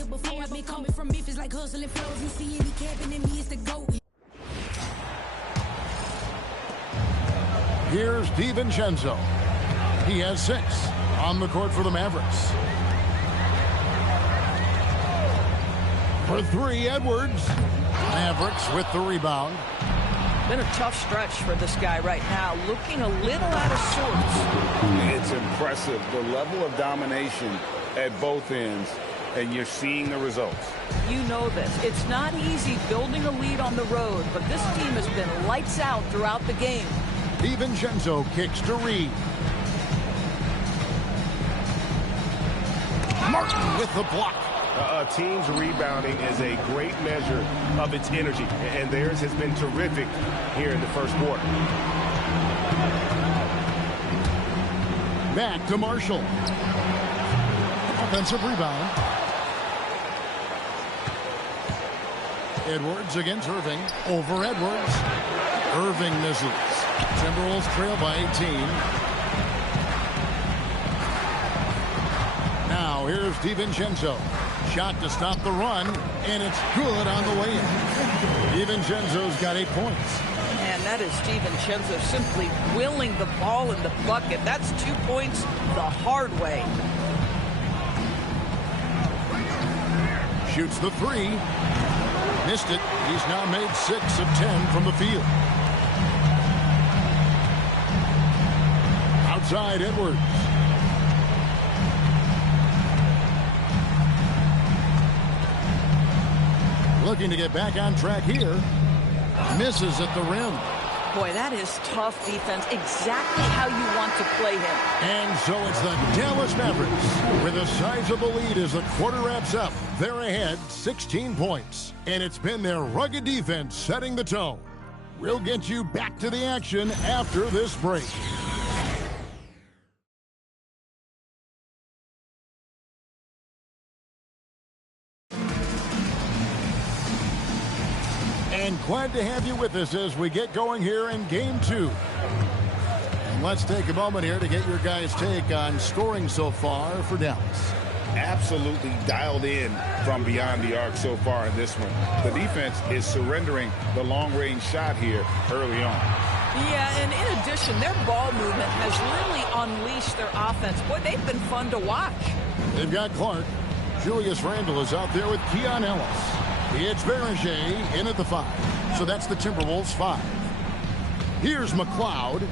here before. I've been coming from Memphis like hustling flows. You see any capping in me, it's the GOAT. Here's DiVincenzo. He has 6 on the court for the Mavericks. For 3, Edwards. Mavericks with the rebound. Been a tough stretch for this guy right now, looking a little out of sorts. It's impressive, the level of domination at both ends, and you're seeing the results. You know this. It's not easy building a lead on the road, but this team has been lights out throughout the game. DiVincenzo kicks to Reed. Martin with the block. A team's rebounding is a great measure of its energy, and theirs has been terrific here in the first quarter. Back to Marshall. Offensive rebound. Edwards against Irving. Over Edwards. Irving misses. Timberwolves trail by 18. Now here's DiVincenzo. Shot to stop the run, and it's good on the way in. DiVincenzo's got 8 points. And that is DiVincenzo simply willing the ball in the bucket. That's 2 points the hard way. Shoots the 3. Missed it. He's now made 6 of 10 from the field. Outside Edwards. Looking to get back on track here. Misses at the rim. Boy, that is tough defense. Exactly how you want to play him. And so it's the Dallas Mavericks with a sizable lead as the quarter wraps up. They're ahead 16 points. And it's been their rugged defense setting the tone. We'll get you back to the action after this break. And glad to have you with us as we get going here in Game 2. And let's take a moment here to get your guys' take on scoring so far for Dallas. Absolutely dialed in from beyond the arc so far in this one. The defense is surrendering the long-range shot here early on. Yeah, and in addition, their ball movement has really unleashed their offense. Boy, they've been fun to watch. They've got Clark. Julius Randle is out there with Keon Ellis. It's Berger in at the 5. So that's the Timberwolves 5. Here's McLeod.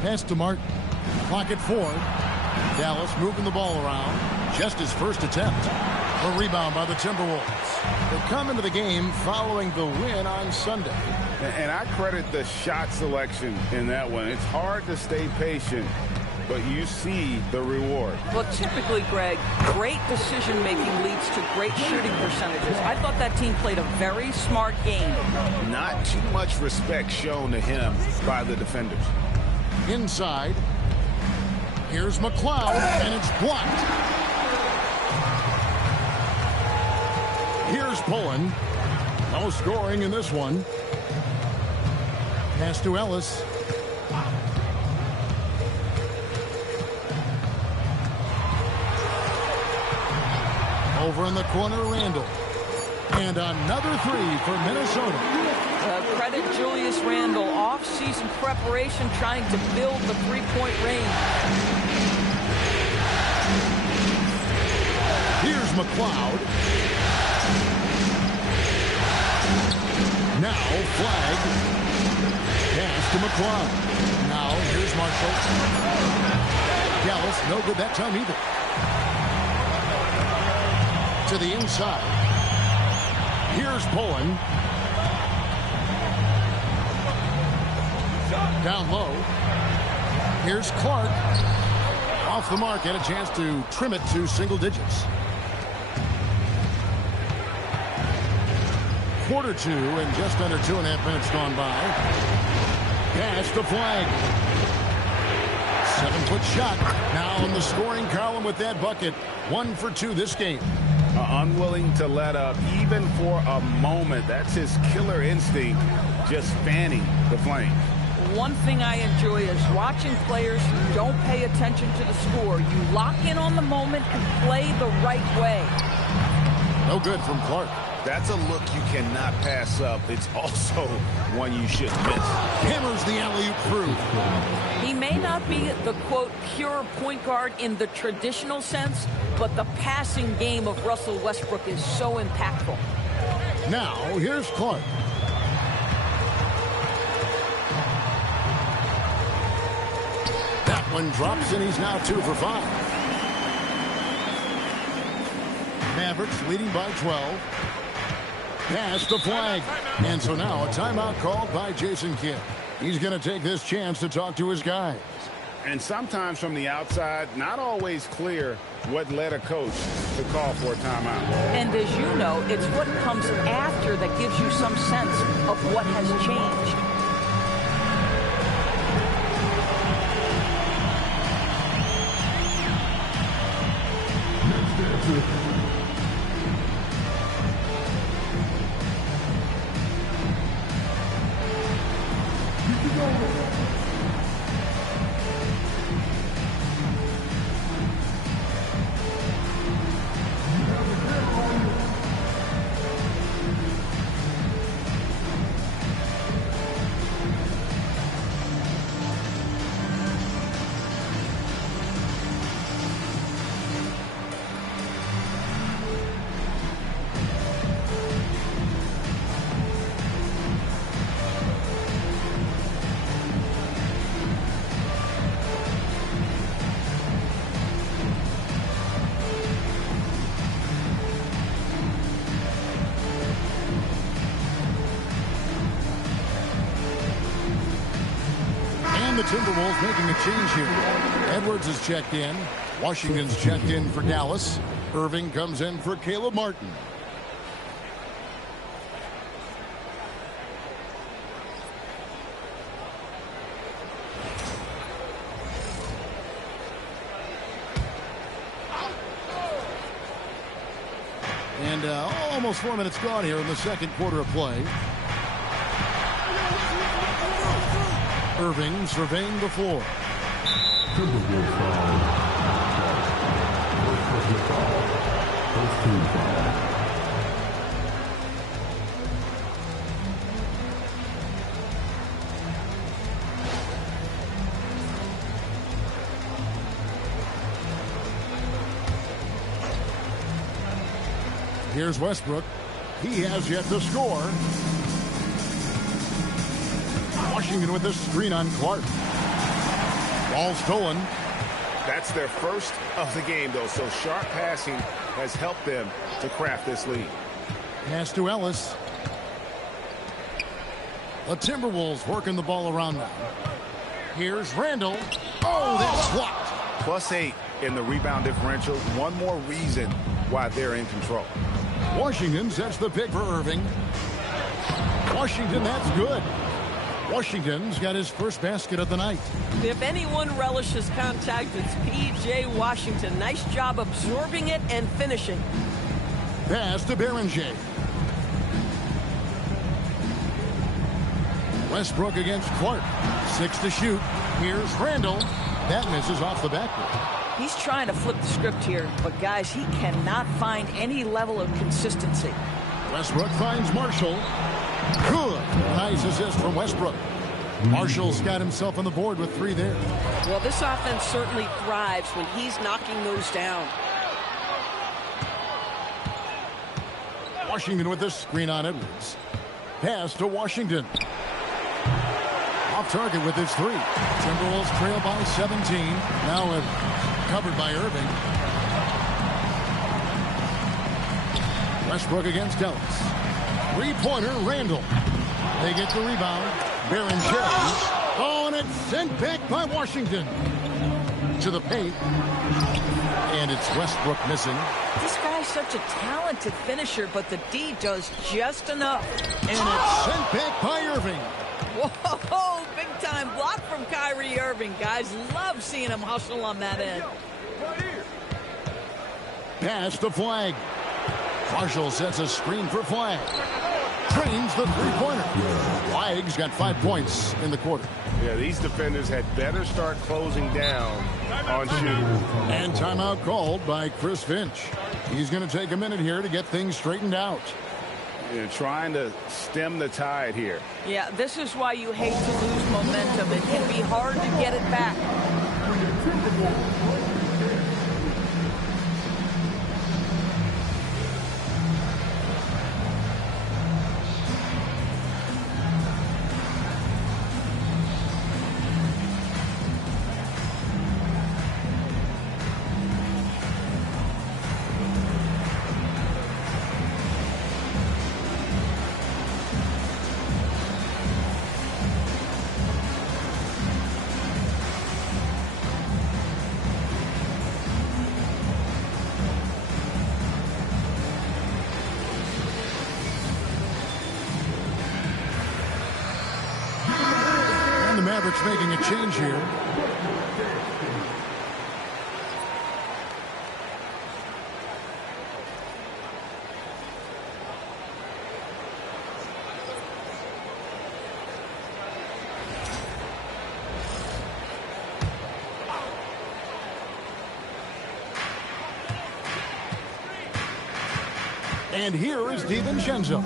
Pass to Martin. Clock at 4. Dallas moving the ball around. Just his first attempt. A rebound by the Timberwolves. They come into the game following the win on Sunday. And I credit the shot selection in that one. It's hard to stay patient, but you see the reward. Well, typically, Greg, great decision-making leads to great shooting percentages. I thought that team played a very smart game. Not too much respect shown to him by the defenders. Inside. Here's McLeod, and it's blocked. Here's Pullen. No scoring in this one. Pass to Ellis. Over in the corner, Randle. And another 3 for Minnesota. Credit Julius Randle. Off-season preparation trying to build the three-point range. Here's McLeod. Now flag. Pass to McLeod. Now here's Marshall. Dallas, no good that time either. To the inside. Here's Pullen. Down low. Here's Clark. Off the mark, had a chance to trim it to single digits. Quarter 2 and just under 2.5 minutes gone by. Pass the flag. 7-foot shot. Now in the scoring column with that bucket. 1 for 2 this game. Unwilling to let up even for a moment. That's his killer instinct, just fanning the flame. one thing I enjoy is watching players who don't pay attention to the score. You lock in on the moment and play the right way. No good from Clark. That's a look you cannot pass up. It's also one you shouldn't miss. Hammers the alley-oop through. He may not be the, quote, pure point guard in the traditional sense, but the passing game of Russell Westbrook is so impactful. Now, here's Clark. That one drops, and he's now 2 for 5. Mavericks leading by 12. Pass the flag. And so now a timeout called by Jason Kidd. He's going to take this chance to talk to his guys. And sometimes from the outside, not always clear what led a coach to call for a timeout. And as you know, it's what comes after that gives you some sense of what has changed. The Timberwolves making a change here. Edwards is checked in. Washington's checked in for Dallas. Irving comes in for Caleb Martin. And almost 4 minutes gone here in the second quarter of play. Irving surveying the floor. Here's Westbrook. He has yet to score. Washington with the screen on Clark. Ball stolen. That's their first of the game, though, so sharp passing has helped them to craft this lead. Pass to Ellis. The Timberwolves working the ball around now. Here's Randall. Oh, that's blocked. +8 in the rebound differential. One more reason why they're in control. Washington sets the pick for Irving. Washington, that's good. Washington's got his first basket of the night. If anyone relishes contact, it's P.J. Washington. Nice job absorbing it and finishing. Pass to Berenger. Westbrook against Clark. 6 to shoot. Here's Randall. That misses off the backboard. He's trying to flip the script here, but guys, he cannot find any level of consistency. Westbrook finds Marshall. Good. Nice assist from Westbrook. Marshall's got himself on the board with 3 there. Well, this offense certainly thrives when he's knocking those down. Washington with the screen on Edwards. Pass to Washington. Off target with his 3. Timberwolves trail by 17. Now covered by Irving. Westbrook against Ellis. 3-pointer, Randall. They get the rebound. Berenger. Oh, and it's sent back by Washington. To the paint. And it's Westbrook missing. This guy's such a talented finisher, but the D does just enough. And it's sent back by Irving. Whoa, big time block from Kyrie Irving, guys. Love seeing him hustle on that end. Pass the flag. Marshall sets a screen for flag. Drains the three-pointer. Wags got 5 points in the quarter. Yeah, these defenders had better start closing down on shooting. And timeout called by Chris Finch. He's going to take a minute here to get things straightened out. Trying to stem the tide here. Yeah, this is why you hate to lose momentum. It can be hard to get it back. Mavericks making a change here. And here is DiVincenzo.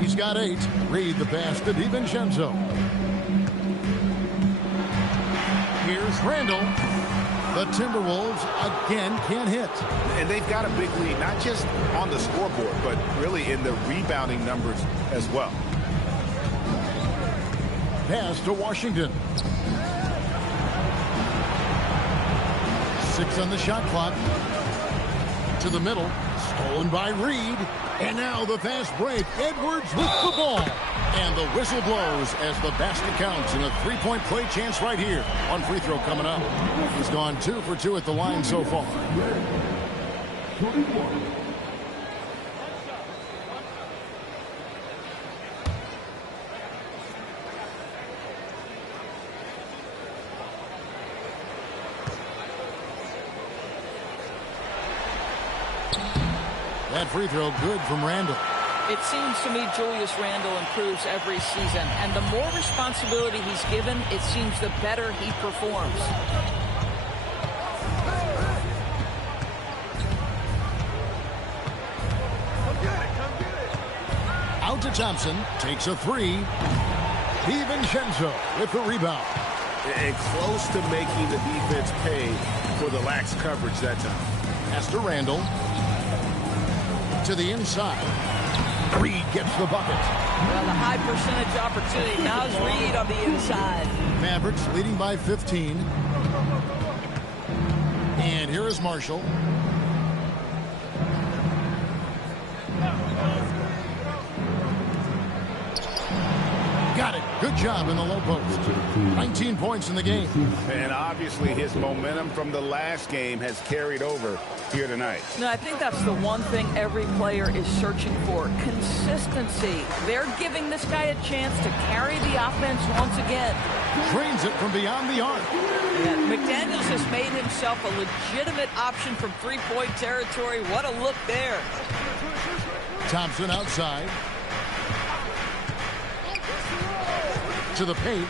He's got 8. Read the pass to DiVincenzo. Here's Randall. The Timberwolves again can't hit. And they've got a big lead, not just on the scoreboard, but really in the rebounding numbers as well. Pass to Washington. 6 on the shot clock. To the middle. Stolen by Reed. And now the fast break. Edwards with the ball. And the whistle blows as the basket counts in a three-point play chance right here. One free throw coming up. He's gone 2 for 2 at the line so far. That free throw good from Randall. It seems to me Julius Randle improves every season, and the more responsibility he's given, it seems the better he performs. Out to Thompson, takes a 3. DiVincenzo with the rebound. And close to making the defense pay for the lax coverage that time. Pass to Randall. To the inside. Reed gets the bucket. Well, the high percentage opportunity. Now is Reed on the inside. Mavericks leading by 15. And here is Marshall. Got it. Good job in the low post. 19 points in the game. And obviously his momentum from the last game has carried over here tonight. No, I think that's the one thing every player is searching for. Consistency. They're giving this guy a chance to carry the offense once again. Drains it from beyond the arc. Yeah, McDaniels has made himself a legitimate option from three-point territory. What a look there. Thompson outside. To the paint.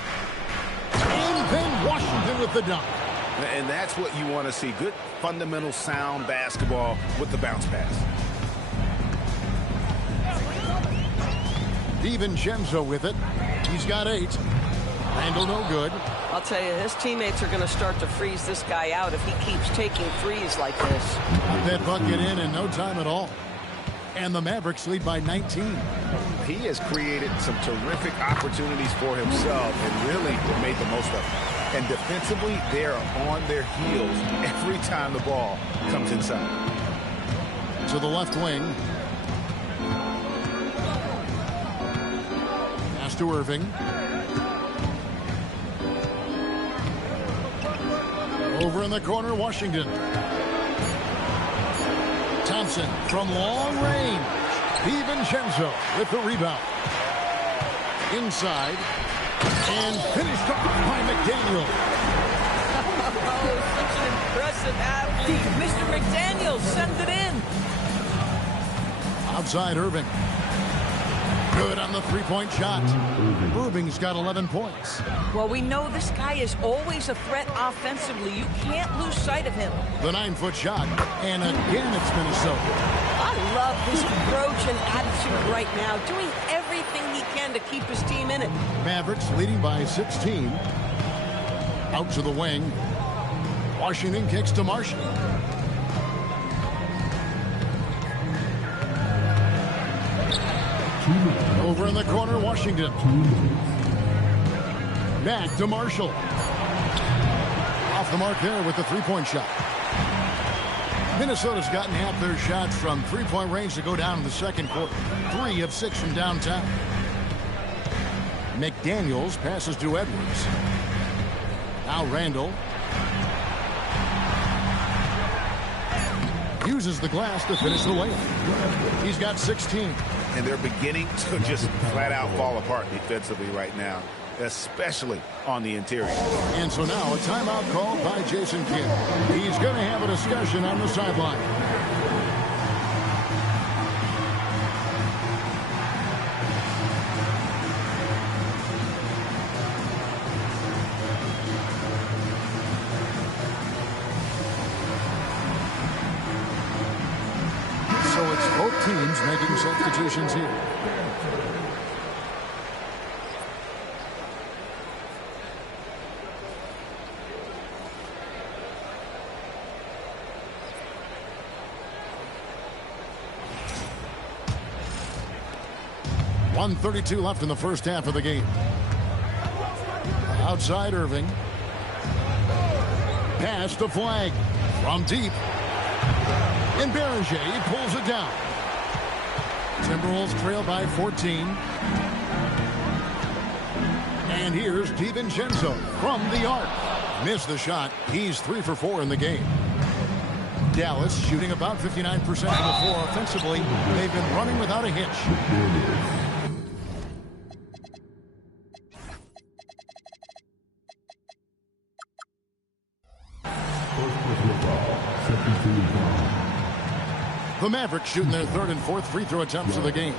And then Washington with the dunk. And that's what you want to see. Good, fundamental, sound basketball with the bounce pass. DiVincenzo with it. He's got 8. Randall no good. I'll tell you, his teammates are going to start to freeze this guy out if he keeps taking threes like this. Got that bucket in no time at all. And the Mavericks lead by 19. He has created some terrific opportunities for himself and really made the most of it. And defensively, they are on their heels every time the ball comes inside. To the left wing. Pass to Irving. Over in the corner, Washington. Thompson from long range. DiVincenzo with the rebound. Inside. And finished off by McDaniel. Oh, such an impressive athlete. Mr. McDaniel sends it in. Outside Irving. Good on the three-point shot. Irving's got 11 points. Well, we know this guy is always a threat offensively. You can't lose sight of him. The 9-foot shot, and again it's Minnesota. I love his approach and attitude right now, doing everything he can to keep his team in it. Mavericks leading by 16. Out to the wing. Washington kicks to Marshall. Over in the corner, Washington. Back to Marshall. Off the mark there with the three-point shot. Minnesota's gotten half their shots from three-point range to go down in the second quarter. 3 of 6 from downtown. McDaniels passes to Edwards. Now Randall. Uses the glass to finish the layup. He's got 16. And they're beginning to just flat out fall apart defensively right now, especially on the interior. And so now a timeout called by Jason Kidd. He's going to have a discussion on the sideline. So it's both teams making substitutions here. .132 left in the first half of the game. Outside Irving. Pass to Flag. From deep. And Berenger pulls it down. Timberwolves trail by 14. And here's DiVincenzo from the arc. Missed the shot. He's 3 for 4 in the game. Dallas shooting about 59% from the floor offensively. They've been running without a hitch. The Mavericks shooting their third and fourth free throw attempts of the game.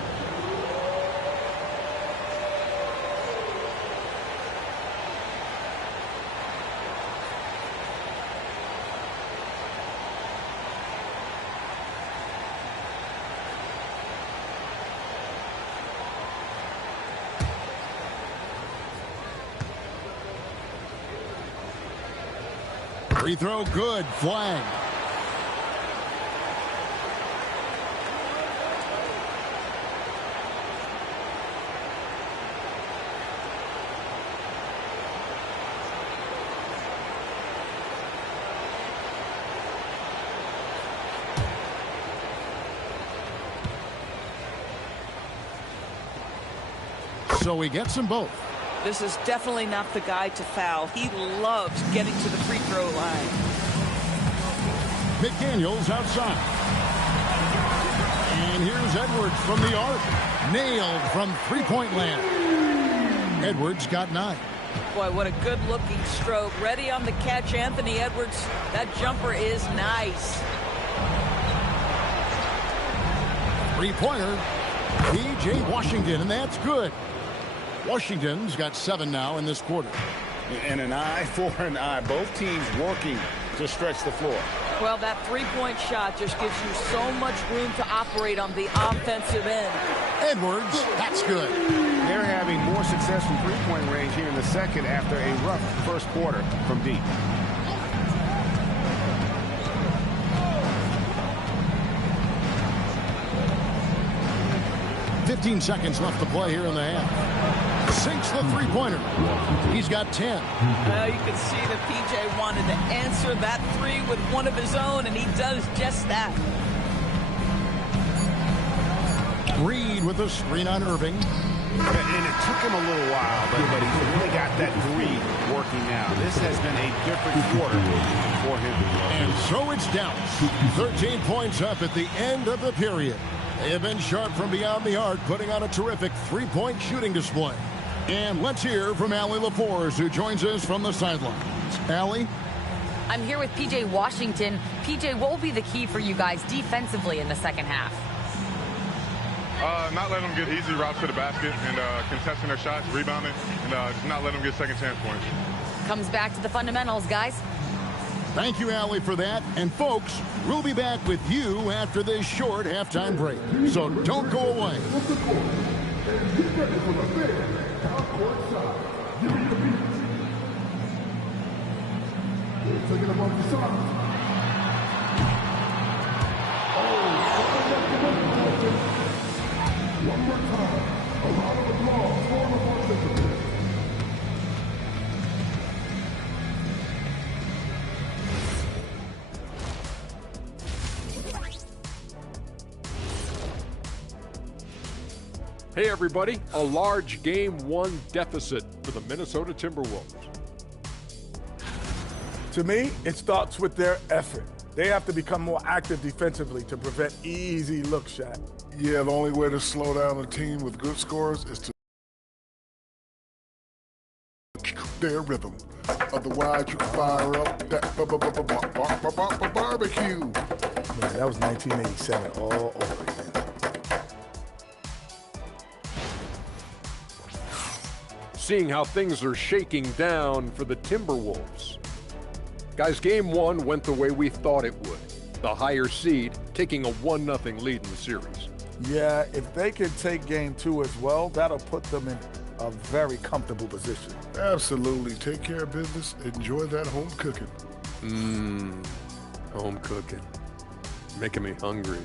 Free throw good. Flag. So he gets them both. This is definitely not the guy to foul. He loves getting to the free throw line. McDaniels outside. And here's Edwards from the arc. Nailed from three-point land. Edwards got 9. Boy, what a good-looking stroke. Ready on the catch, Anthony Edwards. That jumper is nice. Three-pointer. P.J. Washington, and that's good. Washington's got 7 now in this quarter. And an eye for an eye. Both teams working to stretch the floor. Well, that three-point shot just gives you so much room to operate on the offensive end. Edwards, that's good. They're having more success from three-point range here in the second after a rough first quarter from deep. .15 seconds left to play here in the half. Sinks the three-pointer. He's got 10. Well, you can see that PJ wanted to answer that three with one of his own, and he does just that. Reed with a screen on Irving. And it took him a little while, but he's really got that three working now. This has been a different quarter for him. And so it's Dallas. 13 points up at the end of the period. They have been sharp from beyond the arc, putting on a terrific three-point shooting display. And let's hear from Allie LaForce, who joins us from the sidelines. Allie? I'm here with P.J. Washington. P.J., what will be the key for you guys defensively in the second half? Not letting them get easy routes to the basket and contesting their shots, rebounding, and just not letting them get second chance points. Comes back to the fundamentals, guys. Thank you, Allie, for that. And, folks, we'll be back with you after this short halftime break. So don't go away. One more time, a round of applause for the participants. Hey everybody, a large Game 1 deficit for the Minnesota Timberwolves. To me, it starts with their effort. They have to become more active defensively to prevent easy look shots. Yeah, the only way to slow down a team with good scores is to their rhythm. Otherwise, you fire up that barbecue. Man, that was 1987 all over again. Seeing how things are shaking down for the Timberwolves. Guys, Game 1 went the way we thought it would. The higher seed taking a 1-0 lead in the series. Yeah, if they can take Game 2 as well, that'll put them in a very comfortable position. Absolutely. Take care of business. Enjoy that home cooking. Home cooking. Making me hungry.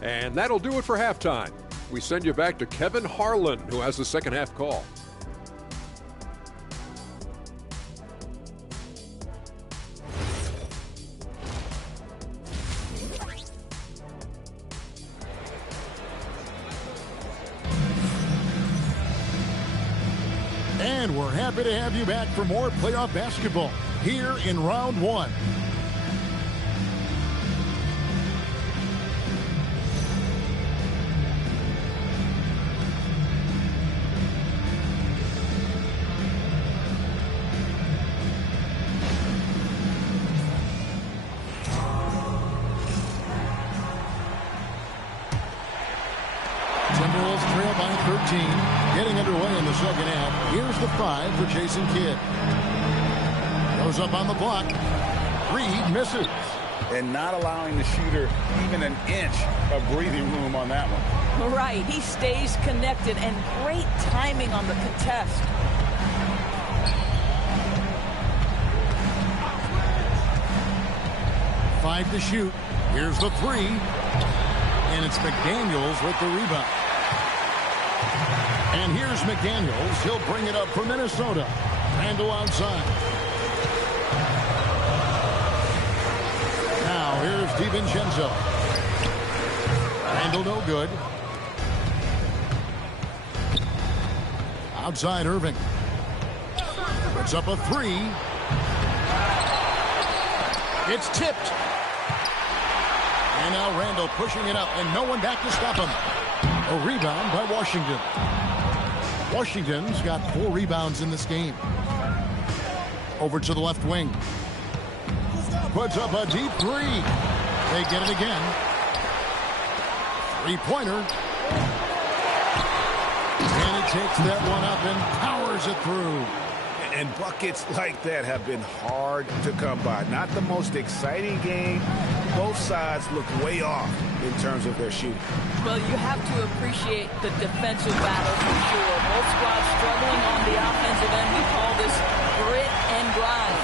And that'll do it for halftime. We send you back to Kevin Harlan, who has the second half call. And we're happy to have you back for more playoff basketball here in round 1. Timberwolves trail by 13. Getting underway in the second half. Here's the 5 for Jason Kidd. Goes up on the block. Reed misses. And not allowing the shooter even an inch of breathing room on that one. Right, he stays connected, and great timing on the contest. Five to shoot. Here's the 3. And it's McDaniels with the rebound. And here's McDaniels. He'll bring it up for Minnesota. Randall outside. Now here's DiVincenzo. Randall no good. Outside Irving. Puts up a 3. It's tipped. And now Randall pushing it up, and no one back to stop him. A rebound by Washington. Washington's got 4 rebounds in this game. Over to the left wing. Puts up a deep 3. They get it again. 3-pointer. And he takes that one up and powers it through. And buckets like that have been hard to come by. Not the most exciting game. Both sides look way off in terms of their shooting. Well, you have to appreciate the defensive battle for sure. Both squads struggling on the offensive end. We call this grit and grind.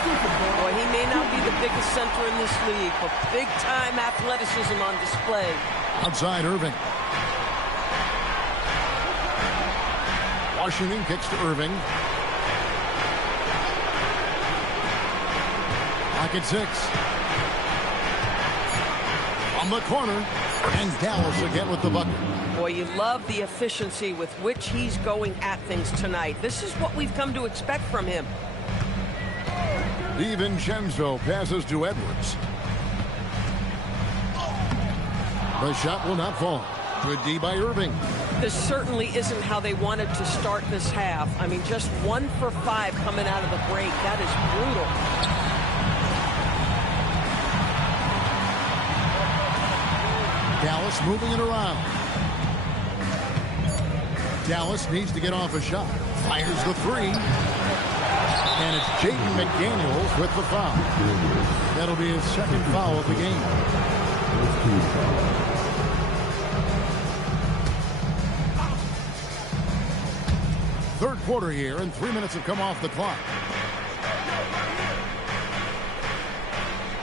Boy, he may not be the biggest center in this league, but big-time athleticism on display. Outside Irving. Washington kicks to Irving. Pocket 6. On the corner. And Dallas again with the bucket. Boy, you love the efficiency with which he's going at things tonight. This is what we've come to expect from him. DiVincenzo passes to Edwards. The shot will not fall. Good D by Irving. This certainly isn't how they wanted to start this half. I mean, just 1 for 5 coming out of the break. That is brutal. Dallas moving it around. Dallas needs to get off a shot. Fires the three. And it's Jaden McDaniels with the foul. That'll be his second foul of the game. Third quarter here, and 3 minutes have come off the clock.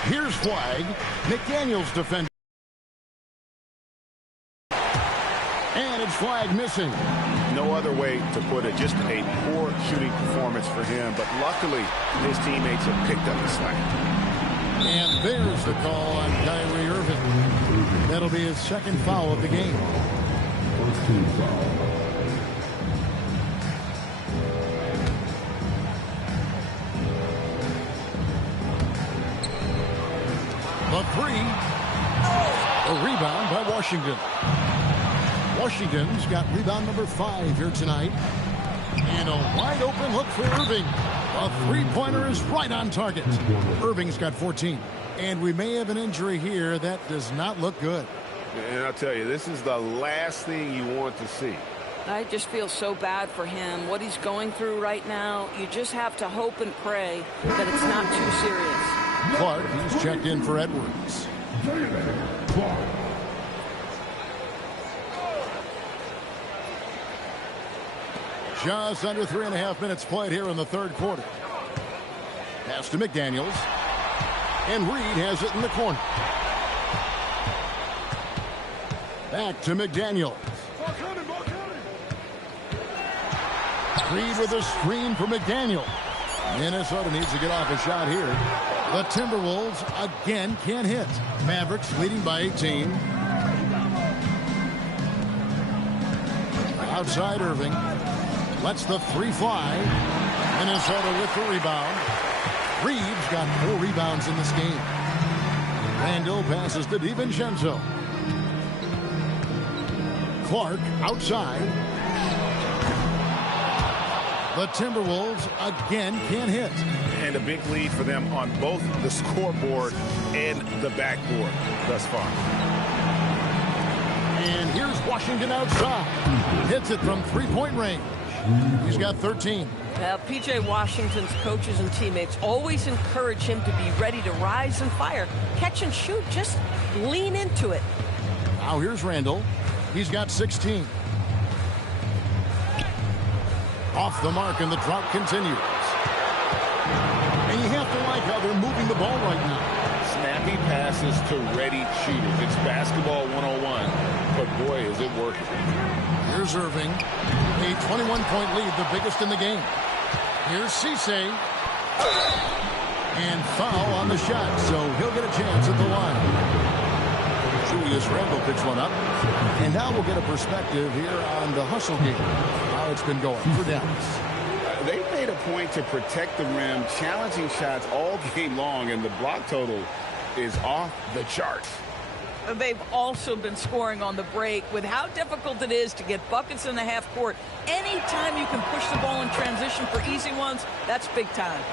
Here's flag. McDaniels defending. And it's flag missing. No other way to put it. Just a poor shooting performance for him. But luckily, his teammates have picked up the slack. And there's the call on Kyrie Irving. That'll be his second foul of the game. First team foul. The three. A rebound by Washington. Washington's got rebound number 5 here tonight. And a wide open look for Irving. A three-pointer is right on target. Irving's got 14. And we may have an injury here that does not look good. And I'll tell you, this is the last thing you want to see. I just feel so bad for him. What he's going through right now, you just have to hope and pray that it's not too serious. Clark, he's checked in for Edwards. Just under 3.5 minutes played here in the third quarter. Pass to McDaniels. And Reed has it in the corner. Back to McDaniels. Reed with a screen for McDaniel. Minnesota needs to get off a shot here. The Timberwolves again can't hit. Mavericks leading by 18. Outside Irving. Lets the three fly. Minnesota with the rebound. Reeves got 4 rebounds in this game. Randall passes to DiVincenzo. Clark outside. The Timberwolves again can't hit. And a big lead for them on both the scoreboard and the backboard thus far. And here's Washington outside. Hits it from three-point range. He's got 13. Now, P.J. Washington's coaches and teammates always encourage him to be ready to rise and fire. Catch and shoot. Just lean into it. Now here's Randall. He's got 16. Off the mark, and the drought continues. And you have to like how they're moving the ball right now. Snappy passes to ready shooters. It's basketball 101, but boy, is it working. Here's Irving. A 21-point lead, the biggest in the game. Here's Cisse. And foul on the shot, so he'll get a chance at the line. Julius Randle picks one up. And now we'll get a perspective here on the hustle game. How it's been going for Dallas. They've made a point to protect the rim, challenging shots all game long, and the block total is off the charts. They've also been scoring on the break. With how difficult it is to get buckets in the half court, anytime you can push the ball in transition for easy ones, that's big time.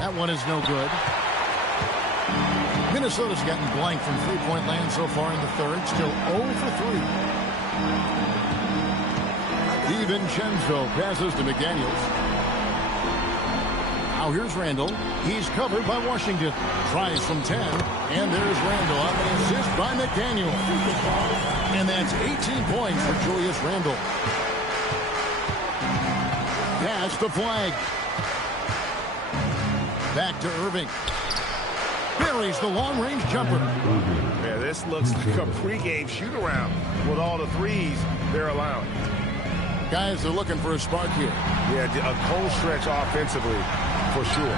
That one is no good. Minnesota's gotten blank from three-point land so far in the third. Still 0 for 3. DiVincenzo passes to McDaniels. Now here's Randall. He's covered by Washington. Tries from 10. And there's Randall on the assist by McDaniel. And that's 18 points for Julius Randle. Pass the flag. Back to Irving. Buries the long-range jumper. Yeah, this looks like a pregame shoot-around with all the threes they're allowing. Guys are looking for a spark here. Yeah, a cold stretch offensively, for sure.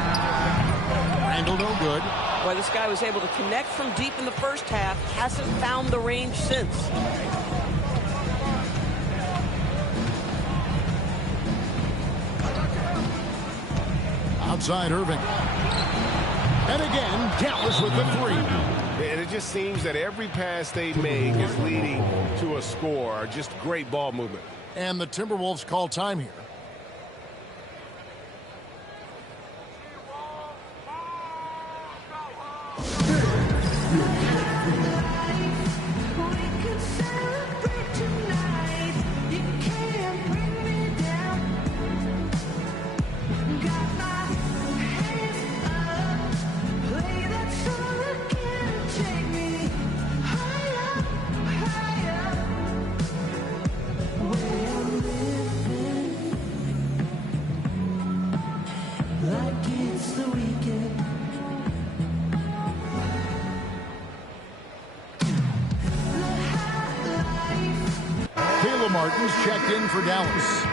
Randall no good. Boy, this guy was able to connect from deep in the first half. Hasn't found the range since. outside Irving. And again, Dallas with the three. And it just seems that every pass they make is leading to a score. Just great ball movement. And the Timberwolves call time here. Martin's checked in for Dallas.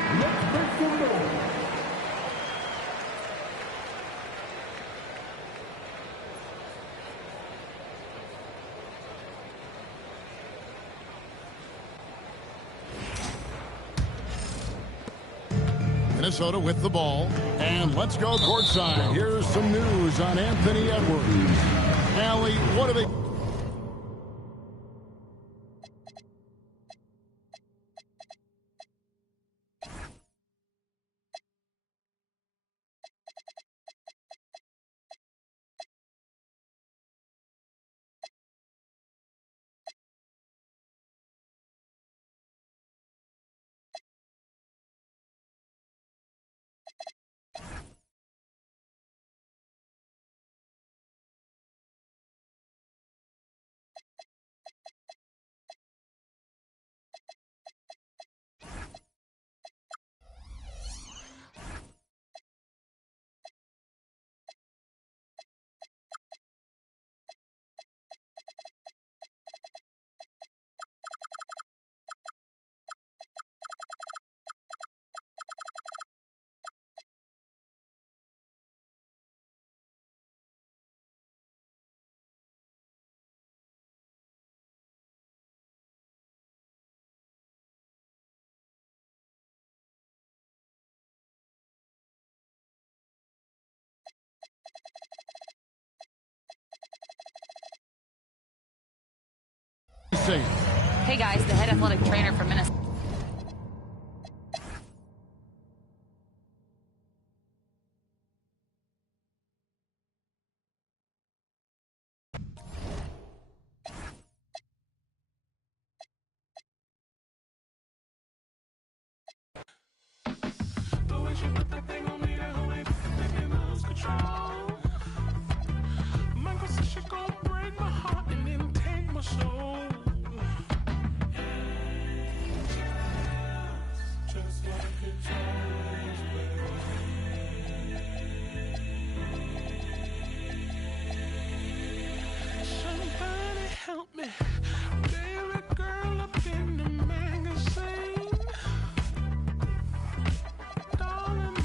Minnesota with the ball. And let's go courtside. Here's some news on Anthony Edwards. Allie, what are they... Hey guys, the head athletic trainer from Minnesota. Darling,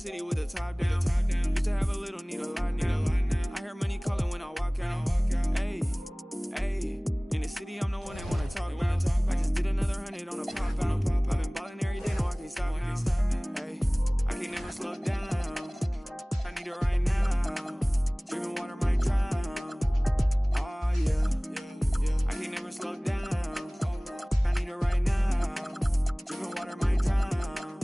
city with the top down. Used to have a little, need a lot now. I hear money calling when I walk out. Hey, hey, in the city I'm the one they wanna talk about. I just did another 100 on a pop out. I've been balling every day, no I can't stop now. Hey, I can never slow down. I need it right now. Drinking water might drown. Oh yeah, I can never slow down. I need it right now. Drinking water might drown.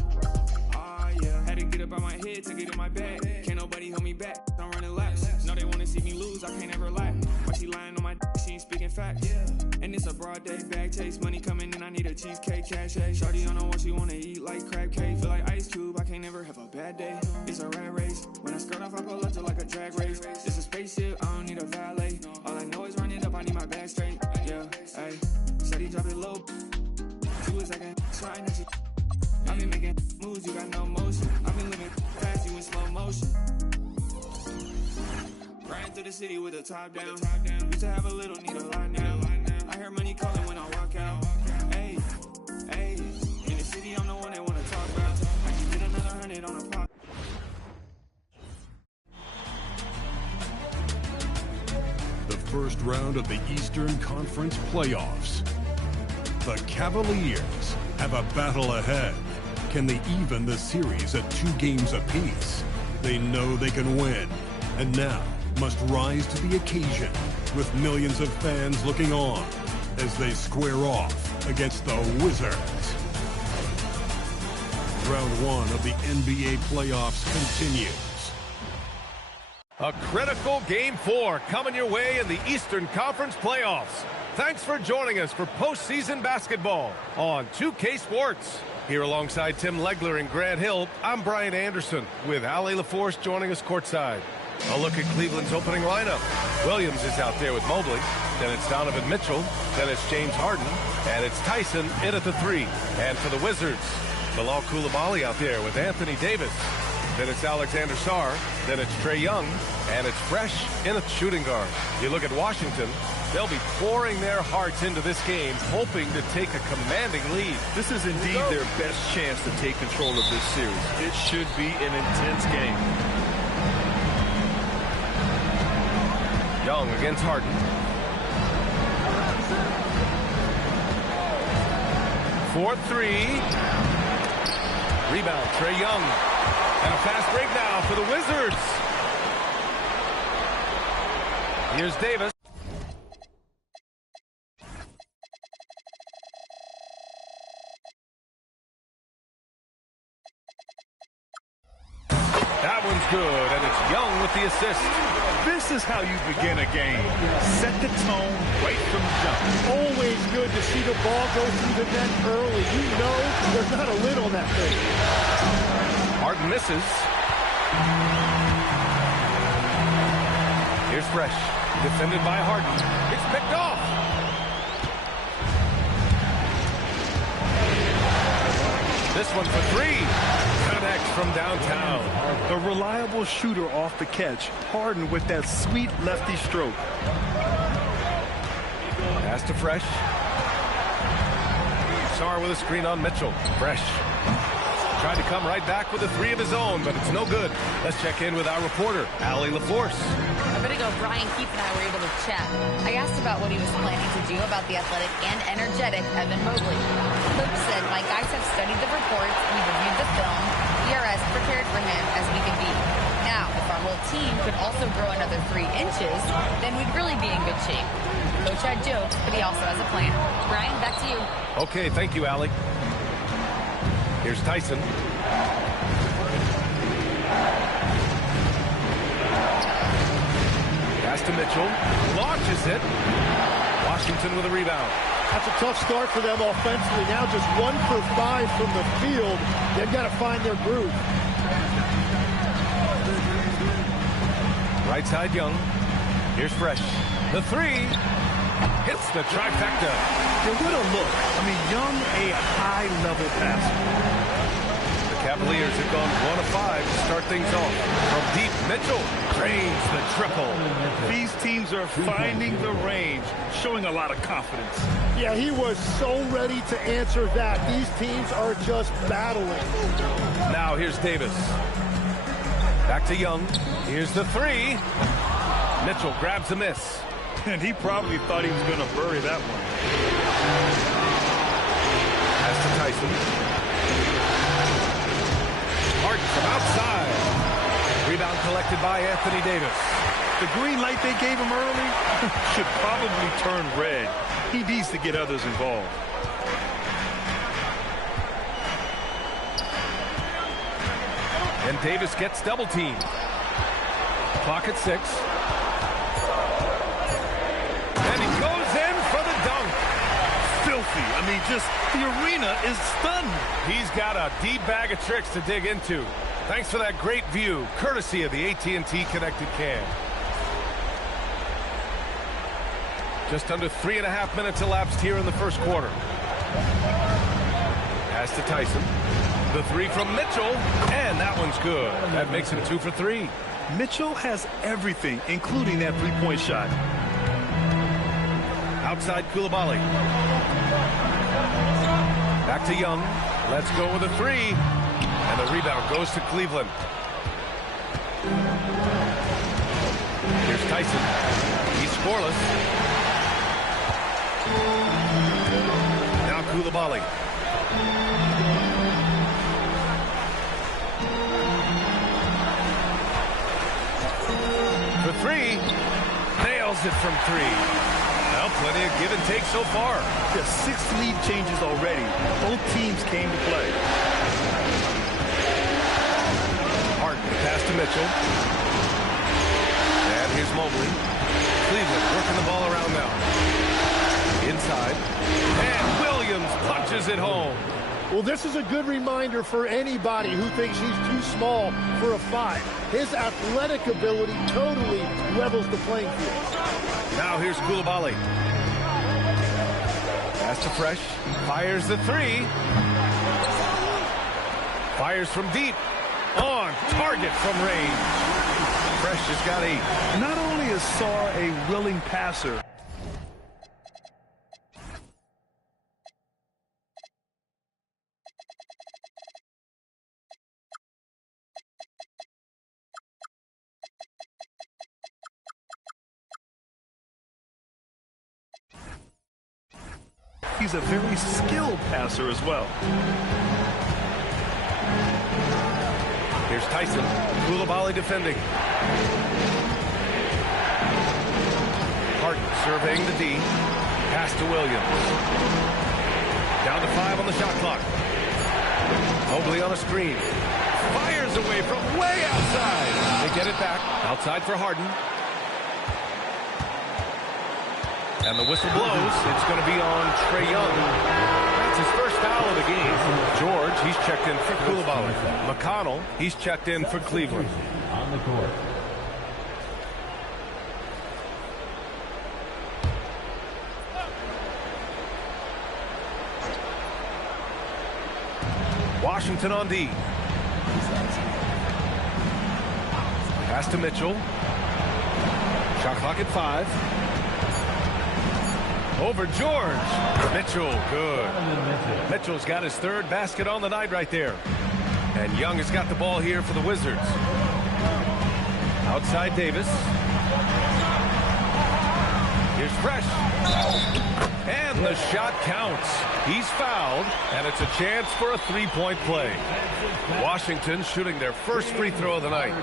Oh yeah, had to get up out my head to get in my bag. Can't nobody hold me back. I'm running laps. No, they wanna see me lose. I can't ever lie. Why she lying on my dick? She ain't speaking facts. And it's a broad day, bag taste. Money coming in, I need a cheesecake, cash. Shorty on the wall, she wanna eat like crab cake. Feel like Ice Cube, I can't never have a bad day. It's a rat race. When I skirt off, I pull up to like a drag race. It's a spaceship, I don't need a valet. All I know is run it up, I need my bag straight. Yeah, ayy. Shorty drop it low. She was like a trying to shit. I been making moves, you got no motion. I been living fast, you in slow motion. Riding through the city with the top down. Used to have a little, need a lot now. I hear money calling when I walk out. Hey, hey, in the city I'm the one they wanna talk about. I can get another 100 on a pop. The first round of the Eastern Conference playoffs. The Cavaliers have a battle ahead. Can they even the series at 2 games apiece? They know they can win, and now must rise to the occasion with millions of fans looking on as they square off against the Wizards. Round 1 of the NBA playoffs continues. A critical Game 4 coming your way in the Eastern Conference playoffs. Thanks for joining us for postseason basketball on 2K Sports. Here alongside Tim Legler and Grant Hill, I'm Brian Anderson with Ali LaForce joining us courtside. A look at Cleveland's opening lineup. Williams is out there with Mobley. Then it's Donovan Mitchell. Then it's James Harden. And it's Tyson in at the 3. And for the Wizards, Bilal Coulibaly out there with Anthony Davis. Then it's Alexander Sarr. Then it's Trae Young. And it's Fresh in at shooting guard. You look at Washington, they'll be pouring their hearts into this game, hoping to take a commanding lead. This is indeed their best chance to take control of this series. It should be an intense game. Young against Harden. For 3. Rebound, Trae Young. And a fast break now for the Wizards. Here's Davis. That one's good, and it's Young with the assist. This is how you begin a game. Set the tone right from the jump. Always good to see the ball go through the net early. You know there's not a lid on that thing. Harden misses. Here's Fresh, defended by Harden. It's picked off. This one for 3. Connects from downtown. A reliable shooter off the catch. Harden with that sweet lefty stroke. Pass to Fresh. Sarr with a screen on Mitchell. Fresh. Tried to come right back with a 3 of his own, but it's no good. Let's check in with our reporter, Ali LaForce. A bit ago, Brian Keefe and I were able to chat. I asked about what he was planning to do about the athletic and energetic Evan Mobley. Coach said, my guys have studied the reports, we've reviewed the film, we are as prepared for him as we can be. Now, if our whole team could also grow another 3 inches, then we'd really be in good shape. Coach had jokes, but he also has a plan. Brian, back to you. Okay, thank you, Ali. Here's Tyson. Pass to Mitchell. Launches it. Washington with a rebound. That's a tough start for them offensively. Now just 1 for 5 from the field. They've got to find their groove. Right side, Young. Here's Fresh. The 3. Hits the trifecta. And what a look. I mean, Young, a high-level passer. The Cavaliers have gone 1 of 5 to start things off. From deep, Mitchell drains the triple. These teams are finding the range, showing a lot of confidence. Yeah, he was so ready to answer that. These teams are just battling. Now here's Davis. Back to Young. Here's the three. Mitchell grabs a miss. And he probably thought he was going to bury that one. Pass to Tyson. Harden from outside. Rebound collected by Anthony Davis. The green light they gave him early should probably turn red. He needs to get others involved. And Davis gets double teamed. Clock at 6. And he goes in for the dunk. Filthy. I mean, just the arena is stunned. He's got a deep bag of tricks to dig into. Thanks for that great view, courtesy of the AT&T Connected Cam. Just under 3.5 minutes elapsed here in the first quarter. Pass to Tyson. The three from Mitchell, and that one's good. That makes him 2 for 3. Mitchell has everything, including that three-point shot. Outside Coulibaly. Back to Young. Let's go with a three. And the rebound goes to Cleveland. Here's Tyson. He's scoreless. Now Coulibaly. For three. Nails it from 3. Well, plenty of give and take so far. Just 6 lead changes already. Both teams came to play. Harden, pass to Mitchell. And here's Mobley. Cleveland working the ball around now. Inside. And Williams punches it home. Well, this is a good reminder for anybody who thinks he's too small for a 5. His athletic ability totally levels the playing field. Now here's Coulibaly. Pass to Fresh. Fires the three. Fires from deep. On target from range. Fresh has got 8. Not only is Sarr a willing passer, he's a very skilled passer as well. Here's Tyson. Coulibaly defending. Harden surveying the D. Pass to Williams. Down to 5 on the shot clock. Mobley on a screen. Fires away from way outside. They get it back. Outside for Harden. And the whistle blows. It's going to be on Trae Young. That's his first foul of the game. George, he's checked in for Coulibaly. McConnell, he's checked in for Cleveland. On the court. Washington on D. Pass to Mitchell. Shot clock at 5. Over George. Mitchell, good. Mitchell's got his 3rd basket on the night right there. And Young has got the ball here for the Wizards. Outside Davis. Here's Fresh. And the shot counts. He's fouled, and it's a chance for a 3-point play. Washington shooting their first free throw of the night.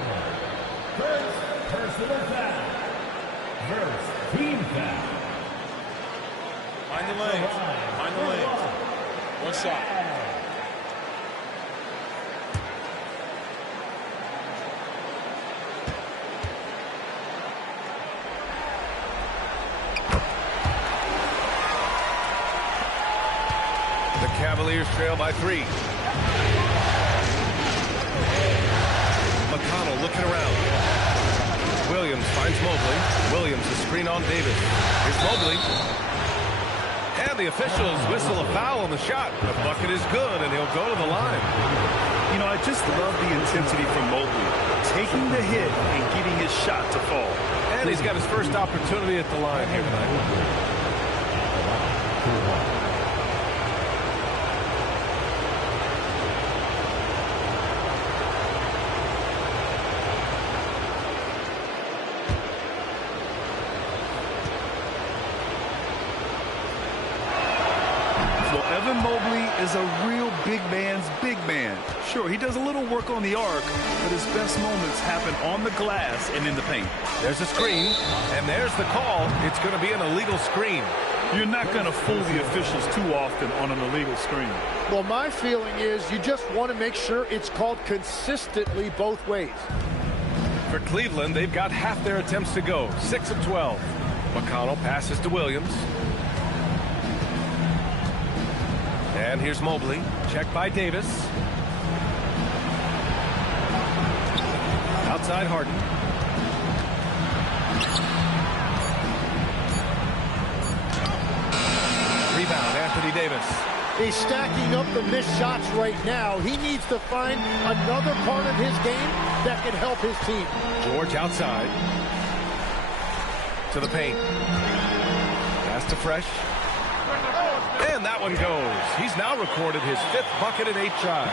First personal foul. First team foul. Find the lanes. Find the lanes. One shot. The Cavaliers trail by 3. McConnell looking around. Williams finds Mobley. Williams a screen on Davis. Here's Mobley. And the officials whistle a foul on the shot. The bucket is good, and he'll go to the line. You know, I just love the intensity from Mobley. Taking the hit and getting his shot to fall. And he's got his first opportunity at the line here tonight. Mobley is a real big man's big man. Sure, he does a little work on the arc, but his best moments happen on the glass and in the paint. There's a screen, and there's the call. It's going to be an illegal screen. You're not going to fool the officials too often on an illegal screen. Well, my feeling is you just want to make sure it's called consistently both ways. For Cleveland, they've got half their attempts to go, 6 of 12. McConnell passes to Williams. And here's Mobley, checked by Davis. Outside Harden. Rebound, Anthony Davis. He's stacking up the missed shots right now. He needs to find another part of his game that can help his team. George outside. To the paint. Pass to Fresh. And that one goes. He's now recorded his 5th bucket in 8 tries.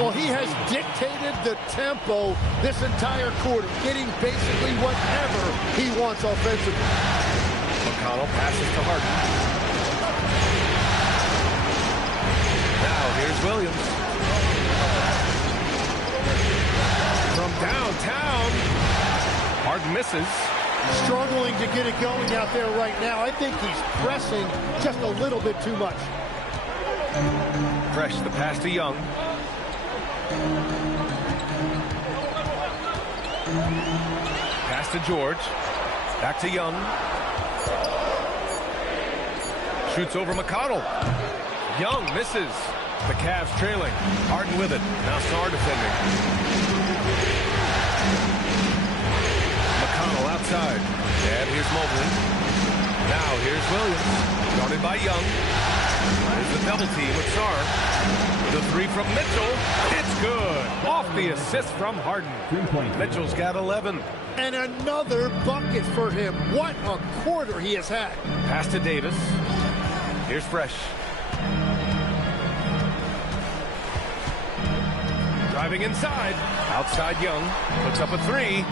Well, he has dictated the tempo this entire quarter, getting basically whatever he wants offensively. McConnell passes to Harden. Now here's Williams. From downtown. Harden misses. Struggling to get it going out there right now. I think he's pressing just a little bit too much. Fresh, the pass to Young. Pass to George. Back to Young. Shoots over McConnell. Young misses. The Cavs trailing. Harden with it. Now Sarr defending. Outside. And here's Mobley. Now here's Williams. Guarded by Young. There's the double team with Sarr. The 3 from Mitchell. It's good. Off the assist from Harden. Mitchell's got 11. And another bucket for him. What a quarter he has had. Pass to Davis. Here's Fresh. Driving inside. Outside Young. Puts up a 3.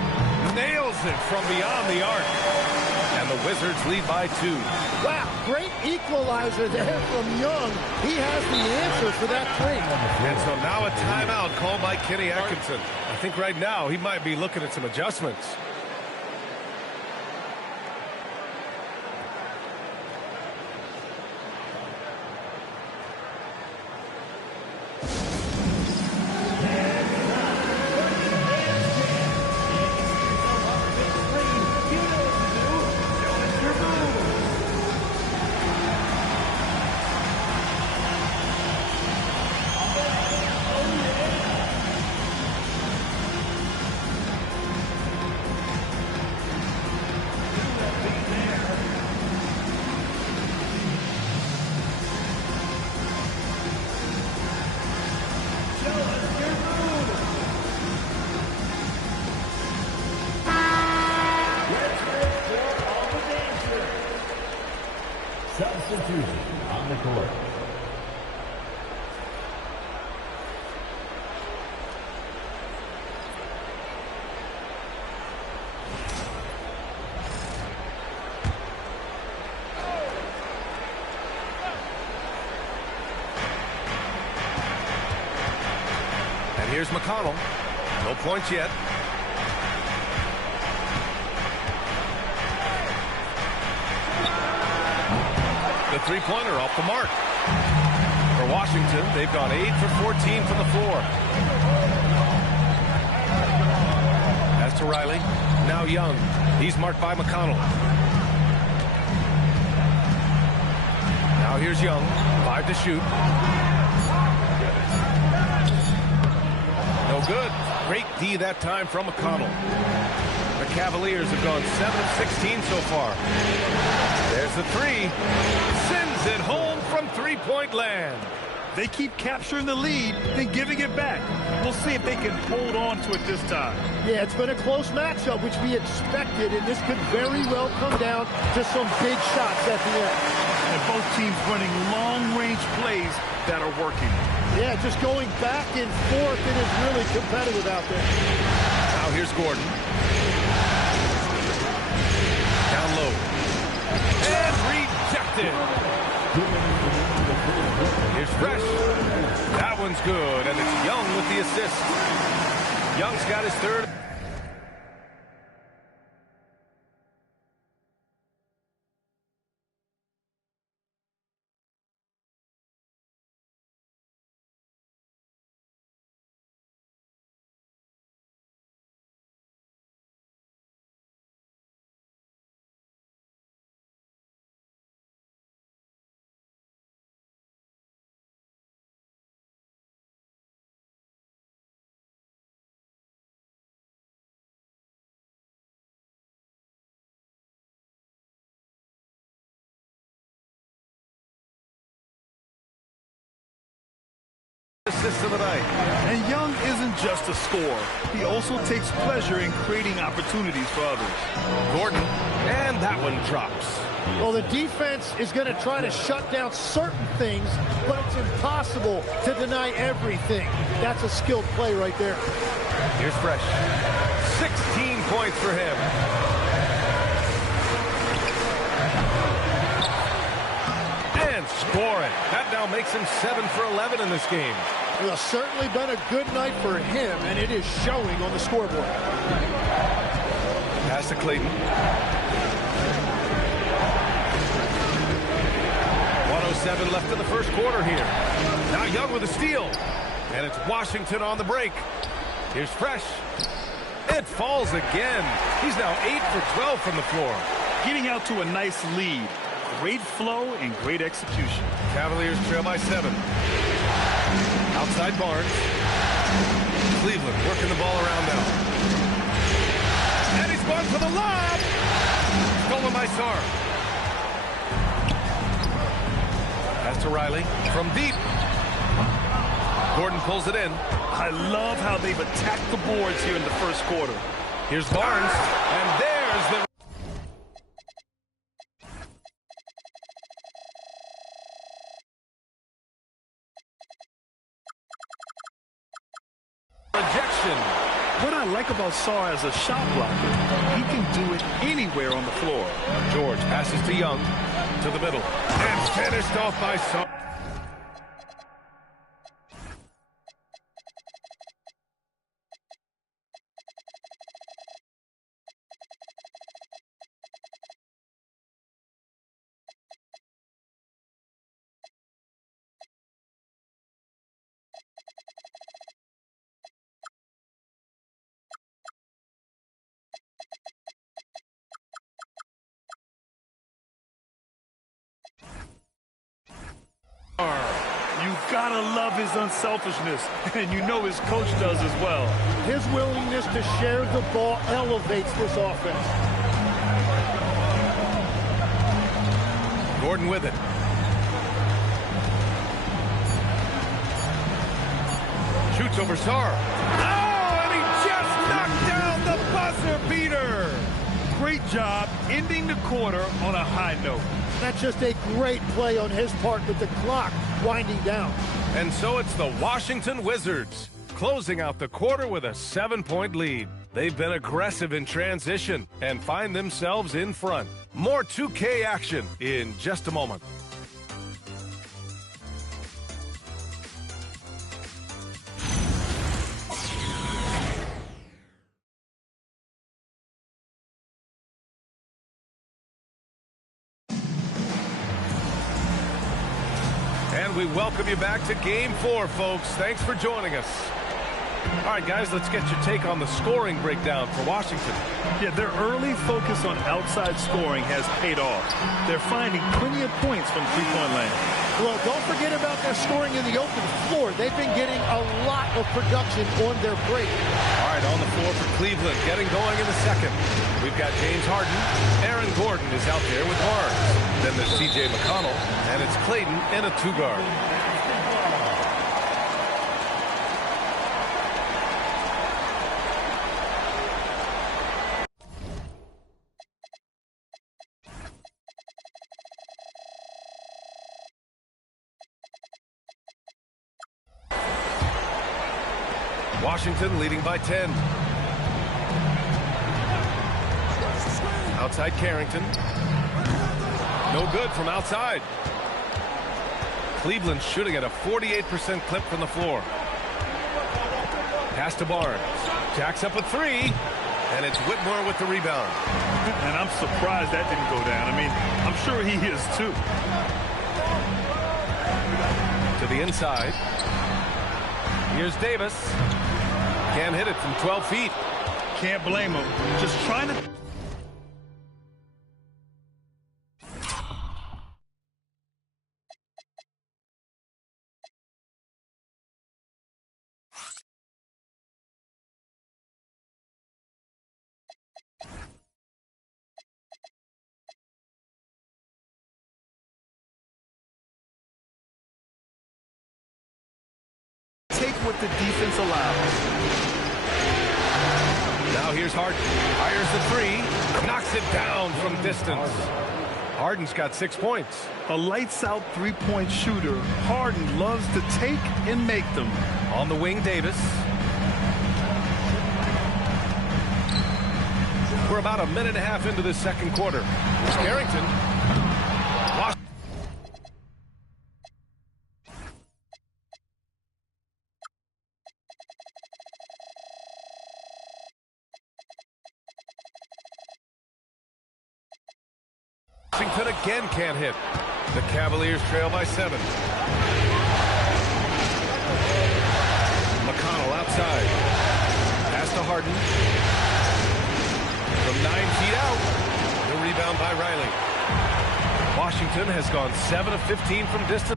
Nails it from beyond the arc. And the Wizards lead by 2. Wow, great equalizer there from Young. He has the answer for that 3. And so now a timeout called by Kenny Atkinson. I think right now he might be looking at some adjustments. Substitution on the court. And here's McConnell. No points yet. The three-pointer off the mark. For Washington, they've gone 8 for 14 from the floor. Pass to Riley. Now Young. He's marked by McConnell. Now here's Young. 5 to shoot. No good. Great D that time from McConnell. The Cavaliers have gone 7 of 16 so far. There's the 3. Sends it home from three-point land. They keep capturing the lead, then giving it back. We'll see if they can hold on to it this time. Yeah, it's been a close matchup, which we expected, and this could very well come down to some big shots at the end. And both teams running long-range plays that are working. Yeah, just going back and forth, it is really competitive out there. Now here's Gordon. Down low. And rejected. Here's Fresh. That one's good, and it's Young with the assist. Young's got his third. Assist of the night. And Young isn't just a scorer. He also takes pleasure in creating opportunities for others. Gordon, and that one drops. Well, the defense is going to try to shut down certain things, but it's impossible to deny everything. That's a skilled play right there. Here's Fresh. 16 points for him. And scoring. That now makes him 7 for 11 in this game. Well, certainly been a good night for him, and it is showing on the scoreboard. Pass to Clayton. 1:07 left in the first quarter here. Now Young with a steal. And it's Washington on the break. Here's Fresh. It falls again. He's now 8 for 12 from the floor. Getting out to a nice lead. Great flow and great execution. Cavaliers trail by 7. Outside Barnes. Cleveland working the ball around now. And he's gone for the lob. Stolen by Sarr. Pass to Riley from deep. Gordon pulls it in. I love how they've attacked the boards here in the first quarter. Here's Barnes. And there's the rejection. What I like about Sarr as a shot blocker, he can do it anywhere on the floor. George passes to Young, to the middle, and finished off by Sarr. You gotta love his unselfishness, and you know his coach does as well. His willingness to share the ball elevates this offense. Gordon with it. Shoots over Sarr. Oh, and he just knocked down the buzzer beater. Great job ending the quarter on a high note. That's just a great play on his part with the clock winding down. And so it's the Washington Wizards closing out the quarter with a 7-point lead. They've been aggressive in transition and find themselves in front. More 2K action in just a moment. And we welcome you back to Game 4, folks. Thanks for joining us. All right, guys, let's get your take on the scoring breakdown for Washington. Yeah, their early focus on outside scoring has paid off. They're finding plenty of points from three-point land. Well, don't forget about their scoring in the open floor. They've been getting a lot of production on their break. All right, on the floor for Cleveland, getting going in the second. We've got James Harden. Aaron Gordon is out there with Barnes. Then there's C.J. McConnell, and it's Clayton in a two-guard. Washington leading by 10. Outside Carrington. No good from outside. Cleveland shooting at a 48% clip from the floor. Pass to Barnes. Jacks up a three. And it's Whitmore with the rebound. And I'm surprised that didn't go down. I mean, I'm sure he is too. To the inside. Here's Davis. Can't hit it from 12 feet. Can't blame him. Just trying to... take what the defense allows. Now here's Harden. Fires the three. Knocks it down from distance. Harden's got 6 points. A lights-out three-point shooter. Harden loves to take and make them. On the wing, Davis. We're about a minute and a half into the second quarter. It's Carrington. Washington again can't hit. The Cavaliers trail by 7. McConnell outside. Pass to Harden. From 9 feet out. The rebound by Riley. Washington has gone 7 of 15 from distance.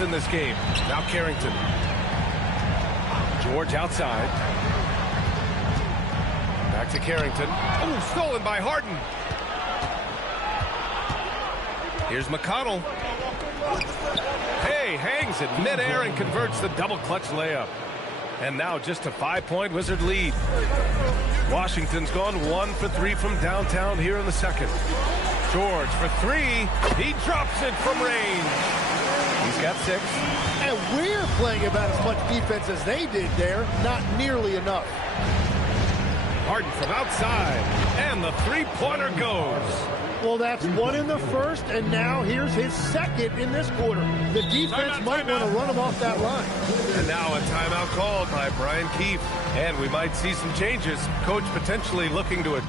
In this game. Now Carrington. George outside. Back to Carrington. Oh, stolen by Harden. Here's McConnell. Hey, hangs it midair and converts the double clutch layup. And now just a 5-point Wizard lead. Washington's gone 1 for 3 from downtown here in the second. George for 3. He drops it from range. He's got 6. And we're playing about as much defense as they did there. Not nearly enough. Harden from outside. And the three-pointer goes. Well, that's 1 in the first, and now here's his second in this quarter. The defense might want to run him off that line. And now a timeout called by Brian Keefe. And we might see some changes. Coach potentially looking to it.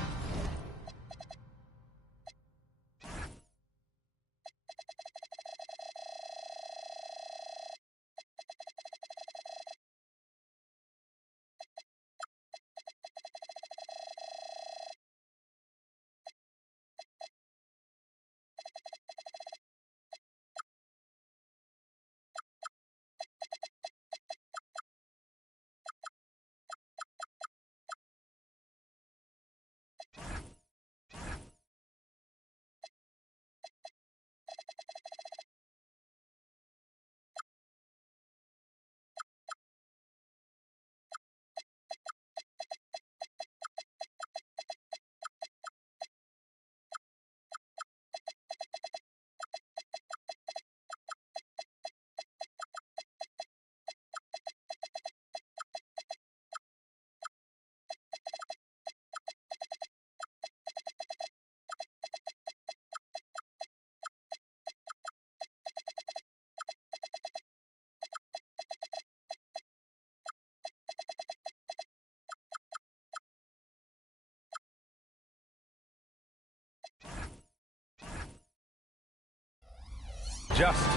Just.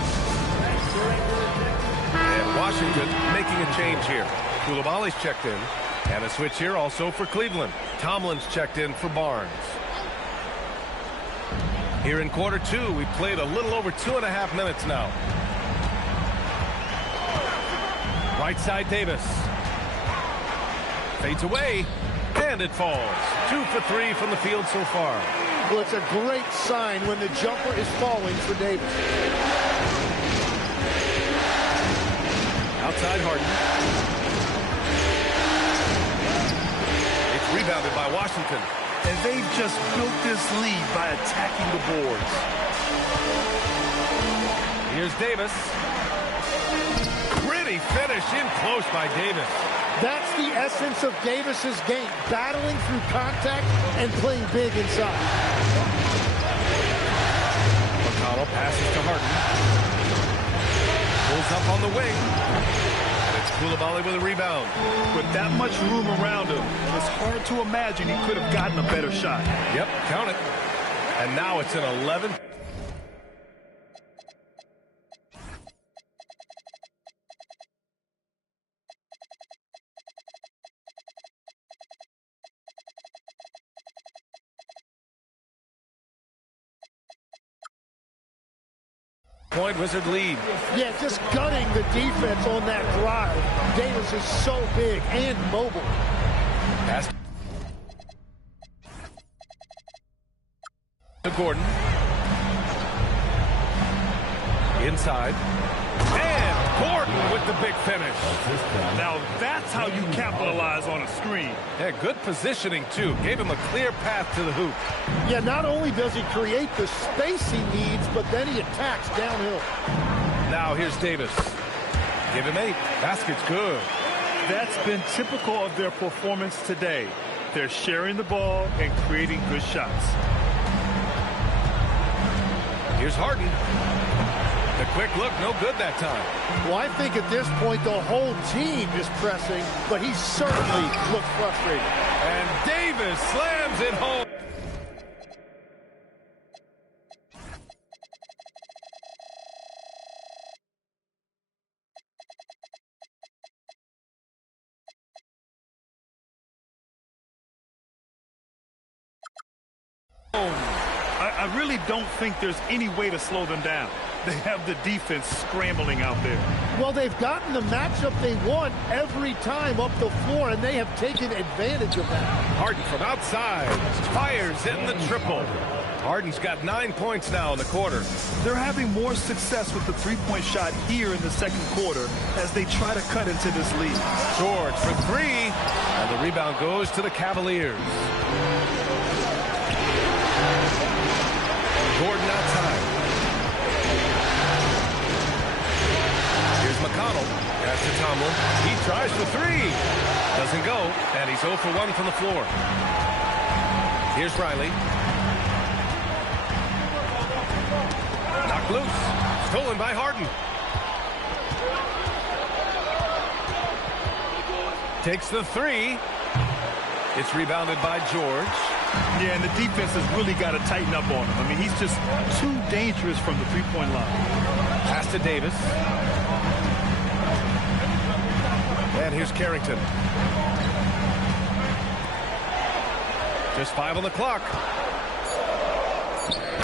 And Washington making a change here. Koulibaly's checked in. And a switch here also for Cleveland. Tomlin's checked in for Barnes. Here in quarter 2, we played a little over 2.5 minutes now. Right side Davis. Fades away. And it falls. 2 for 3 from the field so far. Well, it's a great sign when the jumper is falling for Davis. Outside Harden. It's rebounded by Washington. And they've just built this lead by attacking the boards. Here's Davis. Pretty finish in close by Davis. That's the essence of Davis's game, battling through contact and playing big inside. McConnell passes to Harden. Pulls up on the wing. And it's Coulibaly with a rebound. With that much room around him, it's hard to imagine he could have gotten a better shot. Yep, count it. And now it's an 11. Point Wizard lead. Yeah, just gutting the defense on that drive. Davis is so big and mobile. Pass to Gordon. Inside. And Gordon with the big finish. Now that's how you capitalize on a screen. Yeah, good positioning too. Gave him a clear path to the hoop. Yeah, not only does he create the space he needs, but then he attacks downhill. Now here's Davis. Give him 8. Basket's good. That's been typical of their performance today. They're sharing the ball and creating good shots. Here's Harden. The quick look, no good that time. Well, I think at this point the whole team is pressing, but he certainly looks frustrated. And Davis slams it home. I really don't think there's any way to slow them down. They have the defense scrambling out there. Well, they've gotten the matchup they want every time up the floor, and they have taken advantage of that. Harden from outside. Fires in the triple. Harden's got 9 points now in the quarter. They're having more success with the three-point shot here in the second quarter as they try to cut into this lead. George for 3. And the rebound goes to the Cavaliers. Gordon outside. Here's McConnell. Pass to Tomlin. He tries for 3. Doesn't go. And he's 0 for 1 from the floor. Here's Riley. Knocked loose. Stolen by Harden. Takes the 3. It's rebounded by George. Yeah, and the defense has really got to tighten up on him. I mean, he's just too dangerous from the three-point line. Pass to Davis. And here's Carrington. Just 5 on the clock.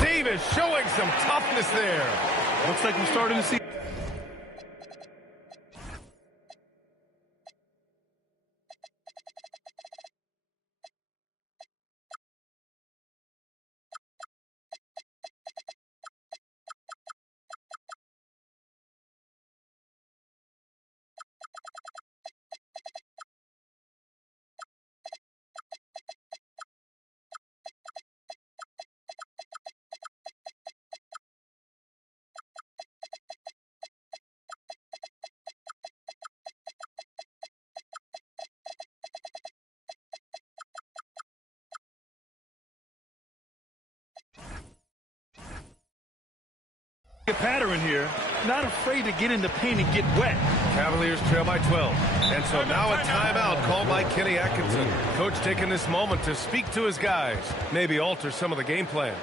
Davis showing some toughness there. Looks like we're starting to see. A pattern here, not afraid to get in the paint and get wet. Cavaliers trail by 12. And so now a timeout called by Kenny Atkinson. Coach taking this moment to speak to his guys, maybe alter some of the game plan.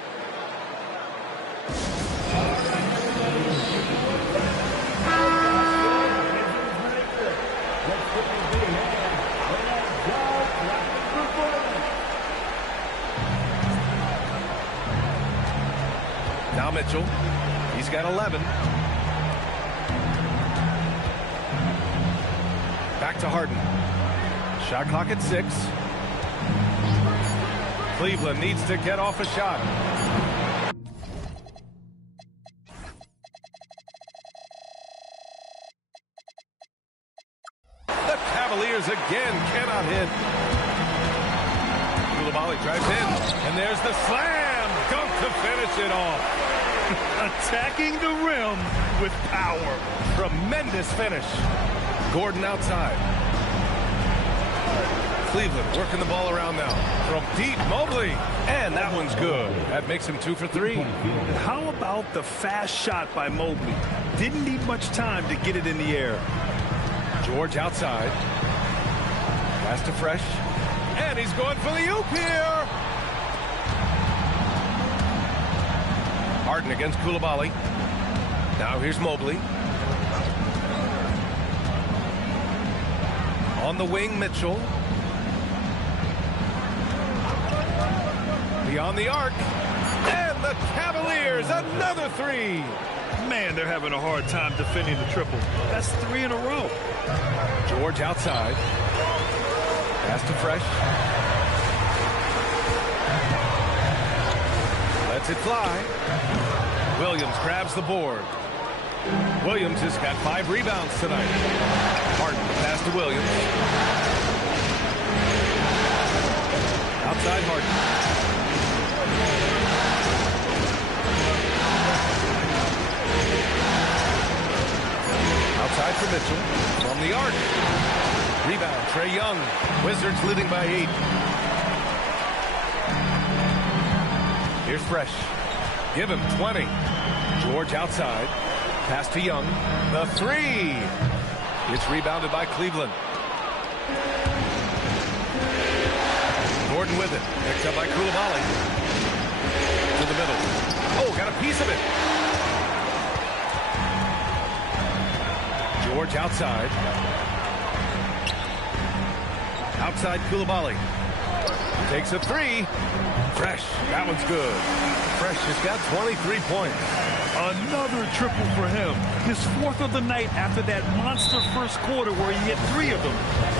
Now Mitchell. He's got 11. Back to Harden. Shot clock at 6. Cleveland needs to get off a shot. The Cavaliers again cannot hit. Coulibaly drives in, and there's the slam dunk to finish it off. Attacking the rim with power. Tremendous finish. Gordon outside. Cleveland working the ball around now. From deep, Mobley. And that one's good. That makes him 2 for 3. How about the fast shot by Mobley? Didn't need much time to get it in the air. George outside. Pass to Fresh. And he's going for the oop here. Harden against Coulibaly. Now here's Mobley. On the wing, Mitchell. Beyond the arc. And the Cavaliers, another 3. Man, they're having a hard time defending the triple. That's 3 in a row. George outside. Pass to Fresh. Lets it fly. Williams grabs the board. Williams has got 5 rebounds tonight. Harden pass to Williams. Outside Harden. Outside for Mitchell. From the arc. Rebound, Trae Young. Wizards leading by 8. Here's Fresh. Give him 20. George outside. Pass to Young. The 3. It's rebounded by Cleveland. Gordon with it. Picked up by Coulibaly. To the middle. Oh, got a piece of it. George outside. Outside Coulibaly. Takes a 3. Fresh. That one's good. Fresh has got 23 points. Another triple for him. His 4th of the night after that monster first quarter where he hit 3 of them.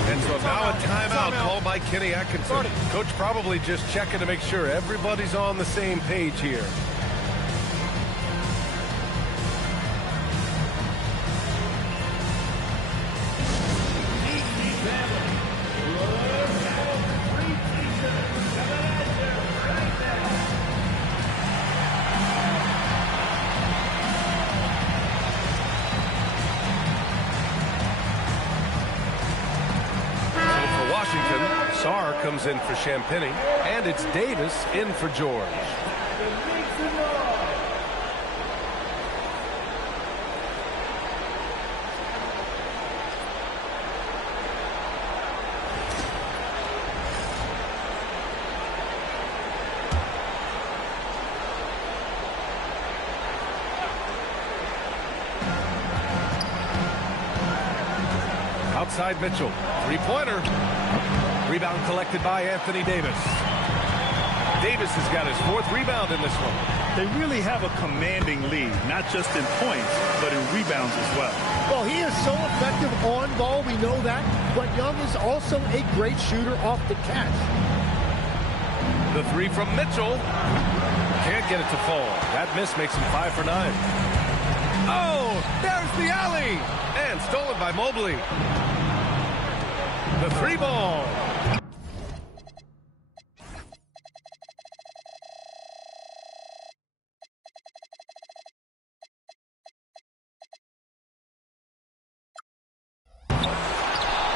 And so now a timeout called by Kenny Atkinson. Coach probably just checking to make sure everybody's on the same page here. Sarr comes in for Champagny, and it's Davis in for George. Outside Mitchell, 3-pointer. Rebound collected by Anthony Davis. Davis has got his 4th rebound in this one. They really have a commanding lead, not just in points, but in rebounds as well. Well, he is so effective on ball, we know that, but Young is also a great shooter off the catch. The 3 from Mitchell. Can't get it to fall. That miss makes him 5 for 9. Oh, there's the alley! And stolen by Mobley. The 3 ball.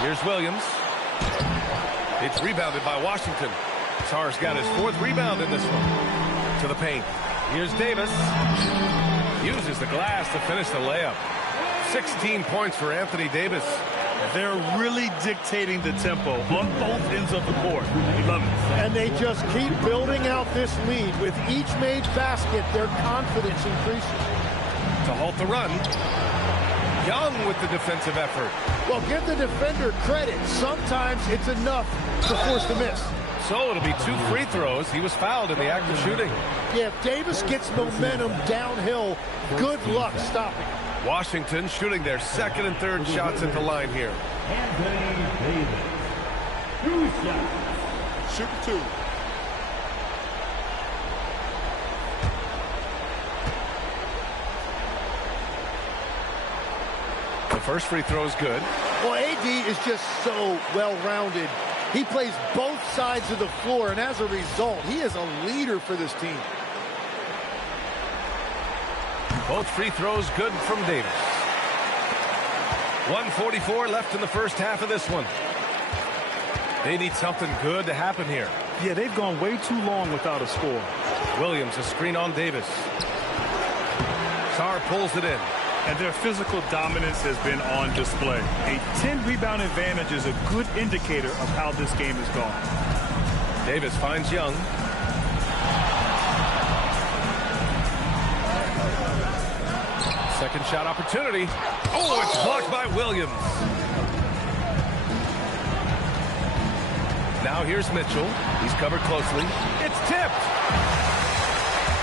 Here's Williams. It's rebounded by Washington. Sarr's got his 4th rebound in this one. To the paint. Here's Davis. Uses the glass to finish the layup. 16 points for Anthony Davis. They're really dictating the tempo on both ends of the court. We love it. And they just keep building out this lead. With each made basket, their confidence increases. To halt the run. Young with the defensive effort. Well, give the defender credit. Sometimes it's enough to force the miss. So it'll be 2 free throws. He was fouled in the act of shooting. Yeah, if Davis gets momentum downhill, good luck stopping him. Washington shooting their 2nd and 3rd shots at the line here. Anthony Davis. 2 shots. Shoot 2. The first free throw is good. Well, AD is just so well-rounded. He plays both sides of the floor, and as a result, he is a leader for this team. Both free throws good from Davis. 1:44 left in the first half of this one. They need something good to happen here. Yeah, they've gone way too long without a score. Williams, a screen on Davis. Sarr pulls it in. And their physical dominance has been on display. A 10-rebound advantage is a good indicator of how this game has gone. Davis finds Young. Second shot opportunity. Oh, it's blocked by Williams. Now here's Mitchell. He's covered closely. It's tipped.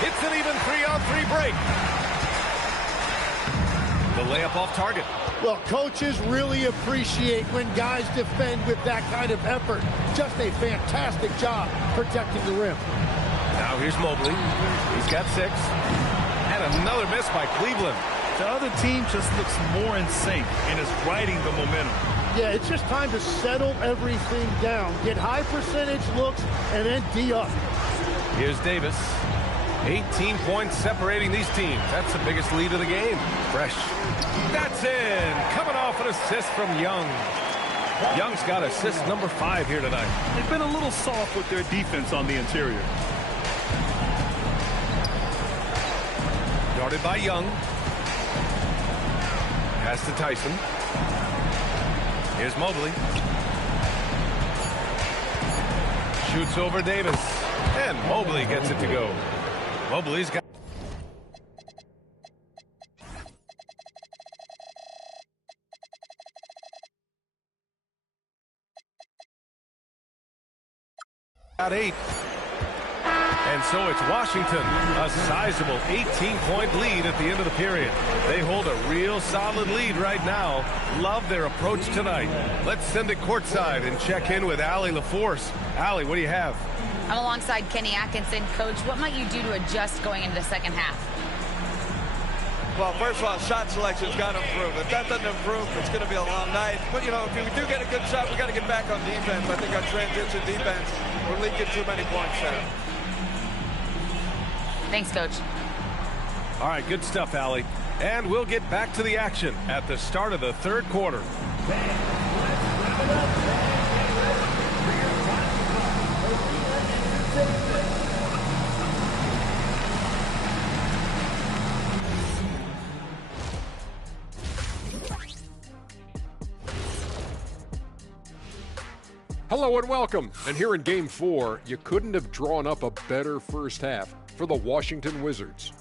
It's an even 3-on-3 break. The layup off target. Well, coaches really appreciate when guys defend with that kind of effort. Just a fantastic job protecting the rim. Now here's Mobley. He's got 6. And another miss by Cleveland. The other team just looks more in sync and is riding the momentum. Yeah, it's just time to settle everything down. Get high percentage looks and then D up. Here's Davis. 18 points separating these teams. That's the biggest lead of the game. Fresh. That's in. Coming off an assist from Young. Young's got assist number 5 here tonight. They've been a little soft with their defense on the interior. Guarded by Young. Pass to Tyson. Here's Mobley. Shoots over Davis. And Mobley gets it to go. Mobley's got... Got 8. And so it's Washington, a sizable 18-point lead at the end of the period. They hold a real solid lead right now. Love their approach tonight. Let's send it courtside and check in with Allie LaForce. Allie, what do you have? I'm alongside Kenny Atkinson. Coach, what might you do to adjust going into the second half? Well, first of all, shot selection's got to improve. If that doesn't improve, it's going to be a long night. But, you know, if we do get a good shot, we got to get back on defense. I think our transition defense, we're leaking too many points there. Thanks, Coach. All right, good stuff, Allie. And we'll get back to the action at the start of the third quarter. Hello and welcome. And here in Game 4, you couldn't have drawn up a better first half for the Washington Wizards.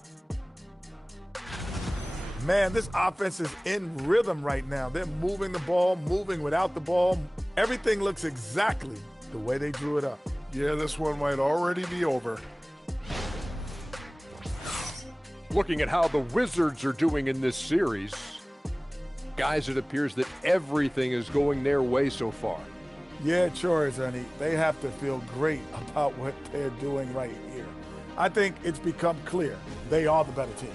Man, this offense is in rhythm right now. They're moving the ball, moving without the ball. Everything looks exactly the way they drew it up. Yeah, this one might already be over. Looking at how the Wizards are doing in this series, guys, it appears that everything is going their way so far. Yeah, it sure is, honey. They have to feel great about what they're doing right here. I think it's become clear they are the better team.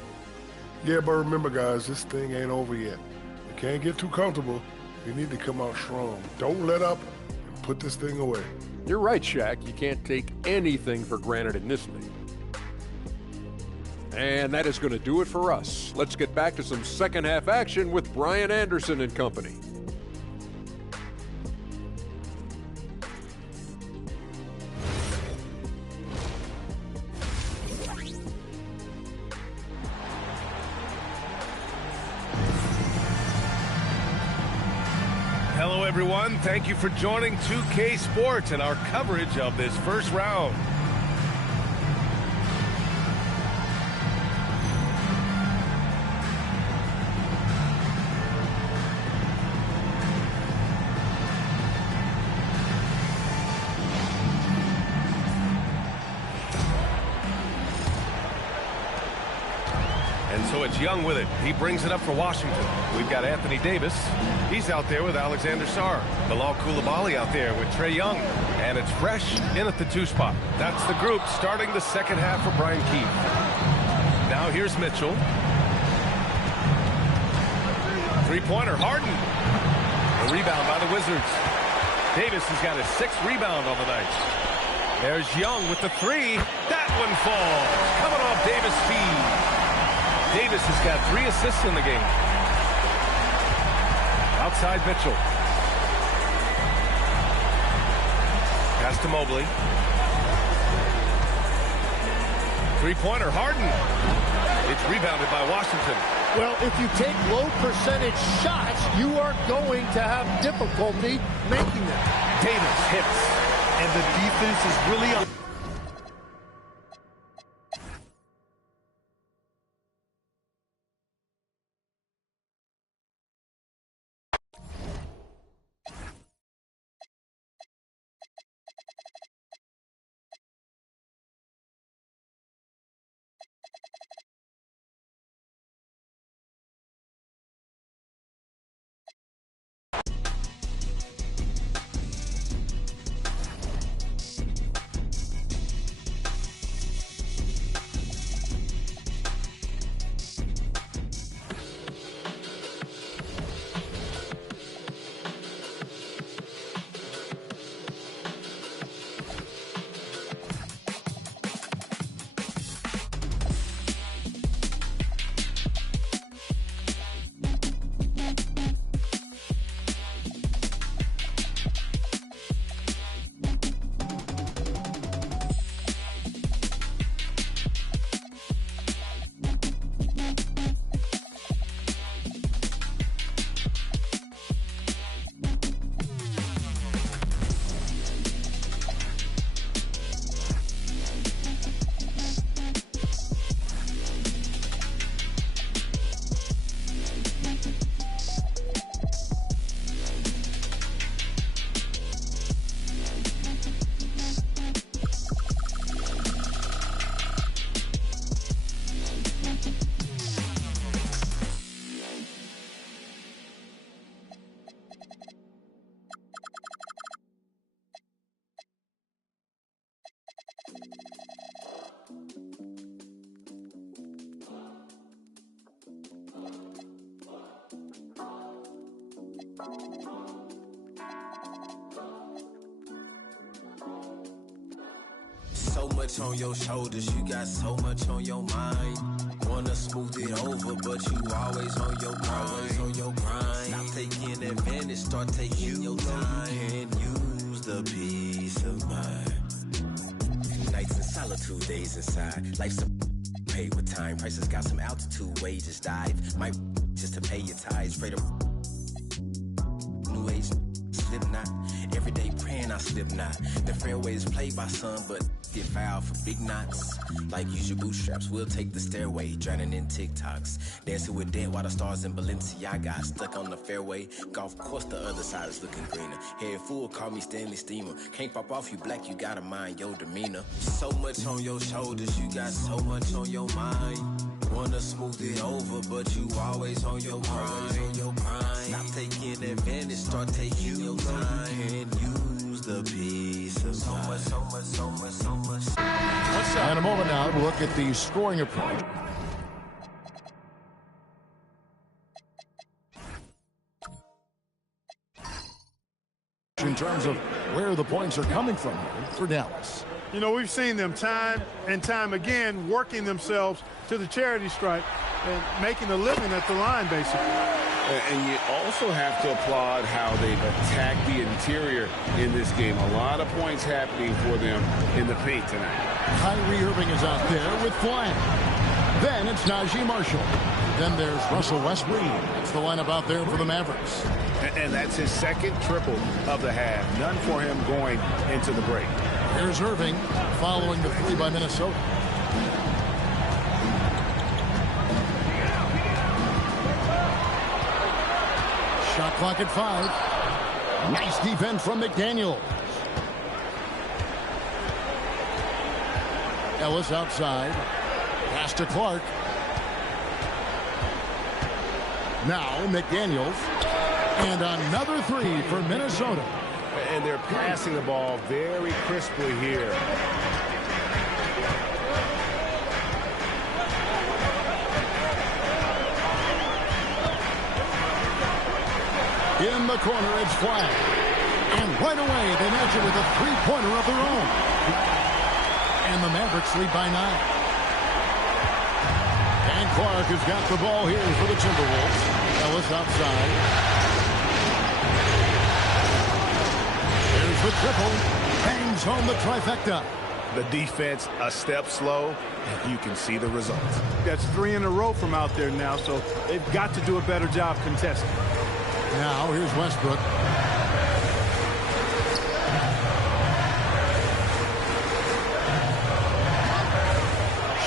Yeah, but remember, guys, this thing ain't over yet. You can't get too comfortable. You need to come out strong. Don't let up and put this thing away. You're right, Shaq. You can't take anything for granted in this league. And that is going to do it for us. Let's get back to some second half action with Brian Anderson and company. Hello, everyone. Thank you for joining 2K Sports and our coverage of this first round. And so it's Young with it. He brings it up for Washington. We've got Anthony Davis. He's out there with Alexander Sarr. Bilal Coulibaly out there with Trae Young. And it's Fresh in at the 2 spot. That's the group starting the second half for Brian Keefe. Now here's Mitchell. Three-pointer, Harden. A rebound by the Wizards. Davis has got his 6th rebound on the night. There's Young with the 3. That one falls. Coming off Davis' feed. Davis has got 3 assists in the game. Outside Mitchell. Pass to Mobley. Three-pointer, Harden. It's rebounded by Washington. Well, if you take low percentage shots, you are going to have difficulty making them. Davis hits, and the defense is really up. So much on your shoulders, you got so much on your mind. Wanna smooth it over, but you always on your grind. Stop taking advantage, start taking your time. And use the peace of mind. Nights in solitude, days inside. Life's a paid with time. Prices got some altitude, wages dive. Might just to pay your tithes. Afraid of new age slip not. Every day praying I slip not. The fairway is played by some, but get fouled for big knots. Like use your bootstraps, we'll take the stairway. Drowning in TikToks. Dancing with dead while the stars in Balenciaga. Stuck on the fairway. Golf course, the other side is looking greener. Head full, call me Stanley Steamer. Can't pop off, you black, you gotta mind your demeanor. So much on your shoulders, you got so much on your mind. Wanna smooth it over, but you always on your grind. Stop taking advantage, start taking your time. And use the peace of mind. So much. And a moment now to look at the scoring approach. In terms of where the points are coming from here for Dallas. You know, we've seen them time and time again working themselves to the charity stripe and making a living at the line, basically. And you also have to applaud how they've attacked the interior in this game. A lot of points happening for them in the paint tonight. Kyrie Irving is out there with Flying. Then it's Najee Marshall. Then there's Russell Westbrook. That's the lineup out there for the Mavericks. And that's his second triple of the half. None for him going into the break. Here's Irving following the three by Minnesota. Shot clock at 5. Nice defense from McDaniels. Ellis outside. Pass to Clark. Now McDaniels. And another three for Minnesota. And they're passing the ball very crisply here. In the corner, it's flat. And right away, they match it with a three-pointer of their own. And the Mavericks lead by 9. And Clark has got the ball here for the Timberwolves. Ellis outside. There's the triple. Bangs home the trifecta. The defense a step slow, and you can see the results. That's 3 in a row from out there now, so they've got to do a better job contesting. Now here's Westbrook.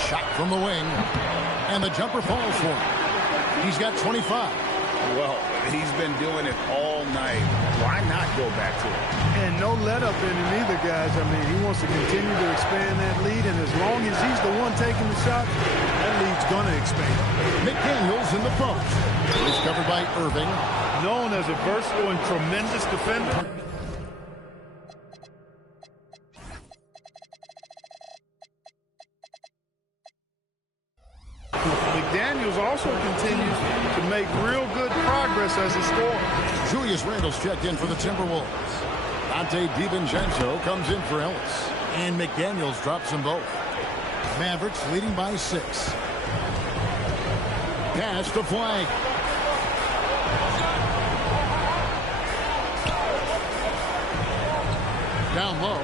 Shot from the wing, and the jumper falls for him. He's got 25. Well, he's been doing it all night. Why not go back to it? And no let up in him either, guys. I mean, he wants to continue to expand that lead, and as long as he's the one taking the shot, that lead's going to expand. McDaniels in the post. He's covered by Irving. Known as a versatile and tremendous defender. McDaniels also continues to make real good progress as a scorer. Julius Randle's checked in for the Timberwolves. Dante DiVincenzo comes in for Ellis. And McDaniels drops them both. Mavericks leading by 6. Pass to Flag. Down low.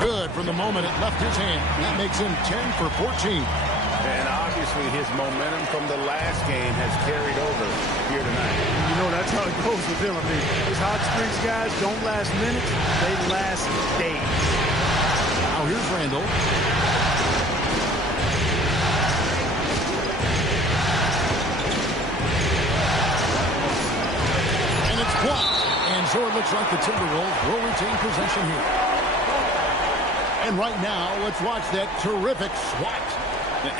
Good from the moment it left his hand. That makes him 10 for 14. And obviously his momentum from the last game has carried over here tonight. You know, that's how it goes with him. I mean, his hot streaks, guys, don't last minutes. They last days. Now here's Randle. And it's blocked. And so it looks like the Timberwolves will retain possession here. And right now, let's watch that terrific swat.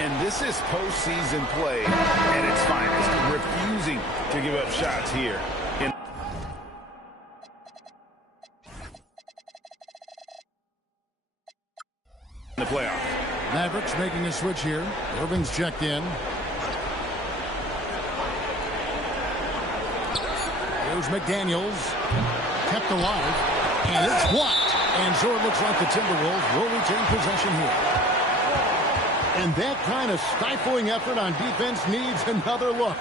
And this is postseason play at its finest, refusing to give up shots here. In the playoffs. Mavericks making a switch here. Irving's checked in. Here's McDaniels. Kept alive. And it's blocked. And so it looks like the Timberwolves will retain possession here. And that kind of stifling effort on defense needs another look.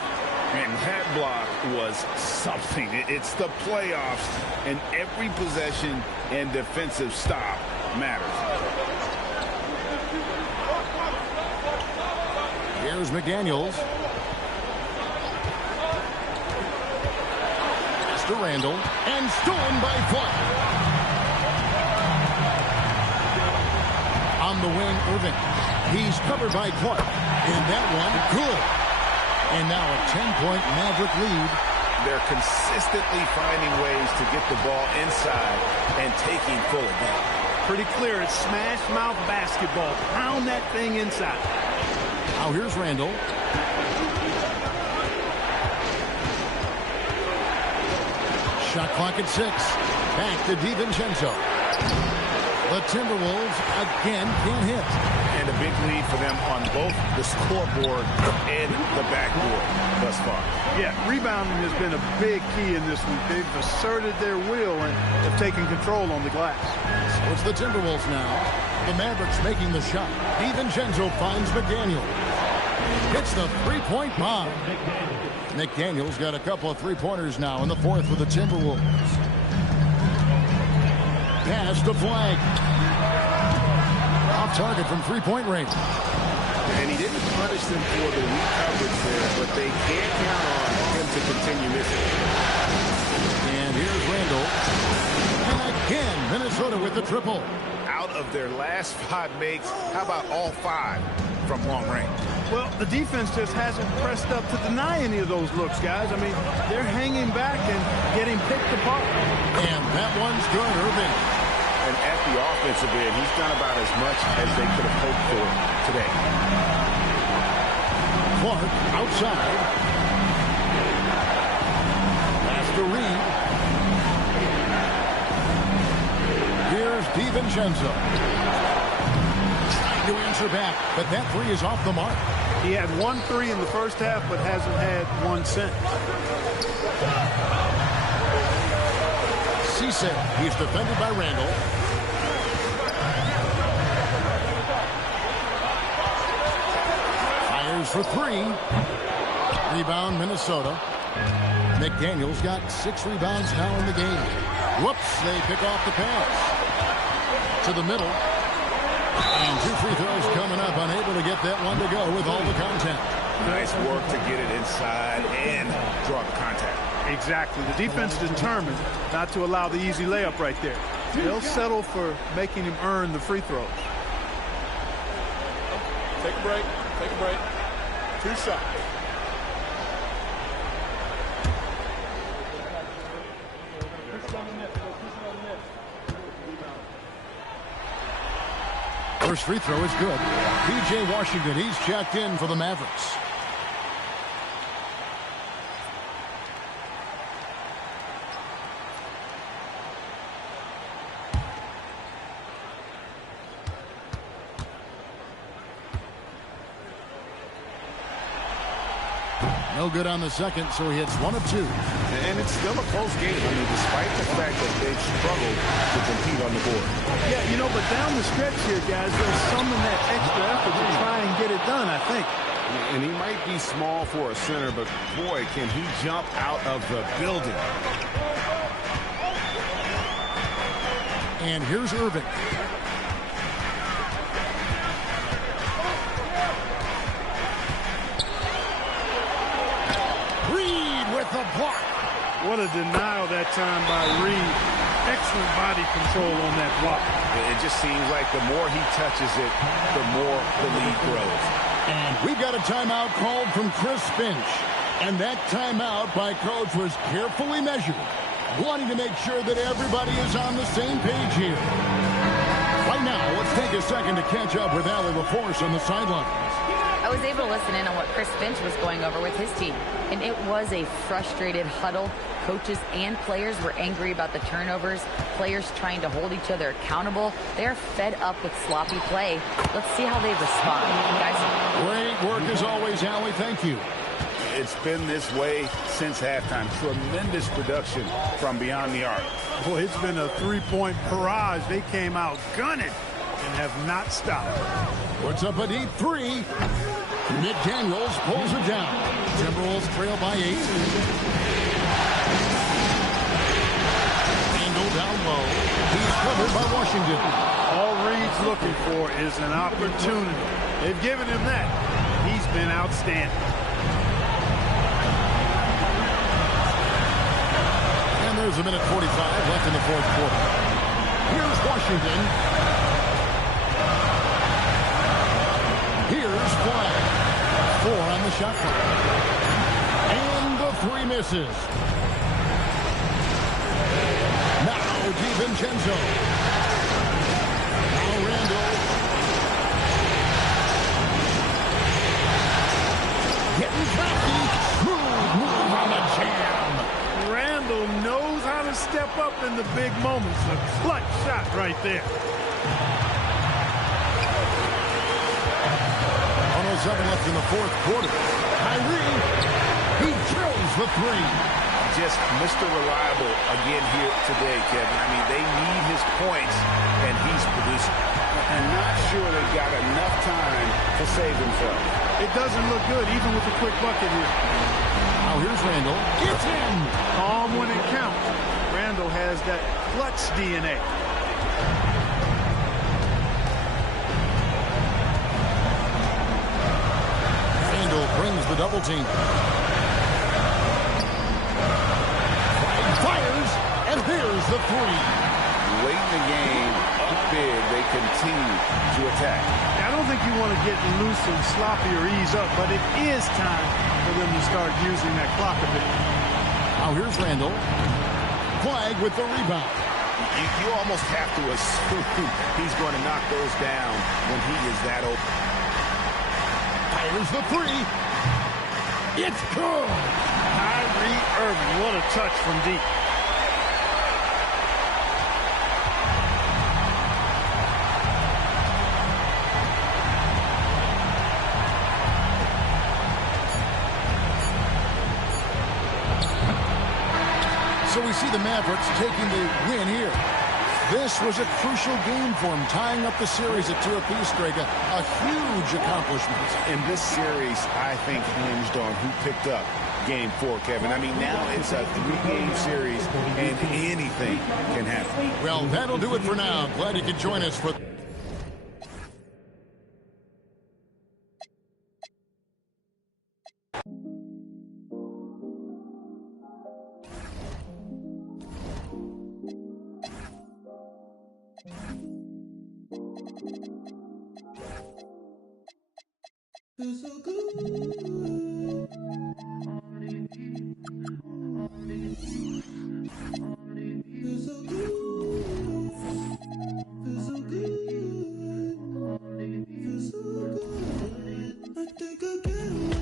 And that block was something. It's the playoffs, and every possession and defensive stop matters. Here's McDaniels. Pass to Randle. And stolen by Clark. On the wing, Irving. He's covered by Clark. And that one, good. And now a 10-point Maverick lead. They're consistently finding ways to get the ball inside and taking full advantage. Pretty clear. It's smash mouth basketball. Pound that thing inside. Now here's Randle. Shot clock at 6. Back to DiVincenzo. The Timberwolves again can't hit. And a big lead for them on both the scoreboard and the backboard thus far. Yeah, rebounding has been a big key in this week. They've asserted their will and have taken control on the glass. So it's the Timberwolves now. The Mavericks making the shot. DiVincenzo finds McDaniel. Hits the three-point bomb. McDaniel's got a couple of three-pointers now in the fourth for the Timberwolves. Pass to Flag. Off target from three-point range. And he didn't punish them for the weak coverage there, but they can't count on him to continue missing. And here's Randle. And again, Minnesota with the triple. Out of their last 5 makes, how about all 5 from long range? Well, the defense just hasn't pressed up to deny any of those looks, guys. I mean, they're hanging back and getting picked apart. And that one's good, Irving. And at the offensive end, he's done about as much as they could have hoped for today. Clark outside. Pass to Reed. Here's DiVincenzo. Trying to answer back, but that three is off the mark. He had 1 3 in the first half, but hasn't had one since. Cisse, he's defended by Randle. goes for three. Rebound, Minnesota. McDaniels got 6 rebounds now in the game. Whoops, they pick off the pass. To the middle. And 2 free throws coming up. Unable to get that one to go with all the contact. Nice work to get it inside and draw the contact. Exactly. The defense determined not to allow the easy layup right there. They'll settle for making him earn the free throws. Take a break. Take a break. 2 shots. First free throw is good. P.J. Washington, he's checked in for the Mavericks. No good on the second, so he hits 1 of 2. And it's still a close game. I mean, despite the fact that they've struggled to compete on the board. Yeah, you know, but down the stretch here, guys, they'll summon that extra effort to try and get it done, I think. And he might be small for a center, but boy, can he jump out of the building. And here's Irving. The block. What a denial that time by Reed. Excellent body control on that block. It just seems like the more he touches it, the more the lead grows. And we got a timeout called from Chris Finch. And that timeout by coach was carefully measured, wanting to make sure that everybody is on the same page here. Right now, let's take a second to catch up with Allie LaForce on the sidelines. I was able to listen in on what Chris Finch was going over with his team, and it was a frustrated huddle. Coaches and players were angry about the turnovers, players trying to hold each other accountable. They're fed up with sloppy play. Let's see how they respond. Guys. Great work as always, Allie. Thank you. It's been this way since halftime. Tremendous production from beyond the arc. Boy, it's been a 3-point barrage. They came out gunning and have not stopped. Puts up a deep 3. McDaniels pulls it down. Timberwolves trail by 8. Randle down low. He's covered by Washington. All Reed's looking for is an opportunity. They've given him that. He's been outstanding. And there's a minute 45 left in the fourth quarter. Here's Washington. Here's Flag. 4 on the shot clock. And the 3 misses. Now DiVincenzo. Now Randle. Getting crafty. Move on the jam. Randle knows how to step up in the big moments. A clutch shot right there. 107 left in the fourth quarter. Kyrie, he drills the 3. Just Mr. Reliable again here today, Kevin. I mean, they need his points, and he's producing. I'm not sure they've got enough time to save themselves. It doesn't look good, even with a quick bucket here. Now here's Randle. It's in. Calm when it counts. Randle has that clutch DNA. Brings the double team. Fires, and here's the 3. Late in the game, up big, they continue to attack. I don't think you want to get loose and sloppy or ease up, but it is time for them to start using that clock a bit. Now here's Randle. Flag with the rebound. You almost have to assume he's going to knock those down when he is that open. Fires the 3. It's good. Kyrie Irving, what a touch from deep. So we see the Mavericks taking the win here. This was a crucial game for him, tying up the series at 2 apiece, Greg. A huge accomplishment. And this series, I think, hinged on who picked up Game 4, Kevin. I mean, now it's a 3-game series, and anything can happen. Well, that'll do it for now. Glad you could join us for... Feels so good. Feels so good. Feels so good. Feels so good. I think I'll get away.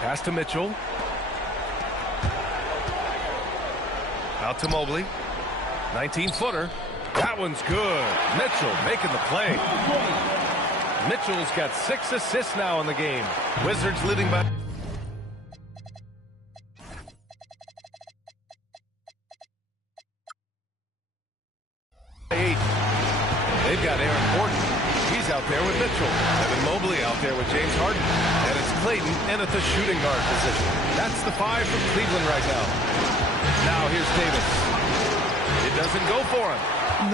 Pass to Mitchell. Out to Mobley. 19-footer. That one's good. Mitchell making the play. Mitchell's got 6 assists now in the game. Wizards leading by... They've got Aaron Gordon. He's out there with Mitchell. Evan Mobley out there with James Harden. And it's Clayton in at the shooting guard position. That's the 5 from Cleveland right now. Now here's Davis. It doesn't go for him.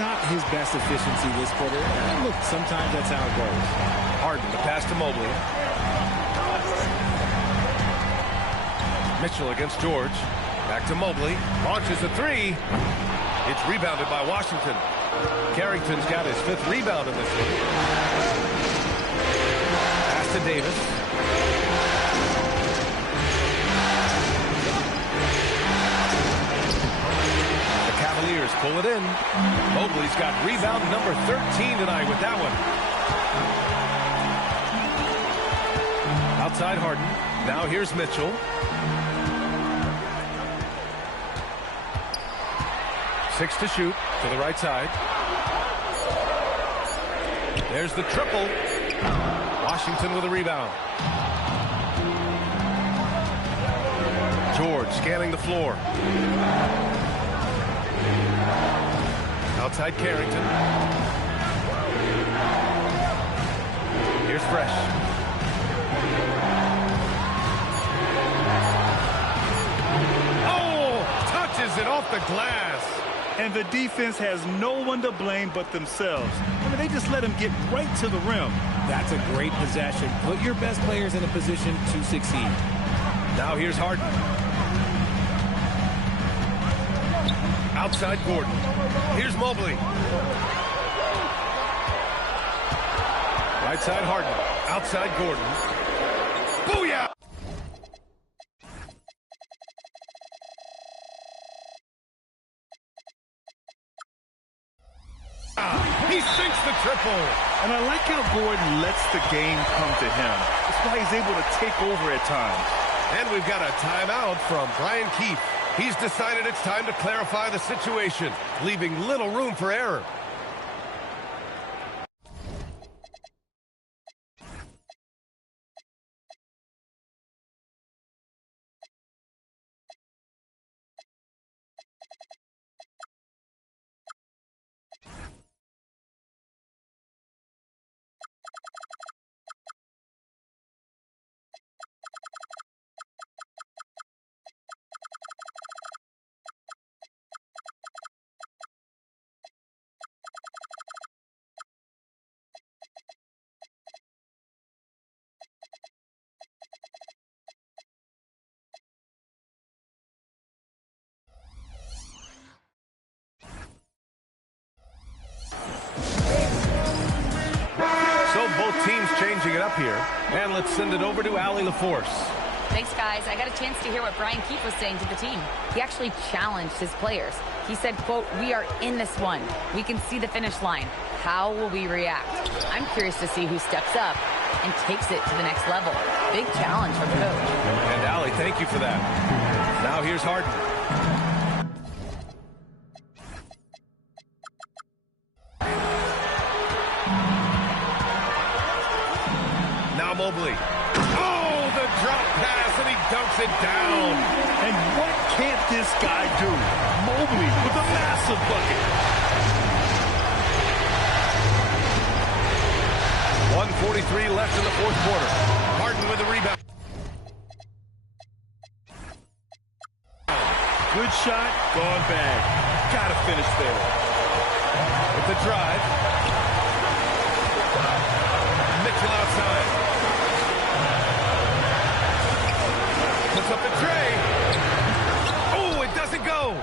Not his best efficiency this quarter. And look, sometimes that's how it goes. Harden, the pass to Mobley. Mitchell against George. Back to Mobley. Launches a 3. It's rebounded by Washington. Carrington's got his 5th rebound in this one. Pass to Davis. The Cavaliers pull it in. Mobley's got rebound number 13 tonight with that one. Outside Harden. Now here's Mitchell. Six to shoot to the right side. There's the triple. Washington with a rebound. George scanning the floor. Outside Carrington. Here's Fresh. Oh, touches it off the glass. And the defense has no one to blame but themselves. I mean, they just let him get right to the rim. That's a great possession. Put your best players in a position to succeed. Now here's Harden. Outside Gordon. Here's Mobley. Right side Harden. Outside Gordon. Booyah! He sinks the triple. And I like how Gordon lets the game come to him. That's why he's able to take over at times. And we've got a timeout from Brian Keefe. He's decided it's time to clarify the situation, leaving little room for error. Both teams changing it up here. And let's send it over to Allie LaForce. Thanks, guys. I got a chance to hear what Brian Keefe was saying to the team. He actually challenged his players. He said, quote, "We are in this one. We can see the finish line. How will we react?" I'm curious to see who steps up and takes it to the next level. Big challenge for the coach. And Allie, thank you for that. Now here's Harden. Mobley. Oh, the drop pass, and he dunks it down. And what can't this guy do? Mobley with a massive bucket. 1:43 left in the fourth quarter. Harden with the rebound. Good shot, gone bad. Gotta finish there. With the drive. Mitchell outside. Puts up the tray. Oh, it doesn't go.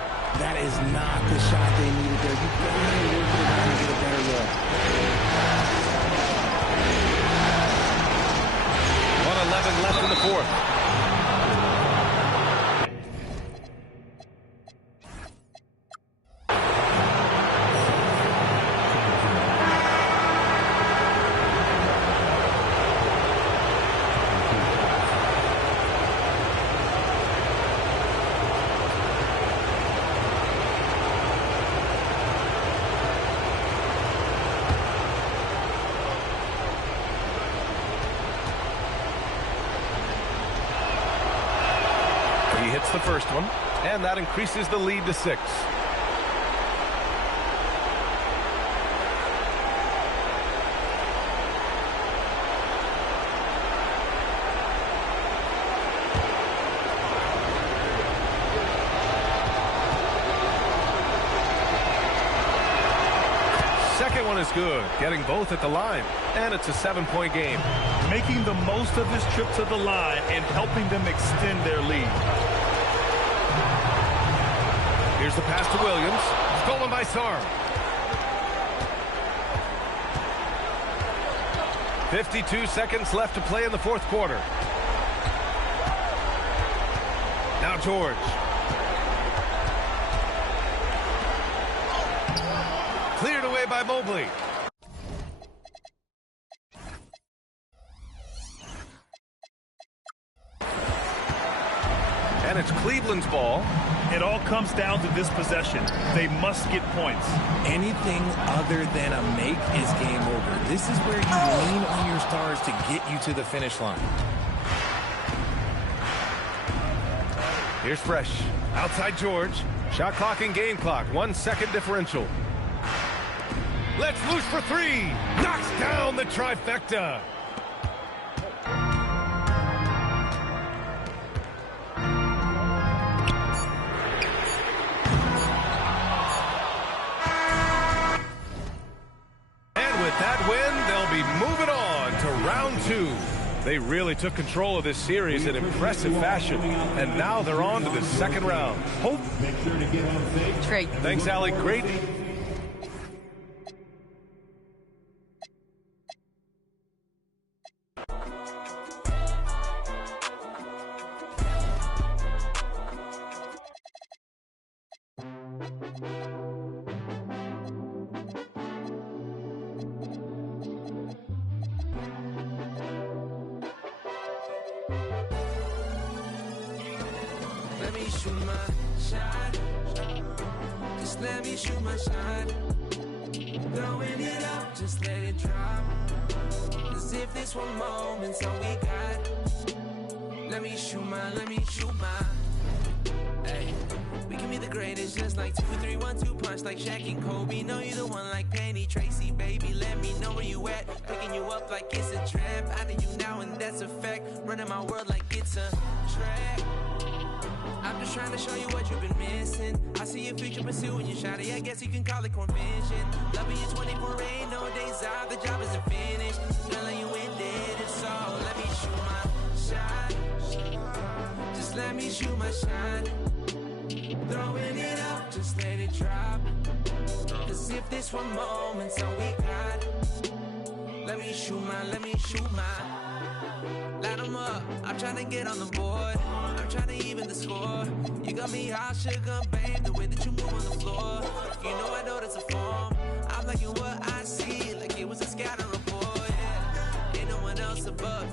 That is not the shot they needed there. You got to work it around and get a better look. 1:11 left in the fourth. The first one, and that increases the lead to 6. Second one is good, getting both at the line, and it's a 7-point game. Making the most of this trip to the line and helping them extend their lead. Here's the pass to Williams. Stolen by Sarr. 52 seconds left to play in the fourth quarter. Now George. Cleared away by Mobley. And it's Cleveland's ball. It all comes down to this possession. They must get points. Anything other than a make is game over. This is where you lean on your stars to get you to the finish line. Here's Fresh. Outside George. Shot clock and game clock. 1 second differential. Let's loose for three. Knocks down the trifecta. That win, they'll be moving on to round 2. They really took control of this series in impressive fashion, and now they're on to the second round. Make sure to get on stage. Great. Thanks, Allie. Great. Let me shoot my shot. Just let me shoot my shot. Throwing it up, just let it drop. As if this one moment's all we got. Let me shoot my. Hey, we can be the greatest, just like 2, 3, 1, 2 punch, like Shaq and Kobe. Know you the one like Penny Tracy, baby. Let me know where you at. Picking you up like it's a trap. I need you now, and that's a fact. Running my world like it's a track. I'm just trying to show you what you've been missing. I see your future pursuing your shawty. I guess you can call it convention. Loving you 24, ain't no days off. The job isn't finished. Girl, you ended it, so let me shoot my shot. Just let me shoot my shot. Throwing it up, just let it drop. As if this one moment's all we got. Let me shoot my. Light 'em up, I'm trying to get on the board. I'm trying to even the score. You got me hot, sugar, babe, the way that you move on the floor. You know I know that's a form. I'm liking what I see, like it was a scatter report, yeah. Ain't no one else above,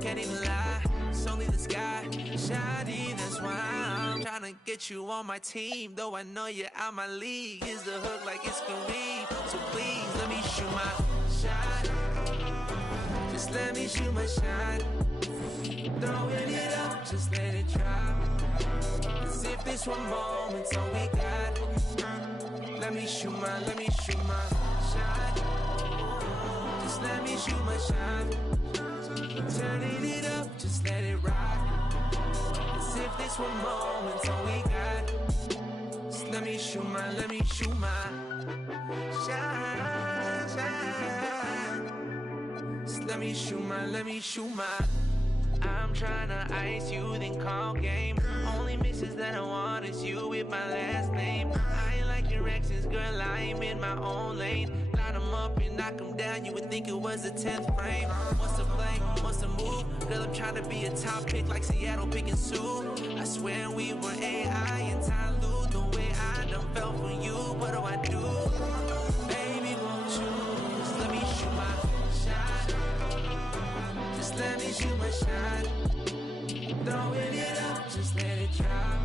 can't even lie. It's only the sky, shiny, that's why I'm trying to get you on my team. Though I know you're out my league, is the hook like it's Kareem. So please, let me shoot my shot. Just let me shoot my shot. Throwing it up, just let it drop. As if this one moment's all we got. Let me shoot my shot. Just let me shoot my shot. Turning it up, just let it rock. As if this one moment's all we got. Just let me shoot my shot. Just let me shoot my. I'm tryna ice you, then call game. Only misses that I want is you with my last name. I ain't like your exes, girl, I'm in my own lane. Light 'em up and knock 'em down, you would think it was the 10th frame. What's the play, what's the move? Girl, I'm tryna be a top pick like Seattle picking Sue. I swear we were AI and Ty Lue. The way I done fell for you, what do I do? Baby, won't you just let me shoot my shot? Just let me shoot my shot. Throwing it up, just let it drop.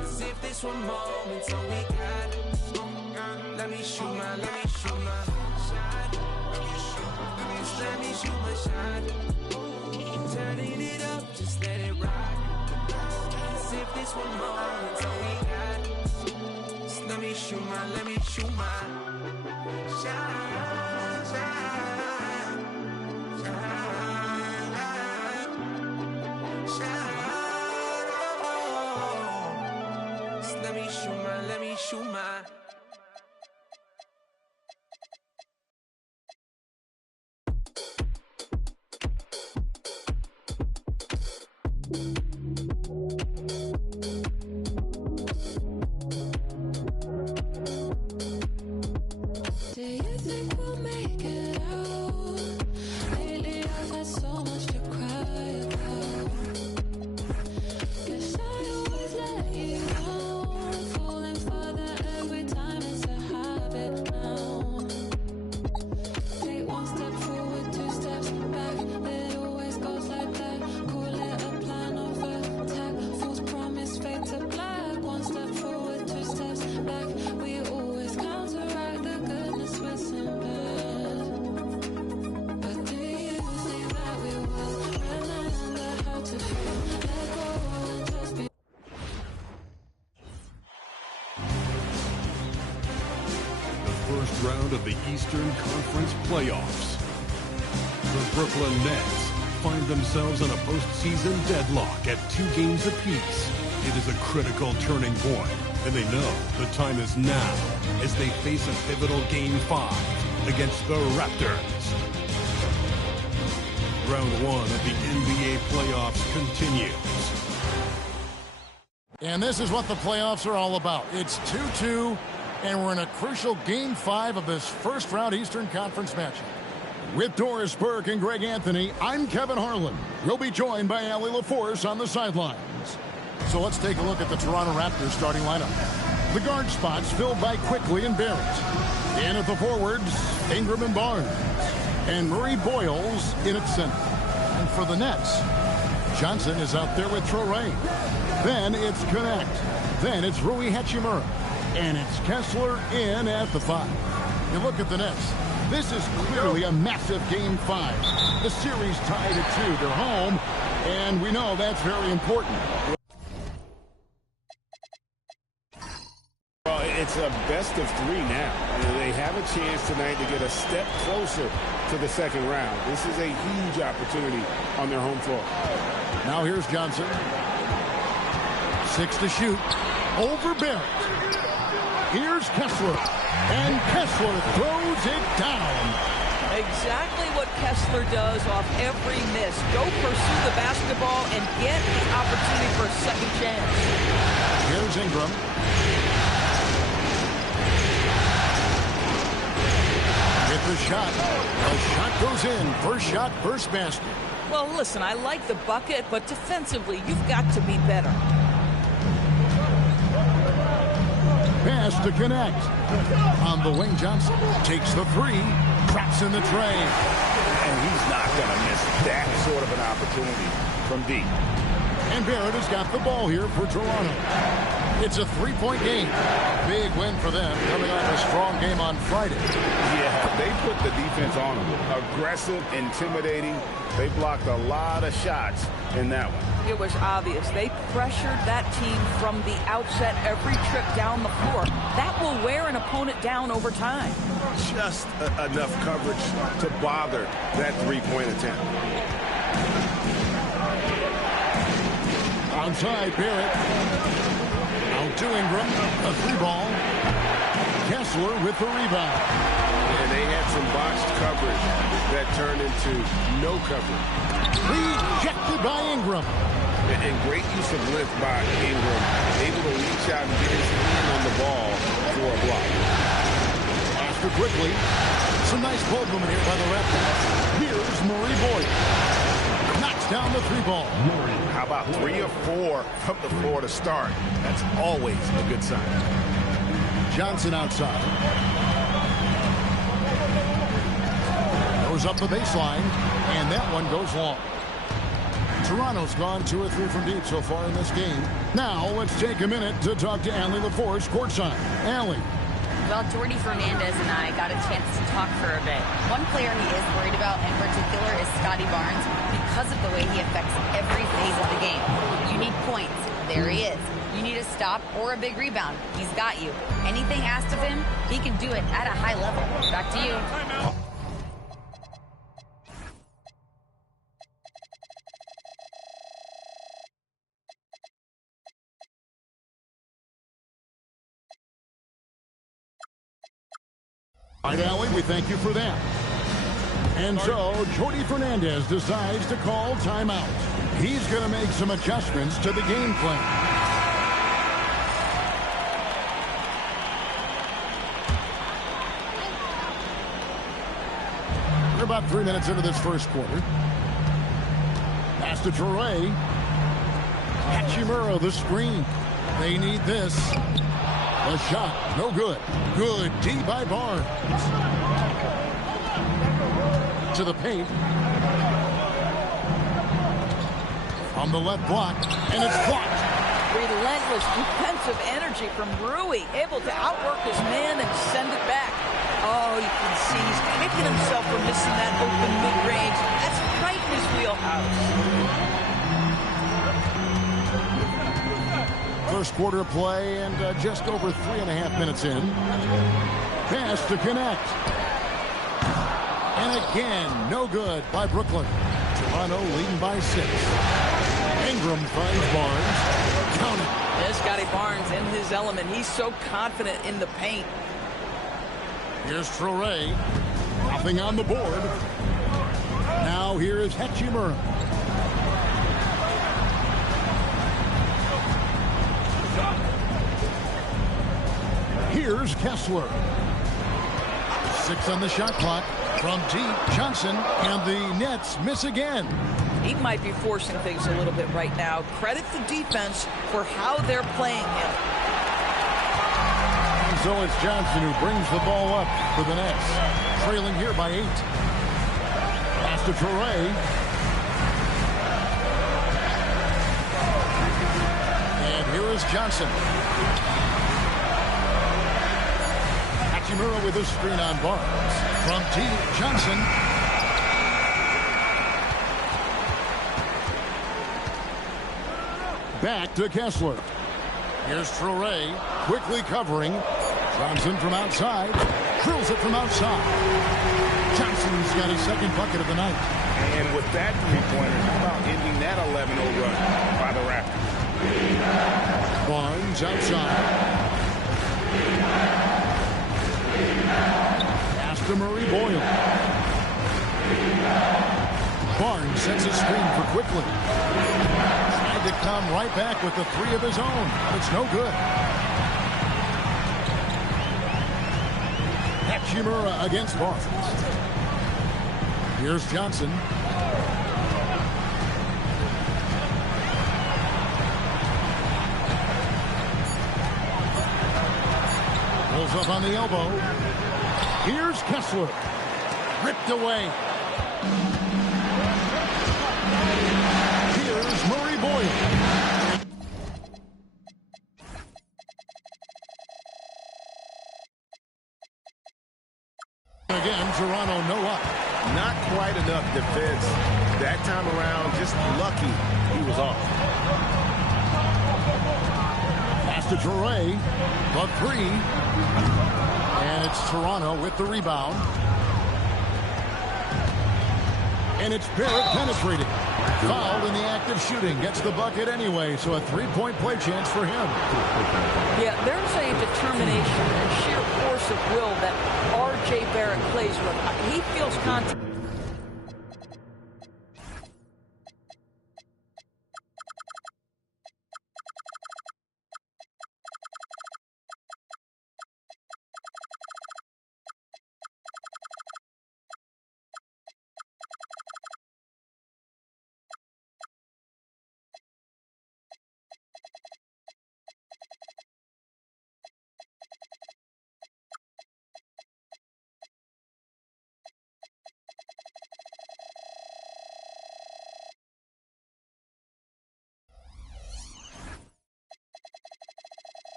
As if this one moment's all we got. Let me shoot my shot. Just let me shoot my shot. Turning it up, just let it rock. As if this one moment's all we got. Just let me shoot my shot. Let me shoot my. Do you think we'll make it out? Lately I've had so much to cry about. Guess I always let you down. Falling further every time, it's a habit now. Take one step forward, 2 steps back. It always goes like that. Call it a plan of round of the Eastern Conference playoffs. The Brooklyn Nets find themselves in a postseason deadlock at 2 games apiece. It is a critical turning point, and they know the time is now as they face a pivotal Game 5 against the Raptors. Round 1 of the NBA playoffs continues. And this is what the playoffs are all about. It's 2-2, and we're in a crucial Game 5 of this first-round Eastern Conference matchup. With Doris Burke and Greg Anthony, I'm Kevin Harlan. We'll be joined by Allie LaForce on the sidelines. So let's take a look at the Toronto Raptors starting lineup. The guard spots filled by Quickly and Barrett. In at the forwards, Ingram and Barnes. And Murray Boyles in at center. And for the Nets, Johnson is out there with Traoré. Then it's Connect. Then it's Rui Hachimura. And it's Kessler in at the 5. You look at the Nets. This is clearly a massive Game 5. The series tied at 2. They're home, and we know that's very important. Well, it's a best of 3 now. They have a chance tonight to get a step closer to the second round. This is a huge opportunity on their home floor. Now here's Johnson. 6 to shoot. Over Barrett. Here's Kessler. And Kessler throws it down. Exactly what Kessler does off every miss. Go pursue the basketball and get the opportunity for a second chance. Here's Ingram. Get the shot. The shot goes in. First shot, first basket. Well, listen, I like the bucket, but defensively, you've got to be better. Pass to Connect. On the wing, Johnson takes the 3, traps in the tray. And he's not going to miss that sort of an opportunity from deep. And Barrett has got the ball here for Toronto. It's a 3-point game. Big win for them, coming off a strong game on Friday. Yeah, they put the defense on them. Aggressive, intimidating. They blocked a lot of shots in that one. It was obvious. They pressured that team from the outset every trip down the floor. That will wear an opponent down over time. Just enough coverage to bother that 3-point attempt. Outside, Barrett. Out to Ingram. A 3-ball. Kessler with the rebound. And they had some botched coverage that turned into no coverage. Rejected by Ingram. And great use of lift by Ingram. Able to reach out and get his hand on the ball for a block. After quickly. Some nice ball movement here by the Raptors. Here's Murray Boyd. Knocks down the 3-ball. How about 3 of 4 from the floor to start? That's always a good sign. Johnson outside. Goes up the baseline, and that one goes long. Toronto's gone 2 or 3 from deep so far in this game. Now, let's take a minute to talk to Allie LaForce courtside. Allie. Well, Jordy Fernandez and I got a chance to talk for a bit. One player he is worried about in particular is Scotty Barnes because of the way he affects every phase of the game. You need points. There he is. You need a stop or a big rebound. He's got you. Anything asked of him, he can do it at a high level. Back to you. All right, Allie, we thank you for that. And so, Jordy Fernandez decides to call timeout. He's going to make some adjustments to the game plan. We're about 3 minutes into this first quarter. Pass to Traoré. Hachimura, the screen. They need this. The shot, no good. Good D by Barnes. To the paint. From the left block, and it's blocked. Relentless defensive energy from Rui, able to outwork his man and send it back. Oh, you can see he's kicking himself for missing that open mid-range. That's right in his wheelhouse. First quarter play and just over 3.5 minutes in. Pass to connect. And again, no good by Brooklyn. Toronto leading by 6. Ingram finds Barnes. Count it. There's Scotty Barnes in his element. He's so confident in the paint. Here's Traore. Nothing on the board. Now here is Hachimura. Here's Kessler. 6 on the shot clock. From deep, Johnson, and the Nets miss again. He might be forcing things a little bit right now. Credit the defense for how they're playing him. And so it's Johnson who brings the ball up for the Nets. Trailing here by 8. Pass to Traore. And here is Johnson. Hachimura with a screen on Barnes. From deep, Johnson. Back to Kessler. Here's Traore, quickly covering. Johnson from outside. Drills it from outside. Johnson's got his second bucket of the night. And with that three-pointer, how about ending that 11-0 run by the Raptors? Barnes outside. Pass to Murray Boyle. Barnes sets a screen for Quickly. Tried to come right back with the 3 of his own. It's no good. Hachimura against Barnes. Here's Johnson. Pulls up on the elbow. Here's Kessler. Ripped away. Here's Murray Boyle. Again, Toronto no up. Not quite enough defense. That time around, just lucky he was off. Pass to Traore. The 3. And it's Toronto with the rebound. And it's Barrett penetrating. Fouled in the act of shooting. Gets the bucket anyway, so a 3-point play chance for him. Yeah, there's a determination and sheer force of will that R.J. Barrett plays with. He feels contact.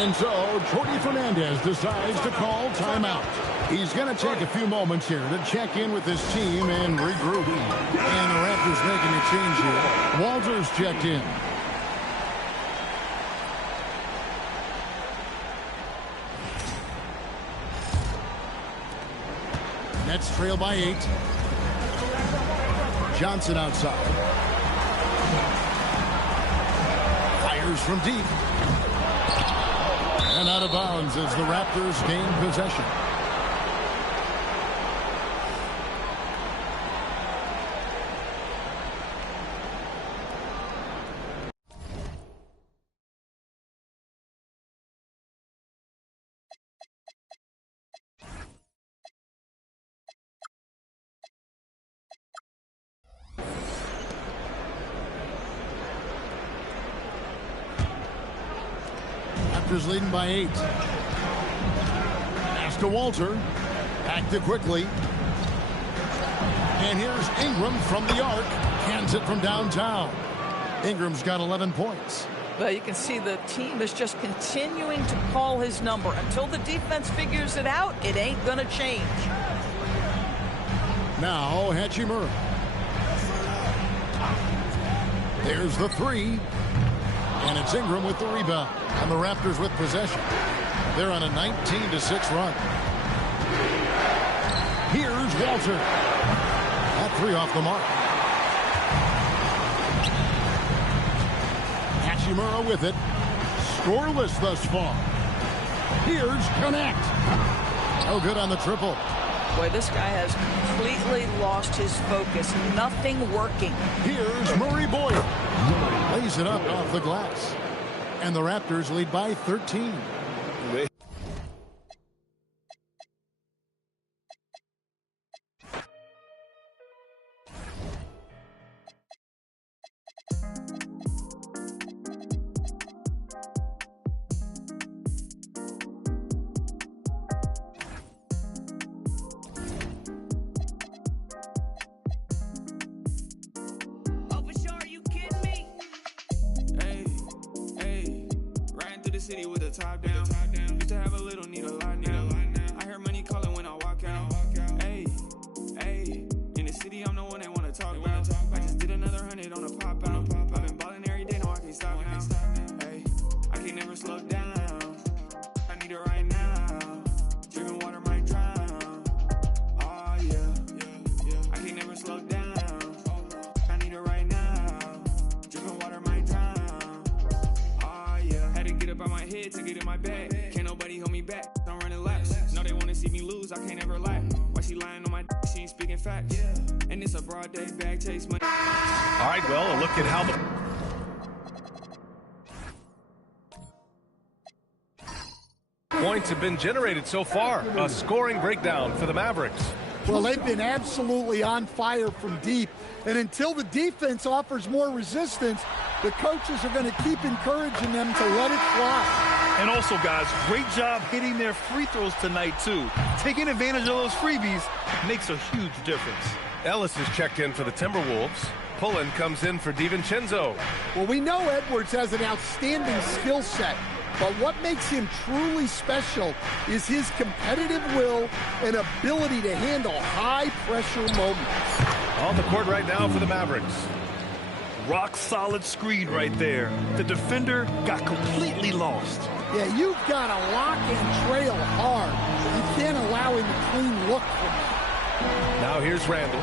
And so, Jordy Fernandez decides to call timeout. He's going to take a few moments here to check in with his team and regroup. And the Raptors making a change here. Walters checked in. Nets trail by 8. Johnson outside. Fires from deep. And out of bounds as the Raptors gain possession. Raptors leading by 8. Pass to Walter. Back to quickly. And here's Ingram from the arc. Cans it from downtown. Ingram's got 11 points. Well, you can see the team is just continuing to call his number. Until the defense figures it out, it ain't going to change. Now, Hachimura. There's the 3. And it's Ingram with the rebound. And the Raptors with possession. They're on a 19-6 run. Here's Walter. That 3 off the mark. Hachimura with it. Scoreless thus far. Here's Connect. No good on the triple. Boy, this guy has completely lost his focus. Nothing working. Here's Murray Boyd. Lays it up off the glass. And the Raptors lead by 13. City with the top down. Used to have a little, need a lot now. I hear money calling when I walk out. Hey, hey, in the city I'm the one they wanna talk about. I just did another 100 on a pop out. I've been balling every day, no I can't stop now. Hey, I can never slow down. I need it right now. Drinking water might drown. Oh yeah, I can never slow down. I need it right now. Drinking water might drown. Get up out my head to get in my bag. Can't nobody hold me back. I'm running laps. No, they wanna see me lose. I can't ever lie. Why she lying on my d? She ain't speaking facts. And it's a broad day bag chase money. All right, well, a look at how the points have been generated so far. A scoring breakdown for the Mavericks. Well, they've been absolutely on fire from deep. And until the defense offers more resistance, the coaches are going to keep encouraging them to let it fly. And also, guys, great job hitting their free throws tonight, too. Taking advantage of those freebies makes a huge difference. Ellis is checked in for the Timberwolves. Pullen comes in for DiVincenzo. Well, we know Edwards has an outstanding skill set, but what makes him truly special is his competitive will and ability to handle high-pressure moments. On the court right now for the Mavericks. Rock solid screen right there. The defender got completely lost. Yeah, you've got to lock and trail hard. You can't allow him a clean look from that. Now here's Randall.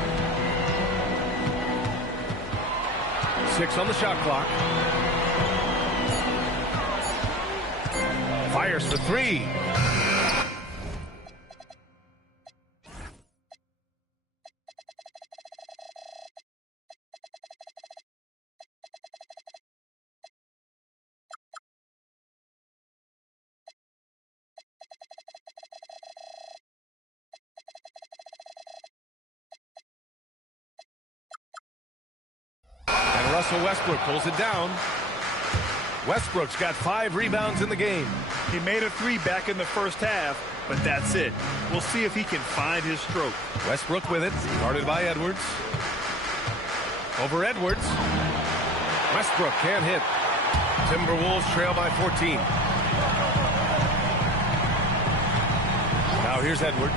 6 on the shot clock. Fires for 3. And Russell Westbrook pulls it down. Westbrook's got 5 rebounds in the game. He made a 3 back in the first half, but that's it. We'll see if he can find his stroke. Westbrook with it, guarded by Edwards. Over Edwards. Westbrook can't hit. Timberwolves trail by 14. Now here's Edwards.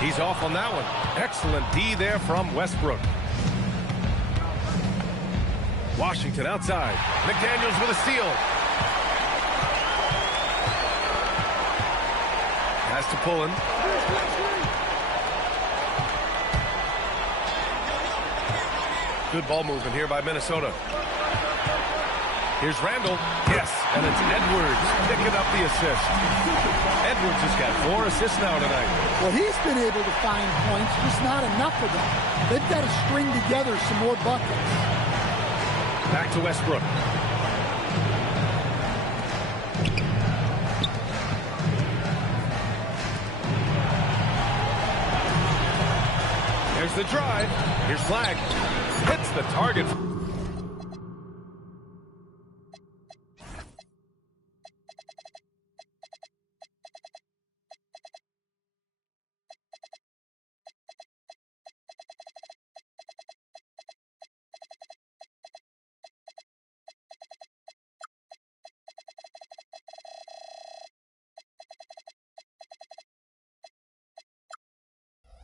He's off on that one. Excellent D there from Westbrook. Washington outside. McDaniels with a steal. Has to pull in. Good ball movement here by Minnesota. Here's Randall. Yes, and it's Edwards picking up the assist. Edwards has got 4 assists now tonight. Well, he's been able to find points, just not enough of them. They've got to string together some more buckets. Back to Westbrook. There's the drive. Here's Flag. Hits the target.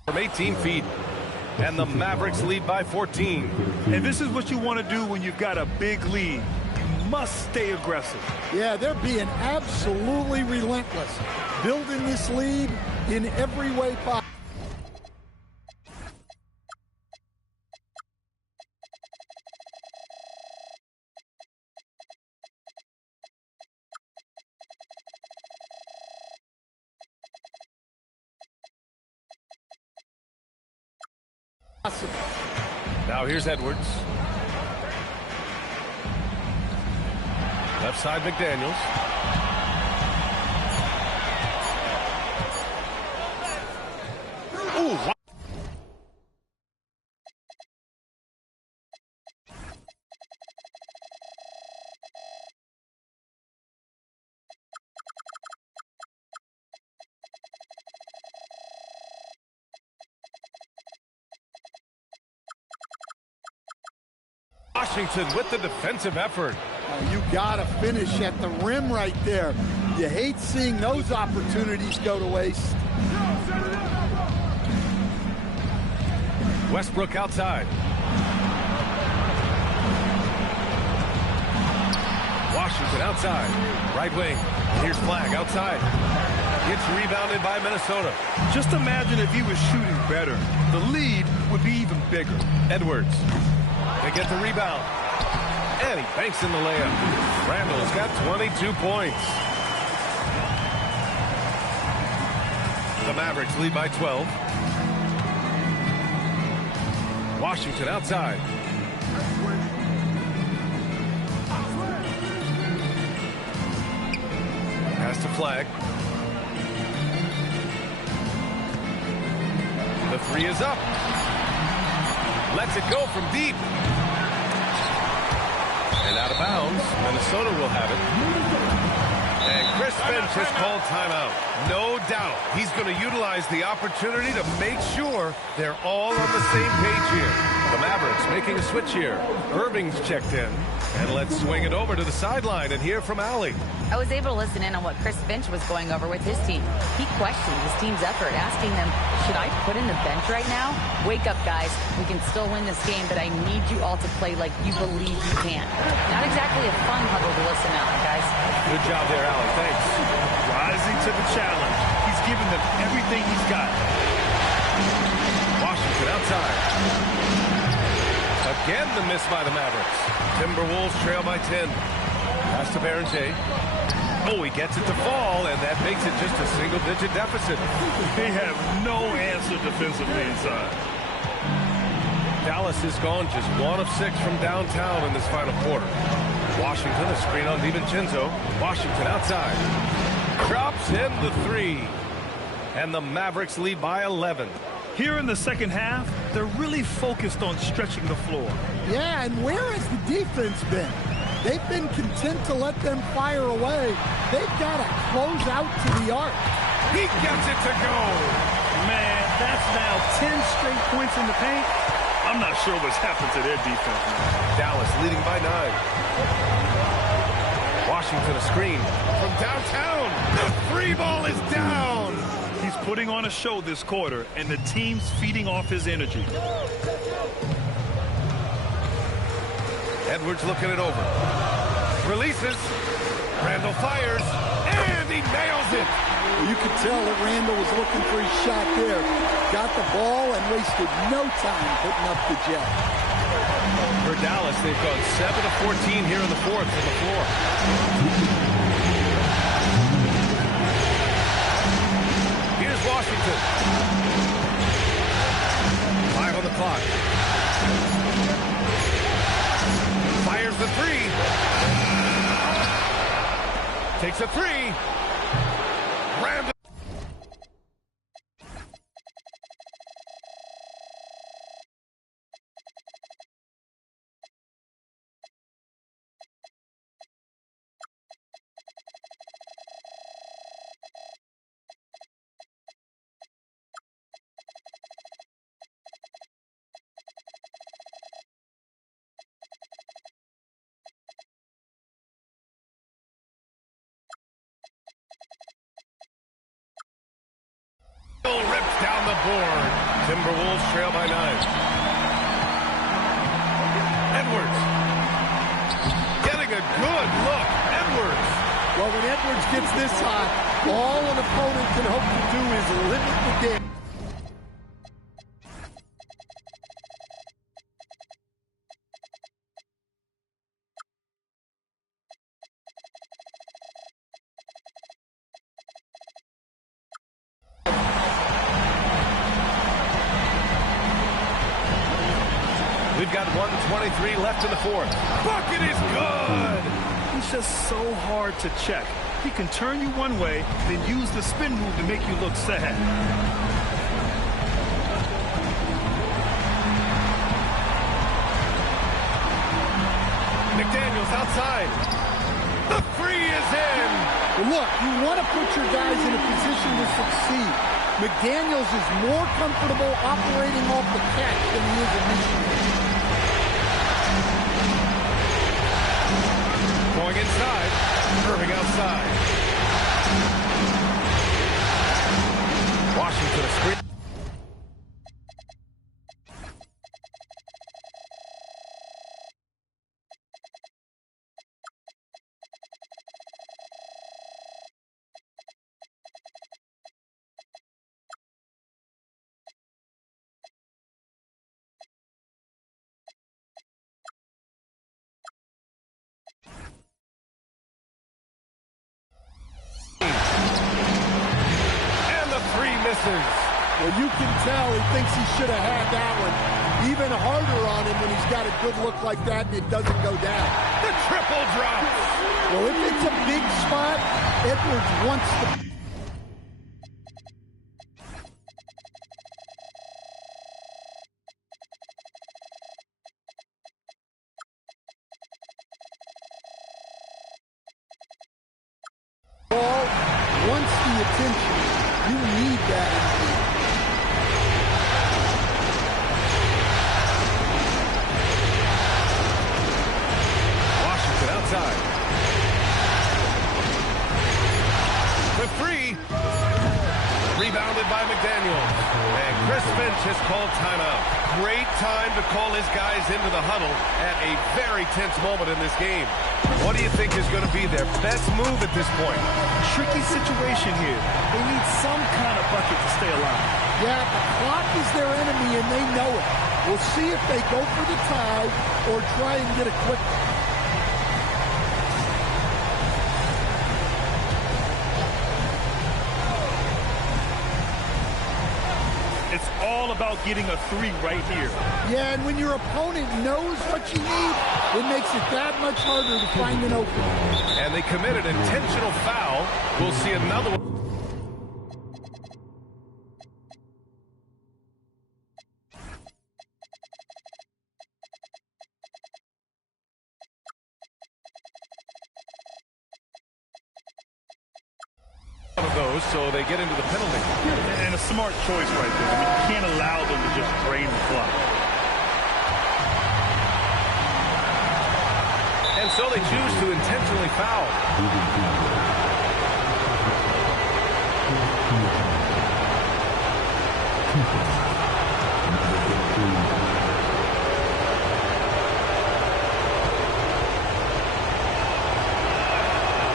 From 18 feet. And the Mavericks lead by 14. And this is what you want to do when you've got a big lead. You must stay aggressive. Yeah, they're being absolutely relentless. Building this lead in every way possible. Now here's Edwards. Left side McDaniels. Ooh, wow. Washington with the defensive effort. You got to finish at the rim right there. You hate seeing those opportunities go to waste. Westbrook outside. Washington outside. Right wing. Here's Flag outside. Gets rebounded by Minnesota. Just imagine if he was shooting better. The lead would be even bigger. Edwards. They get the rebound. And he banks in the layup. Randall's got 22 points. The Mavericks lead by 12. Washington outside. Pass to Flag. The 3 is up. Lets it go from deep. And out of bounds. Minnesota will have it. And Chris Finch has called timeout. No doubt he's going to utilize the opportunity to make sure they're all on the same page here. The Mavericks making a switch here. Irving's checked in. And let's swing it over to the sideline and hear from Allie. I was able to listen in on what Chris Finch was going over with his team. He questioned his team's effort, asking them, should I put in the bench right now? Wake up, guys. We can still win this game, but I need you all to play like you believe you can. Not exactly a fun huddle to listen out, guys. Good job there, Allie. Thanks. Rising to the challenge. He's giving them everything he's got. Washington outside. Again, the miss by the Mavericks. Timberwolves trail by 10. Pass to Barron-J. Oh, he gets it to fall, and that makes it just a single-digit deficit. They have no answer defensively inside. Dallas has gone just 1 of 6 from downtown in this final quarter. Washington, a screen on DiVincenzo. Washington outside. Drops in the 3. And the Mavericks lead by 11. Here in the second half, they're really focused on stretching the floor. Yeah, and where has the defense been? They've been content to let them fire away. They've got to close out to the arc. He gets it to go. Man, that's now 10 straight points in the paint. I'm not sure what's happened to their defense now. Dallas leading by 9. Washington a screen from downtown. The free ball is down. He's putting on a show this quarter, and the team's feeding off his energy. Edwards looking it over. Releases. Randall fires, and he nails it. You could tell that Randall was looking for his shot there. Got the ball and wasted no time putting up the jet. For Dallas, they've gone 7 of 14 here in the fourth on the floor. Here's Washington. 5 on the clock. Fires the 3. Takes a 3. Randall. Rips down the board. Timberwolves trail by 9. Edwards. Getting a good look. Edwards. Well, when Edwards gets this hot, all an opponent can hope to do is limit the damage. We've got 1:23 left in the fourth. Bucket is good! He's just so hard to check. He can turn you one way, then use the spin move to make you look sad. McDaniels outside. The 3 is in! Well, look, you want to put your guys in a position to succeed. McDaniels is more comfortable operating off the catch than he is initially. Going inside, curving outside. Washington a screen. Well, you can tell he thinks he should have had that one. Even harder on him when he's got a good look like that and it doesn't go down. The triple drop. Well, if it's a big spot, Edwards wants to... Ball wants the attention. You need that in the game. Washington outside. The 3. Rebounded by McDaniels. And Chris Finch has called timeout. Great time to call his guys into the huddle at a very tense moment in this game. What do you think is going to be their best move at this point? Tricky situation here. They need some kind of bucket to stay alive. Yeah, the clock is their enemy and they know it. We'll see if they go for the tie or try and get a quick one. It's all about getting a 3 right here. Yeah, and when your opponent knows what you need, it makes it that much harder to find an opening. And they committed an intentional foul. We'll see another one. Of those, so they get into the penalty. And a smart choice right there. I mean, you can't allow them to just drain the clock. so they choose to intentionally foul.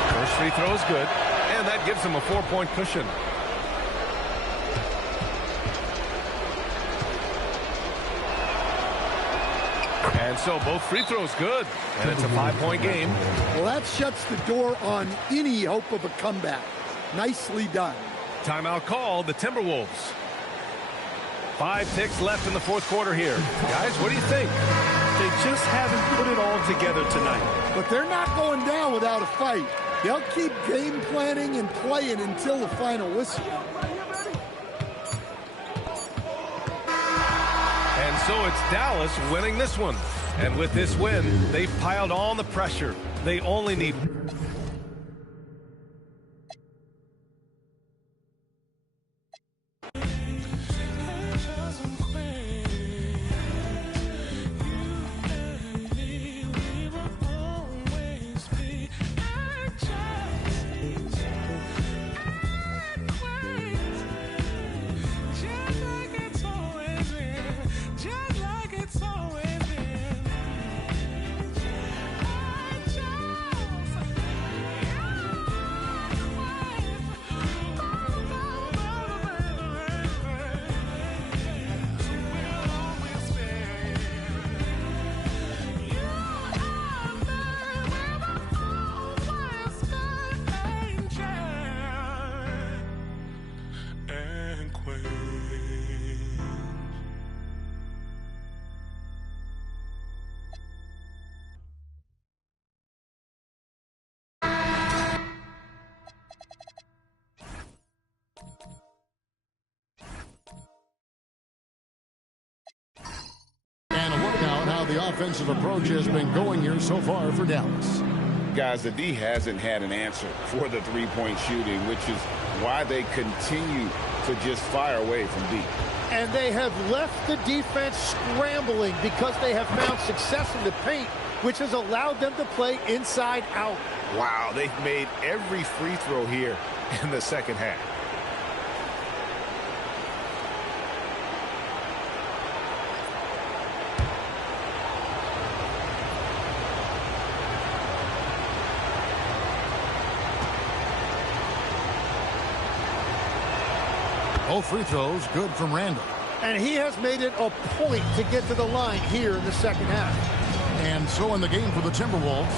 First free throw is good, and that gives him a 4-point cushion. And so both free throws good, and it's a 5-point game. Well, that shuts the door on any hope of a comeback. Nicely done. Timeout called, the Timberwolves. 5 ticks left in the fourth quarter here. Guys, what do you think? They just haven't put it all together tonight. But they're not going down without a fight. They'll keep game planning and playing until the final whistle. And so it's Dallas winning this one. And with this win, they've piled on the pressure. They only need... The offensive approach has been going here so far for Dallas. Guys, the D hasn't had an answer for the three-point shooting, which is why they continue to just fire away from deep. And they have left the defense scrambling because they have found success in the paint, which has allowed them to play inside out. Wow, they've made every free throw here in the second half. Both free throws good from Randall. And he has made it a point to get to the line here in the second half. And so in the game for the Timberwolves,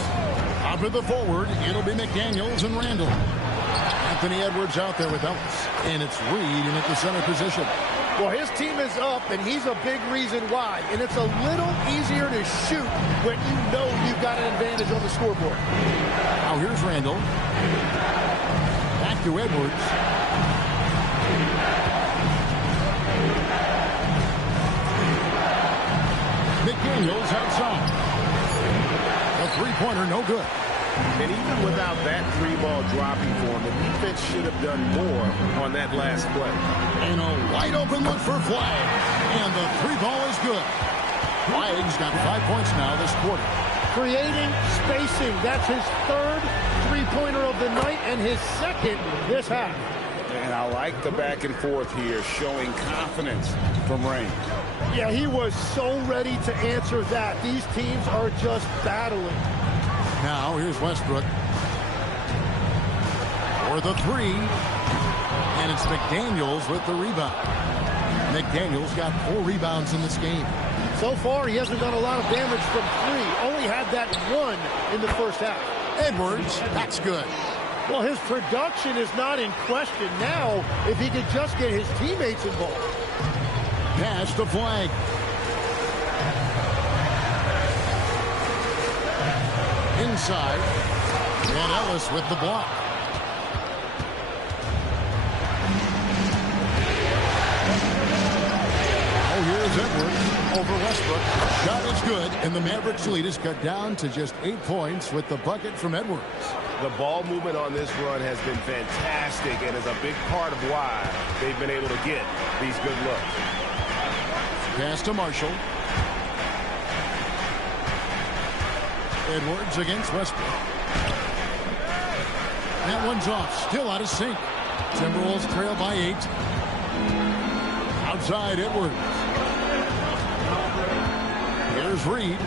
out of the forward, it'll be McDaniels and Randall. Anthony Edwards out there with Ellis. And it's Reed in at the center position. Well, his team is up, and he's a big reason why. And it's a little easier to shoot when you know you've got an advantage on the scoreboard. Now here's Randall. Back to Edwards. McDaniels outside. A three-pointer, no good. And even without that three-ball dropping for him, the defense should have done more on that last play. And a wide-open look for Flagg. And the three ball is good. Flagg's got 5 points now this quarter. Creating spacing. That's his third three-pointer of the night and his second this half. And I like the back and forth here, showing confidence from range. Yeah, he was so ready to answer that. These teams are just battling. Now here's Westbrook for the three. And it's McDaniels with the rebound. McDaniels got 4 rebounds in this game. So far, he hasn't done a lot of damage from three. Only had that one in the first half. Edwards, that's good. Well, his production is not in question now if he could just get his teammates involved. Pass to Flagg. Inside. And Ellis with the block. Oh, here's Edwards over Westbrook. Shot is good, and the Mavericks lead is cut down to just 8 points with the bucket from Edwards. The ball movement on this run has been fantastic and is a big part of why they've been able to get these good looks. Pass to Marshall. Edwards against Westbrook. That one's off, still out of sync. Timberwolves trail by 8. Outside Edwards. Here's Reed.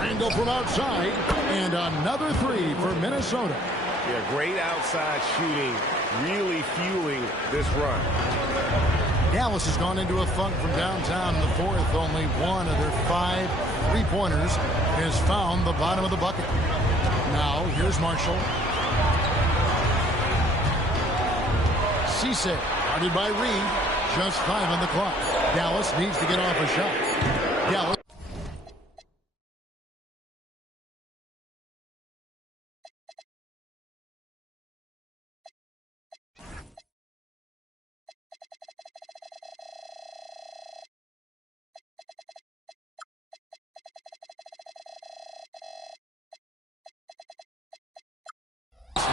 Randall from outside, and another 3 for Minnesota. Yeah, great outside shooting, really fueling this run. Dallas has gone into a funk from downtown in the fourth. Only one of their 5 3-pointers has found the bottom of the bucket. Now, here's Marshall. Cisse, guarded by Reed. Just 5 on the clock. Dallas needs to get off a shot. Dallas.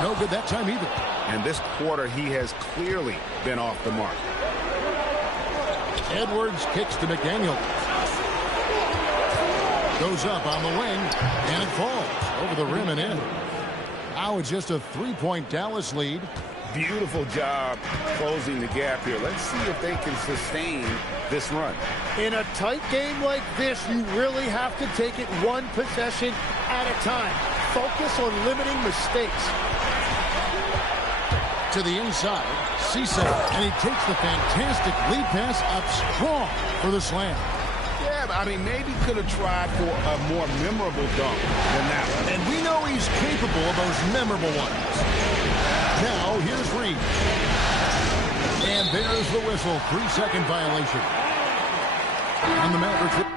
No good that time either. And this quarter, he has clearly been off the mark. Edwards kicks to McDaniel. Goes up on the wing, and it falls over the rim and in. Now it's just a 3-point Dallas lead. Beautiful job closing the gap here. Let's see if they can sustain this run. In a tight game like this, you really have to take it one possession at a time. Focus on limiting mistakes. To the inside, Cisse, and he takes the fantastic lead pass up strong for the slam. Yeah, I mean, maybe could have tried for a more memorable dunk than that one. And we know he's capable of those memorable ones. Now, here's Reed. And there's the whistle. 3-second violation. On the Mavericks.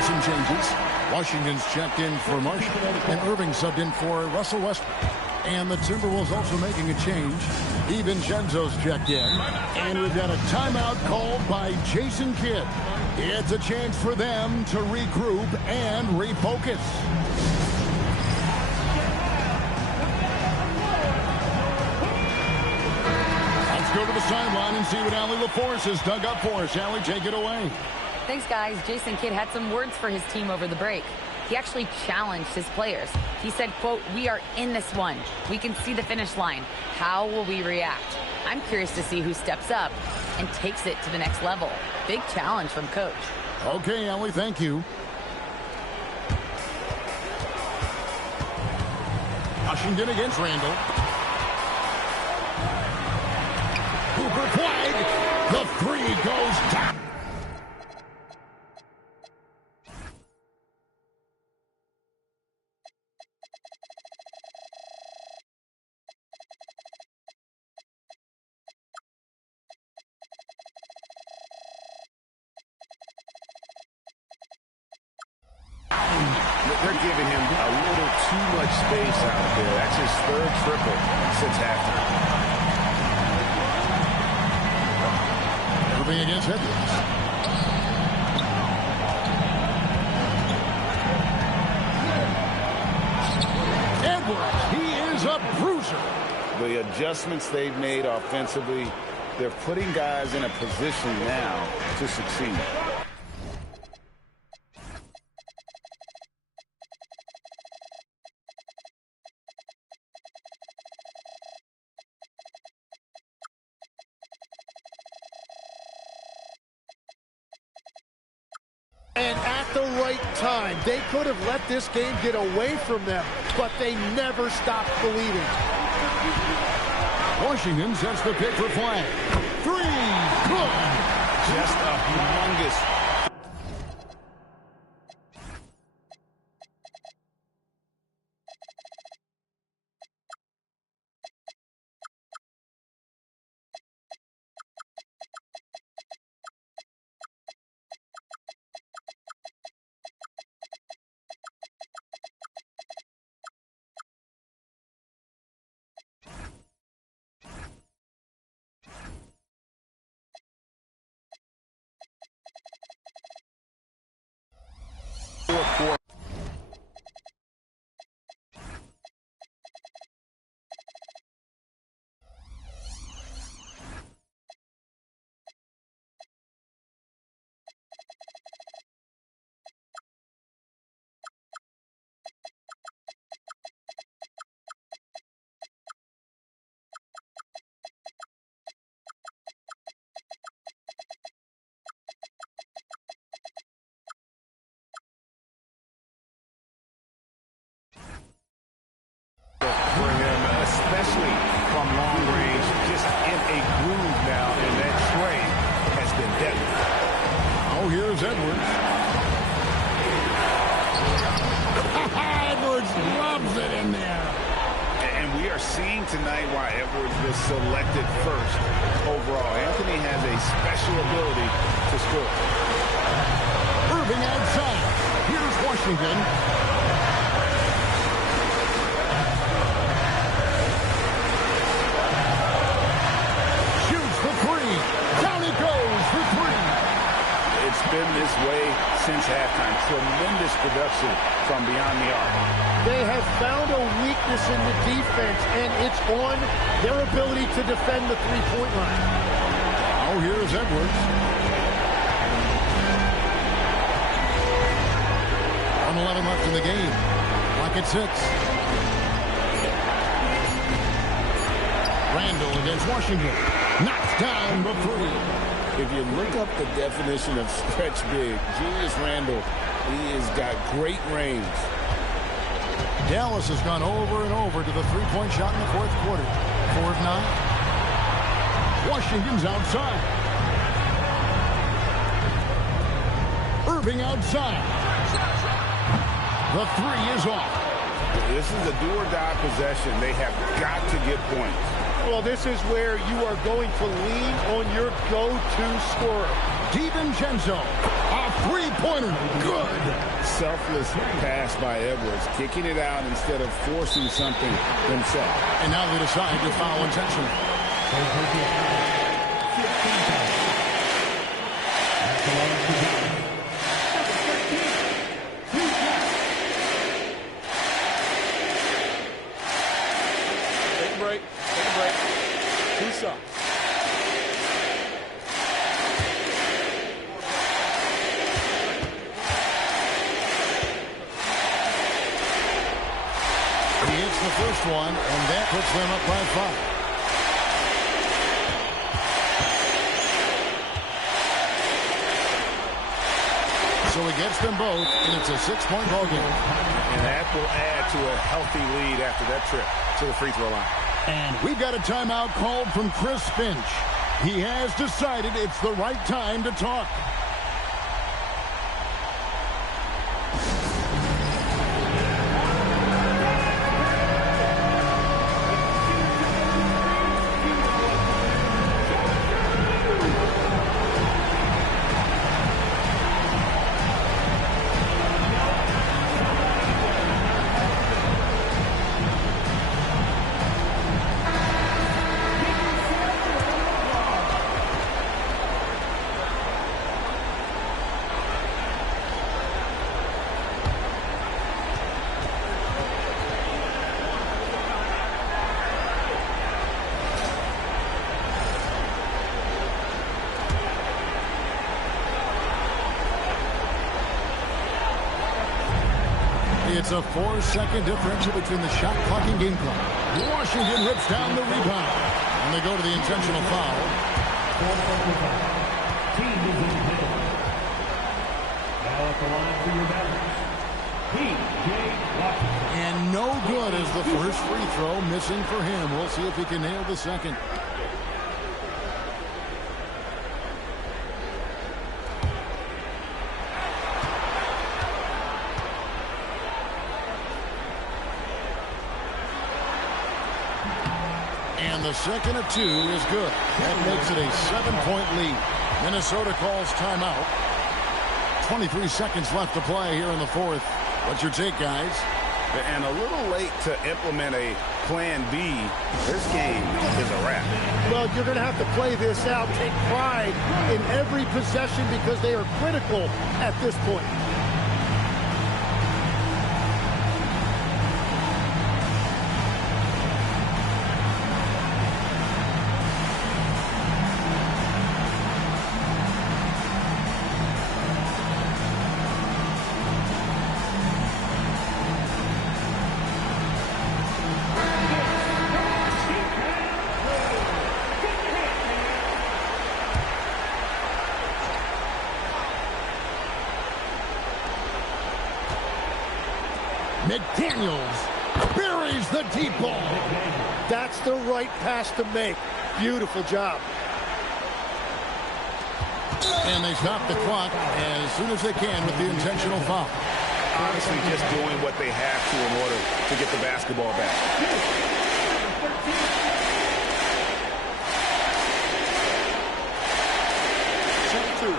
Some changes. Washington's checked in for Marshall, and Irving subbed in for Russell Westbrook. And the Timberwolves also making a change. DiVincenzo's checked in. And we've got a timeout called by Jason Kidd. It's a chance for them to regroup and refocus. Let's go to the sideline and see what Allie LaForce has dug up for us. Allie, take it away. Thanks, guys. Jason Kidd had some words for his team over the break. He actually challenged his players. He said, quote, "We are in this one. We can see the finish line. How will we react?" I'm curious to see who steps up and takes it to the next level. Big challenge from Coach. Okay, Allie, thank you. Washington against Randall. Hooper flag. The 3 goes down. They're giving him a little too much space out there. That's his 3rd triple since halftime. Irving against Edwards. Edwards, he is a bruiser. The adjustments they've made offensively, they're putting guys in a position now to succeed. And at the right time, they could have let this game get away from them, but they never stopped believing. Washington sets the pick for flag. 3, good. Just a humongous. Edwards. Edwards loves it in there. And we are seeing tonight why Edwards was selected first overall. Anthony has a special ability to score. Irving outside. Here's Washington. Shoots the three. Down it goes for three. It's been this way since halftime. Tremendous production from beyond the arc. They have found a weakness in the defense, and it's on their ability to defend the three-point line. Oh, here's Edwards. 1:11 left in the game. Clock at 6. Randall against Washington. Knocks down the three. If you look up the definition of stretch big, Julius Randle, he has got great range. Dallas has gone over and over to the three-point shot in the fourth quarter. 4 of 9. Washington's outside. Irving outside. The three is off. This is a do-or-die possession. They have got to get points. Well, this is where you are going to lean on your go-to scorer. DiVincenzo, a three-pointer, good. Selfless pass by Edwards, kicking it out instead of forcing something himself. And now they decide to foul intentionally. Take a break. Take a break. 2 shots. He hits the first one, and that puts them up by 5. So he gets them both, and it's a 6-point ball game. And that will add to a healthy lead after that trip to the free throw line. And we've got a timeout called from Chris Finch. He has decided it's the right time to talk. It's a 4-second differential between the shot clock and game clock. Washington rips down the rebound. And they go to the intentional foul. Team is in the middle. Now at the line for your batters, P.J. Washington. And no good as the first free throw missing for him. We'll see if he can nail the second. And the second of 2 is good. That makes it a 7-point lead. Minnesota calls timeout. 23 seconds left to play here in the fourth. What's your take, guys? And a little late to implement a plan B. This game is a wrap. Well, you're going to have to play this out. Take pride in every possession because they are critical at this point. McDaniels buries the deep ball. That's the right pass to make. Beautiful job. And they stop the clock as soon as they can with the intentional foul. Honestly, just doing what they have to in order to get the basketball back. Shoot two.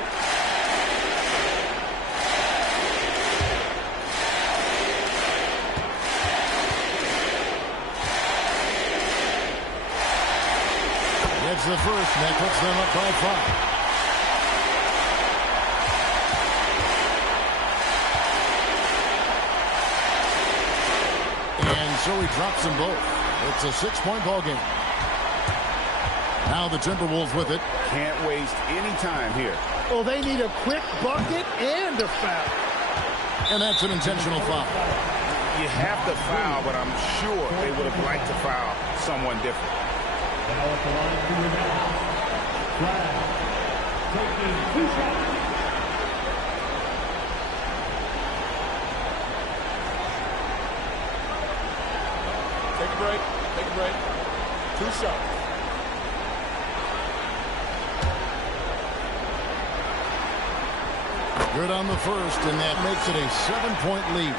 Gets the first, and that puts them up by 5. So he drops them both. It's a 6-point ball game. Now the Timberwolves with it. Can't waste any time here. Well, they need a quick bucket and a foul. And that's an intentional foul. You have to foul, but I'm sure they would have liked to foul someone different. Now at the line for your man. Flag. Taking 2 shots. Take a break. Take a break. 2 shots. Good on the first, and that makes it a 7-point lead.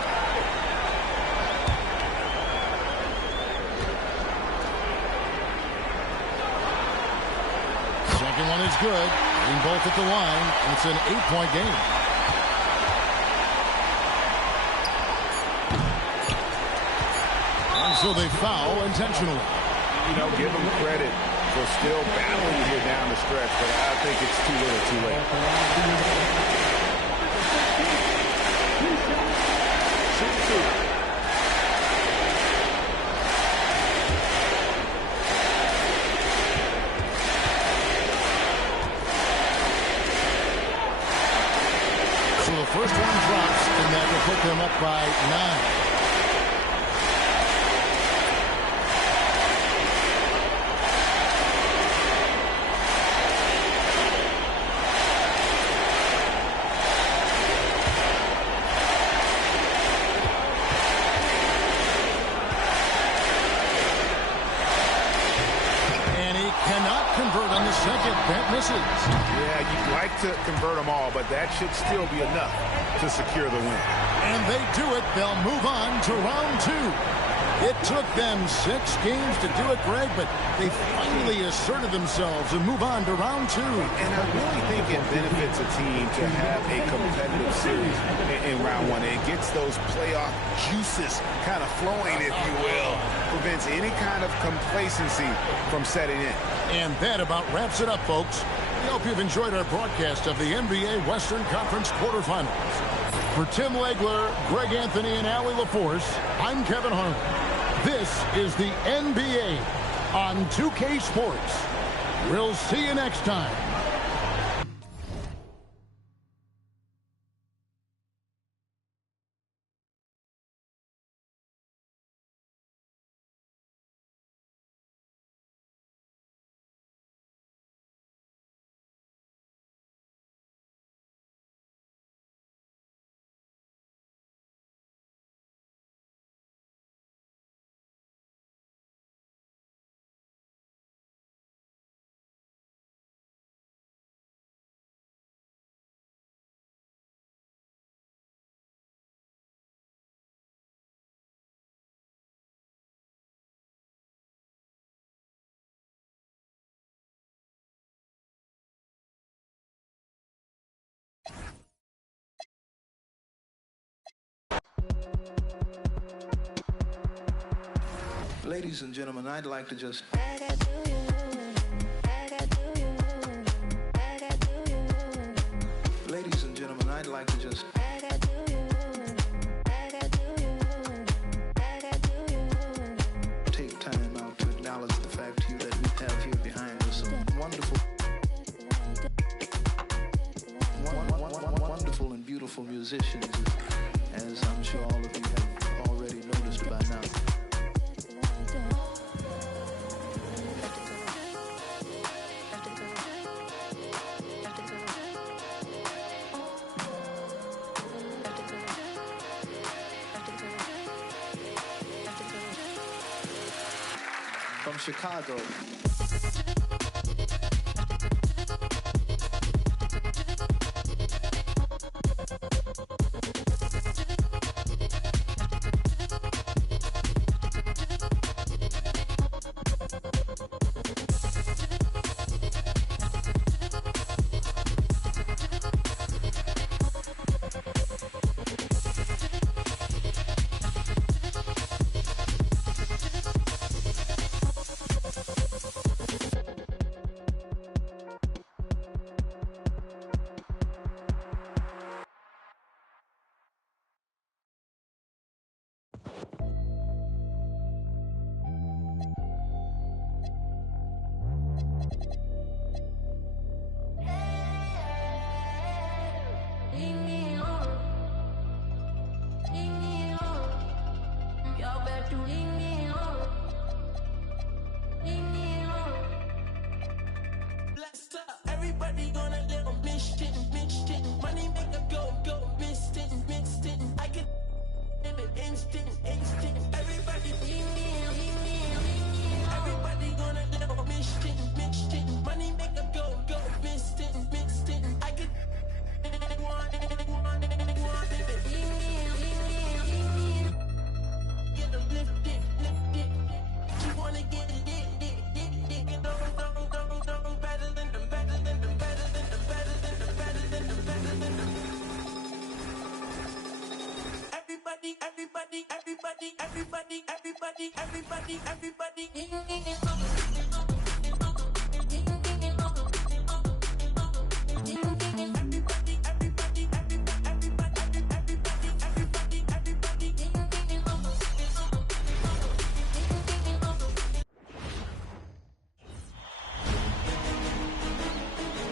Second one is good. Being both at the line, and it's an 8-point game. So they foul intentionally. You know, give them credit for still battling here down the stretch, but I think it's too little too late. Shoot two. So the first one drops, and that will put them up by 9. That misses. Yeah, you'd like to convert them all, but that should still be enough to secure the win. And they do it. They'll move on to round 2. It took them 6 games to do it, Greg, but they finally asserted themselves and move on to round 2. And I really think it benefits a team to have a competitive series in round 1. It gets those playoff juices kind of flowing, if you will. Prevents any kind of complacency from setting in. And that about wraps it up, folks. We hope you've enjoyed our broadcast of the NBA Western Conference quarterfinals. For Tim Legler, Greg Anthony, and Allie LaForce, I'm Kevin Harlan. This is the NBA on 2K Sports. We'll see you next time. Ladies and gentlemen, I'd like to just... Ladies and gentlemen, I'd like to just... take time out to acknowledge the fact to you that we have here behind us some wonderful and beautiful musicians, as I'm sure all of you have already noticed by now. From Chicago.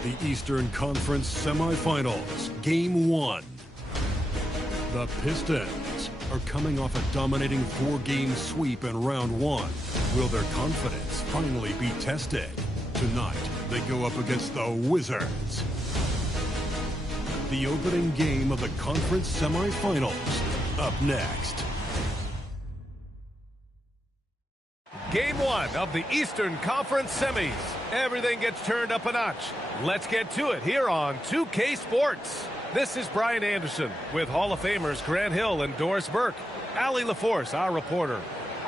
The Eastern Conference Semifinals, Game 1. The Pistons are coming off a dominating 4-game sweep in Round 1. Will their confidence finally be tested? Tonight, they go up against the Wizards. The opening game of the conference semifinals, up next. Game 1 of the Eastern Conference semis. Everything gets turned up a notch. Let's get to it here on 2K Sports. This is Brian Anderson with Hall of Famers Grant Hill and Doris Burke. Allie LaForce, our reporter.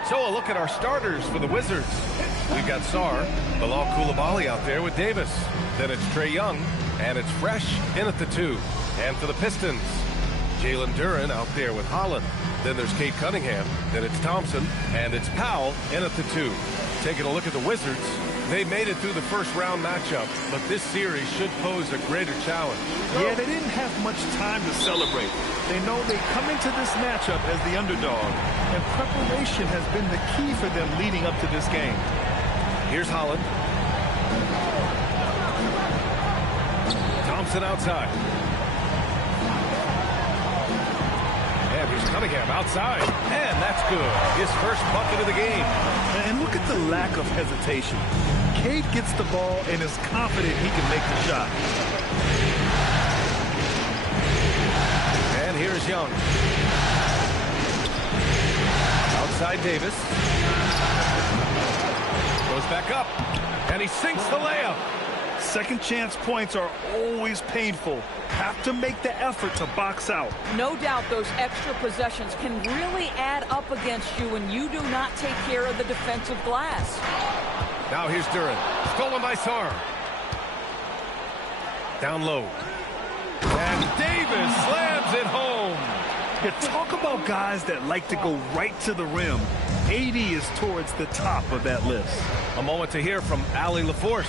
So a look at our starters for the Wizards. We've got Sarr, Bilal Coulibaly out there with Davis. Then it's Trae Young, and it's Fresh in at the 2. And for the Pistons, Jalen Duren out there with Holland. Then there's Kate Cunningham. Then it's Thompson, and it's Powell in at the 2. Taking a look at the Wizards, they made it through the first round matchup, but this series should pose a greater challenge. Yeah, they didn't have much time to celebrate. They know they come into this matchup as the underdog, and preparation has been the key for them leading up to this game. Here's Holland. Thompson outside. And here's Cunningham outside. And that's good. His first bucket of the game. And look at the lack of hesitation. Cade gets the ball and is confident he can make the shot. And here's Young. Outside Davis. Goes back up. And he sinks the layup. Second chance points are always painful. Have to make the effort to box out. No doubt those extra possessions can really add up against you when you do not take care of the defensive glass. Now here's Duren. Stolen by Sarr. Down low. And Davis slams it home. Yeah, talk about guys that like to go right to the rim. AD is towards the top of that list. A moment to hear from Allie LaForce.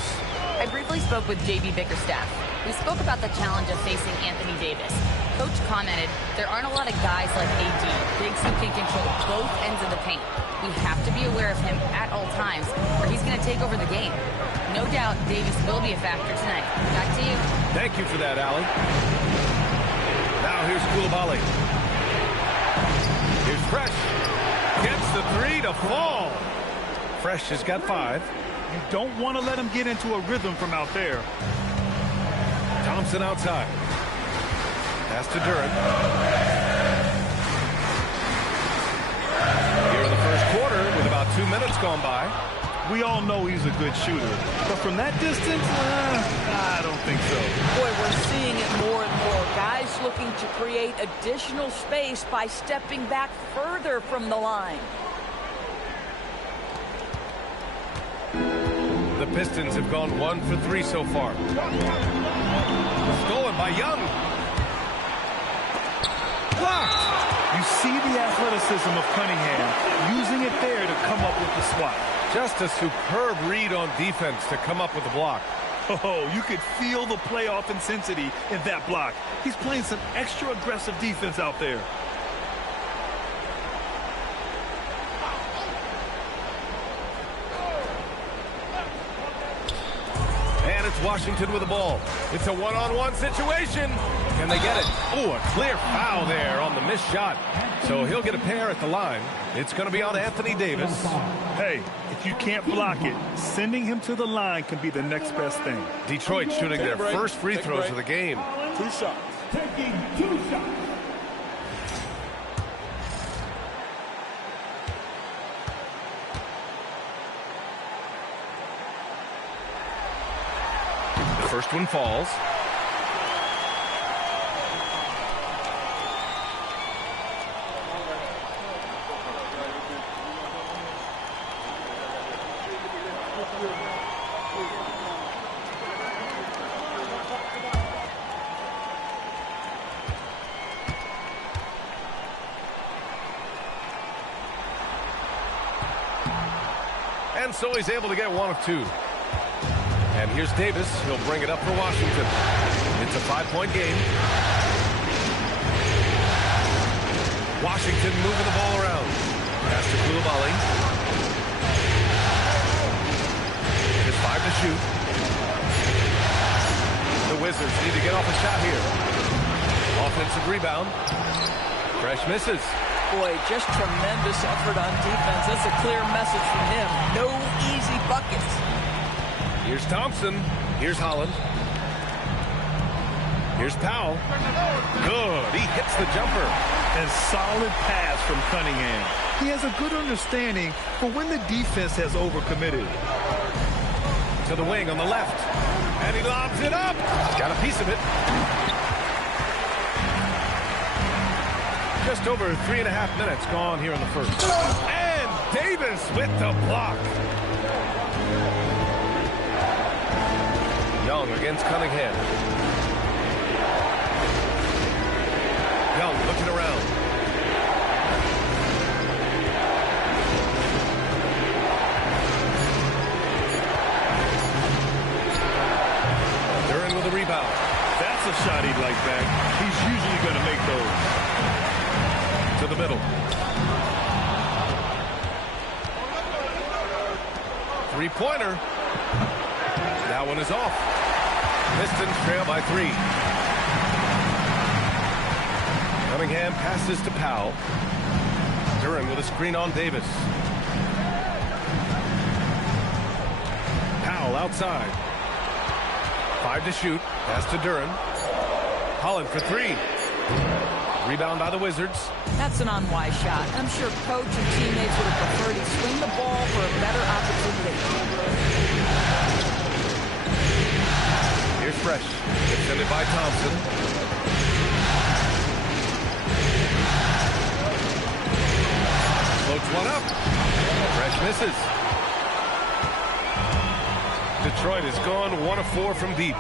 I briefly spoke with J.B. Bickerstaff. We spoke about the challenge of facing Anthony Davis. Coach commented, there aren't a lot of guys like AD, bigs who can control both ends of the paint. We have to be aware of him at all times, or he's going to take over the game. No doubt Davis will be a factor tonight. Back to you. Thank you for that, Allie. Now here's Coulibaly. Here's Fresh. Gets the 3 to fall. Fresh has got 5. You don't want to let him get into a rhythm from out there. Thompson outside. Pass to Duren. Here in the first quarter with about 2 minutes gone by. We all know he's a good shooter. But from that distance, I don't think so. Boy, we're seeing it more and more. Guys looking to create additional space by stepping back further from the line. The Pistons have gone 1 for 3 so far. Stolen by Young. Blocked. You see the athleticism of Cunningham, using it there to come up with the swat. Just a superb read on defense to come up with the block. Oh, you could feel the playoff intensity in that block. He's playing some extra aggressive defense out there. And it's Washington with the ball. It's a one-on-one situation. Can they get it? Oh, a clear foul there on the missed shot. So he'll get a pair at the line. It's going to be on Anthony Davis. Hey, if you can't block it, sending him to the line can be the next best thing. Detroit shooting their first free throws of the game. 2 shots. Taking 2 shots. The first one falls. And so he's able to get one of two. And here's Davis. He'll bring it up for Washington. It's a 5-point game. Washington moving the ball around. Pass to Koulibaly. There's 5 to shoot. The Wizards need to get off a shot here. Offensive rebound. Fresh misses. Boy, just tremendous effort on defense. That's a clear message from him. No easy buckets. Here's Thompson. Here's Holland. Here's Powell. Good. He hits the jumper. And solid pass from Cunningham. He has a good understanding for when the defense has overcommitted. To the wing on the left. And he lobs it up. Got a piece of it. Just over 3.5 minutes gone here in the first. And Davis with the block. Young against Cunningham. Young looking around. Duran with a rebound. That's a shot he'd like back. He's usually going to make those. To the middle. Three-pointer. That one is off. Pistons trail by 3. Cunningham passes to Powell. Duran with a screen on Davis. Powell outside. 5 to shoot. Pass to Duran. Holland for 3. Rebound by the Wizards. That's an unwise shot. I'm sure coach and teammates would have preferred he swing the ball for a better opportunity. Here's Fresh. Extended by Thompson. Floats one up. Fresh misses. Detroit has gone 1 of 4 from deep.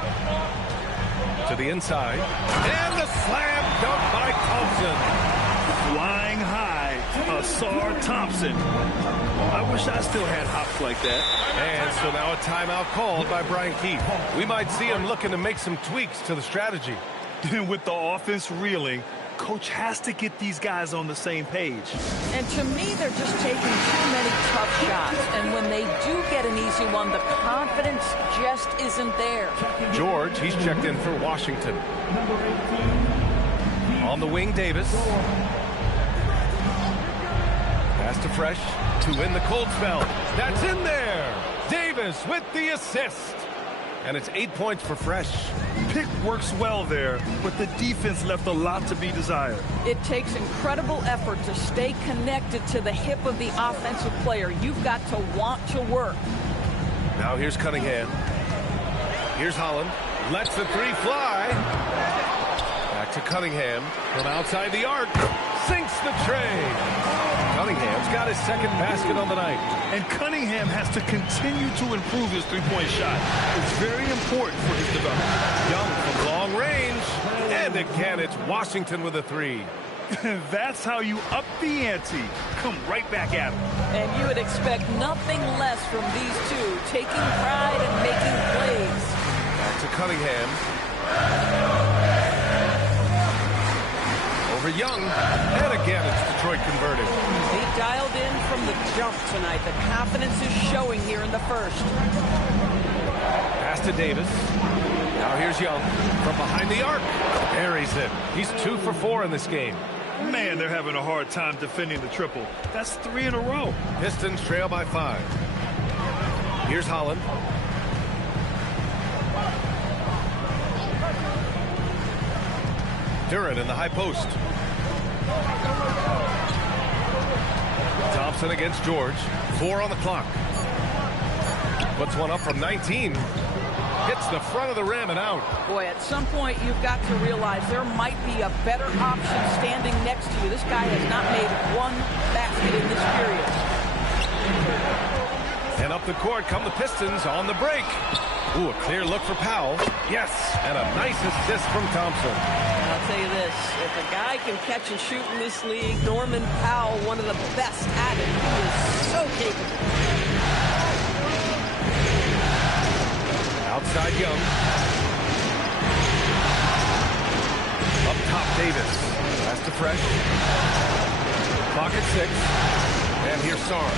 To the inside. And the slam dunk by Thompson. Flying high, Asar Thompson. I wish I still had hops like that. And so now a timeout called by Brian Keefe. We might see him looking to make some tweaks to the strategy. With the offense reeling, coach has to get these guys on the same page. And to me, they're just taking too many tough shots. And when they do get an easy one, the confidence just isn't there. George, he's checked in for Washington. On the wing, Davis. Pass to Fresh to win the cold spell. That's in there. Davis with the assist. And it's 8 points for Fresh. Pick works well there, but the defense left a lot to be desired. It takes incredible effort to stay connected to the hip of the offensive player. You've got to want to work. Now here's Cunningham. Here's Holland. Lets the 3 fly. Back to Cunningham from outside the arc. Sinks the tray. Cunningham's got his second basket on the night. And Cunningham has to continue to improve his three-point shot. It's very important for his development. Young from long range. And again, it's Washington with a 3. That's how you up the ante. Come right back at him. And you would expect nothing less from these two, taking pride and making plays. Back to Cunningham. Over Young. And again, it's Detroit converted. He dialed in from the jump tonight. The confidence is showing here in the first. Pass to Davis. Now here's Young from behind the arc. Buries it. He's 2 for 4 in this game. Man, they're having a hard time defending the triple. That's 3 in a row. Pistons trail by 5. Here's Holland. Duran in the high post. Thompson against George. 4 on the clock. Puts one up from 19. Hits the front of the rim and out. Boy, at some point you've got to realize there might be a better option standing next to you. This guy has not made one basket in this period. And up the court come the Pistons on the break. Ooh, a clear look for Powell. Yes, and a nice assist from Thompson. And I'll tell you this, if a guy can catch and shoot in this league, Norman Powell, one of the best at it, he is so capable. Outside Young. Up top Davis. Pass to Fresh. Clock at 6. And here's Sarr.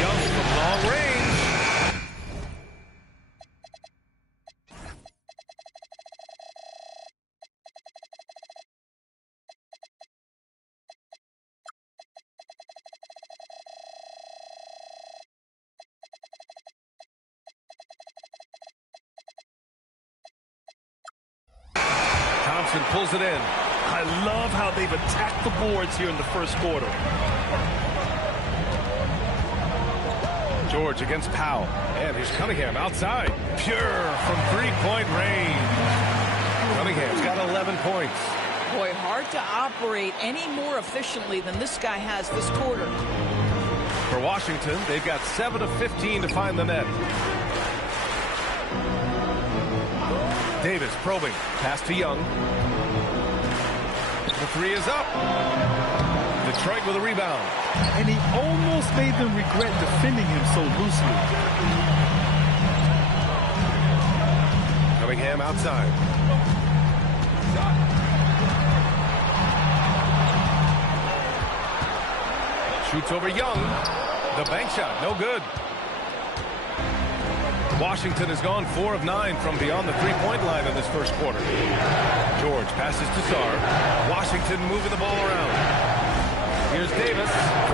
Young from long range. Thompson pulls it in. I love how they've attacked the boards here in the first quarter. George against Powell. And here's Cunningham outside. Pure from three-point range. Cunningham's got 11 points. Boy, hard to operate any more efficiently than this guy has this quarter. For Washington, they've got 7 of 15 to find the net. Davis probing. Pass to Young. The three is up. Detroit with a rebound. And he almost made them regret defending him so loosely. Cunningham outside. Shoots over Young. The bank shot, no good. Washington has gone 4 of 9 from beyond the three-point line in this first quarter. George passes to Sarr. Washington moving the ball around. Here's Davis.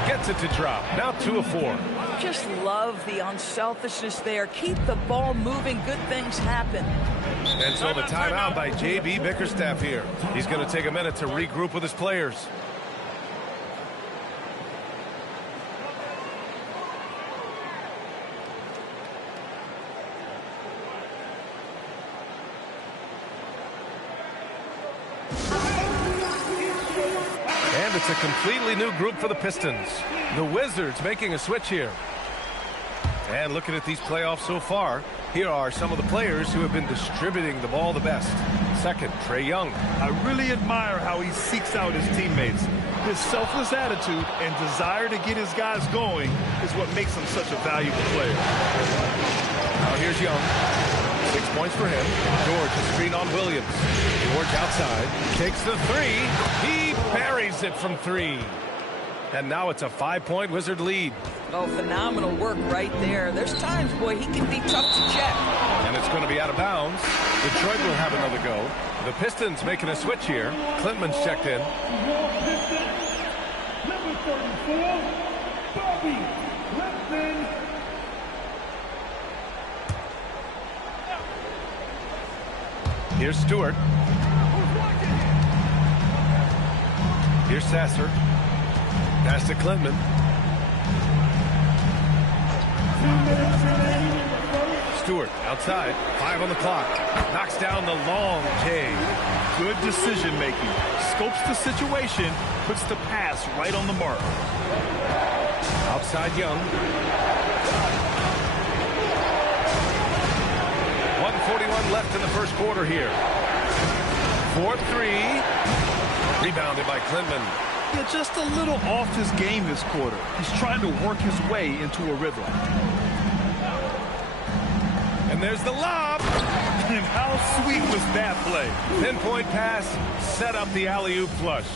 Gets it to drop. Now 2 of 4. Just love the unselfishness there. Keep the ball moving. Good things happen. And so the timeout by J.B. Bickerstaff here. He's going to take a minute to regroup with his players. And it's a completely new group for the Pistons. The Wizards making a switch here. And looking at these playoffs so far, here are some of the players who have been distributing the ball the best. Second, Trae Young. I really admire how he seeks out his teammates. His selfless attitude and desire to get his guys going is what makes him such a valuable player. Now here's Young. 6 points for him. George, a screen on Williams. George outside. Takes the three. He buries it from 3. And now it's a 5-point Wizard lead. Oh, phenomenal work right there. There's times, boy, he can be tough to check. And it's going to be out of bounds. Detroit will have another go. The Pistons making a switch here. Klintman's checked in. Number 34, Bobby Klintman. Here's Stewart. Here's Sasser. Pass to Klintman. Stewart outside. 5 on the clock. Knocks down the long J. Good decision making. Scopes the situation. Puts the pass right on the mark. Outside Young. 1:41 left in the first quarter here. 4-3. Rebounded by Klintman. Yeah, just a little off his game this quarter. He's trying to work his way into a rhythm. And there's the lob. And how sweet was that play? Pinpoint pass, set up the alley-oop flush.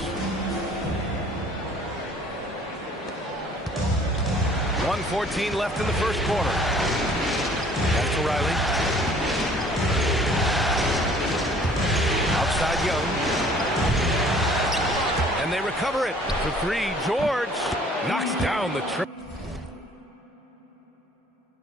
1:14 left in the first quarter. Back to Riley. Outside Young. And they recover it for 3. George knocks down the trip.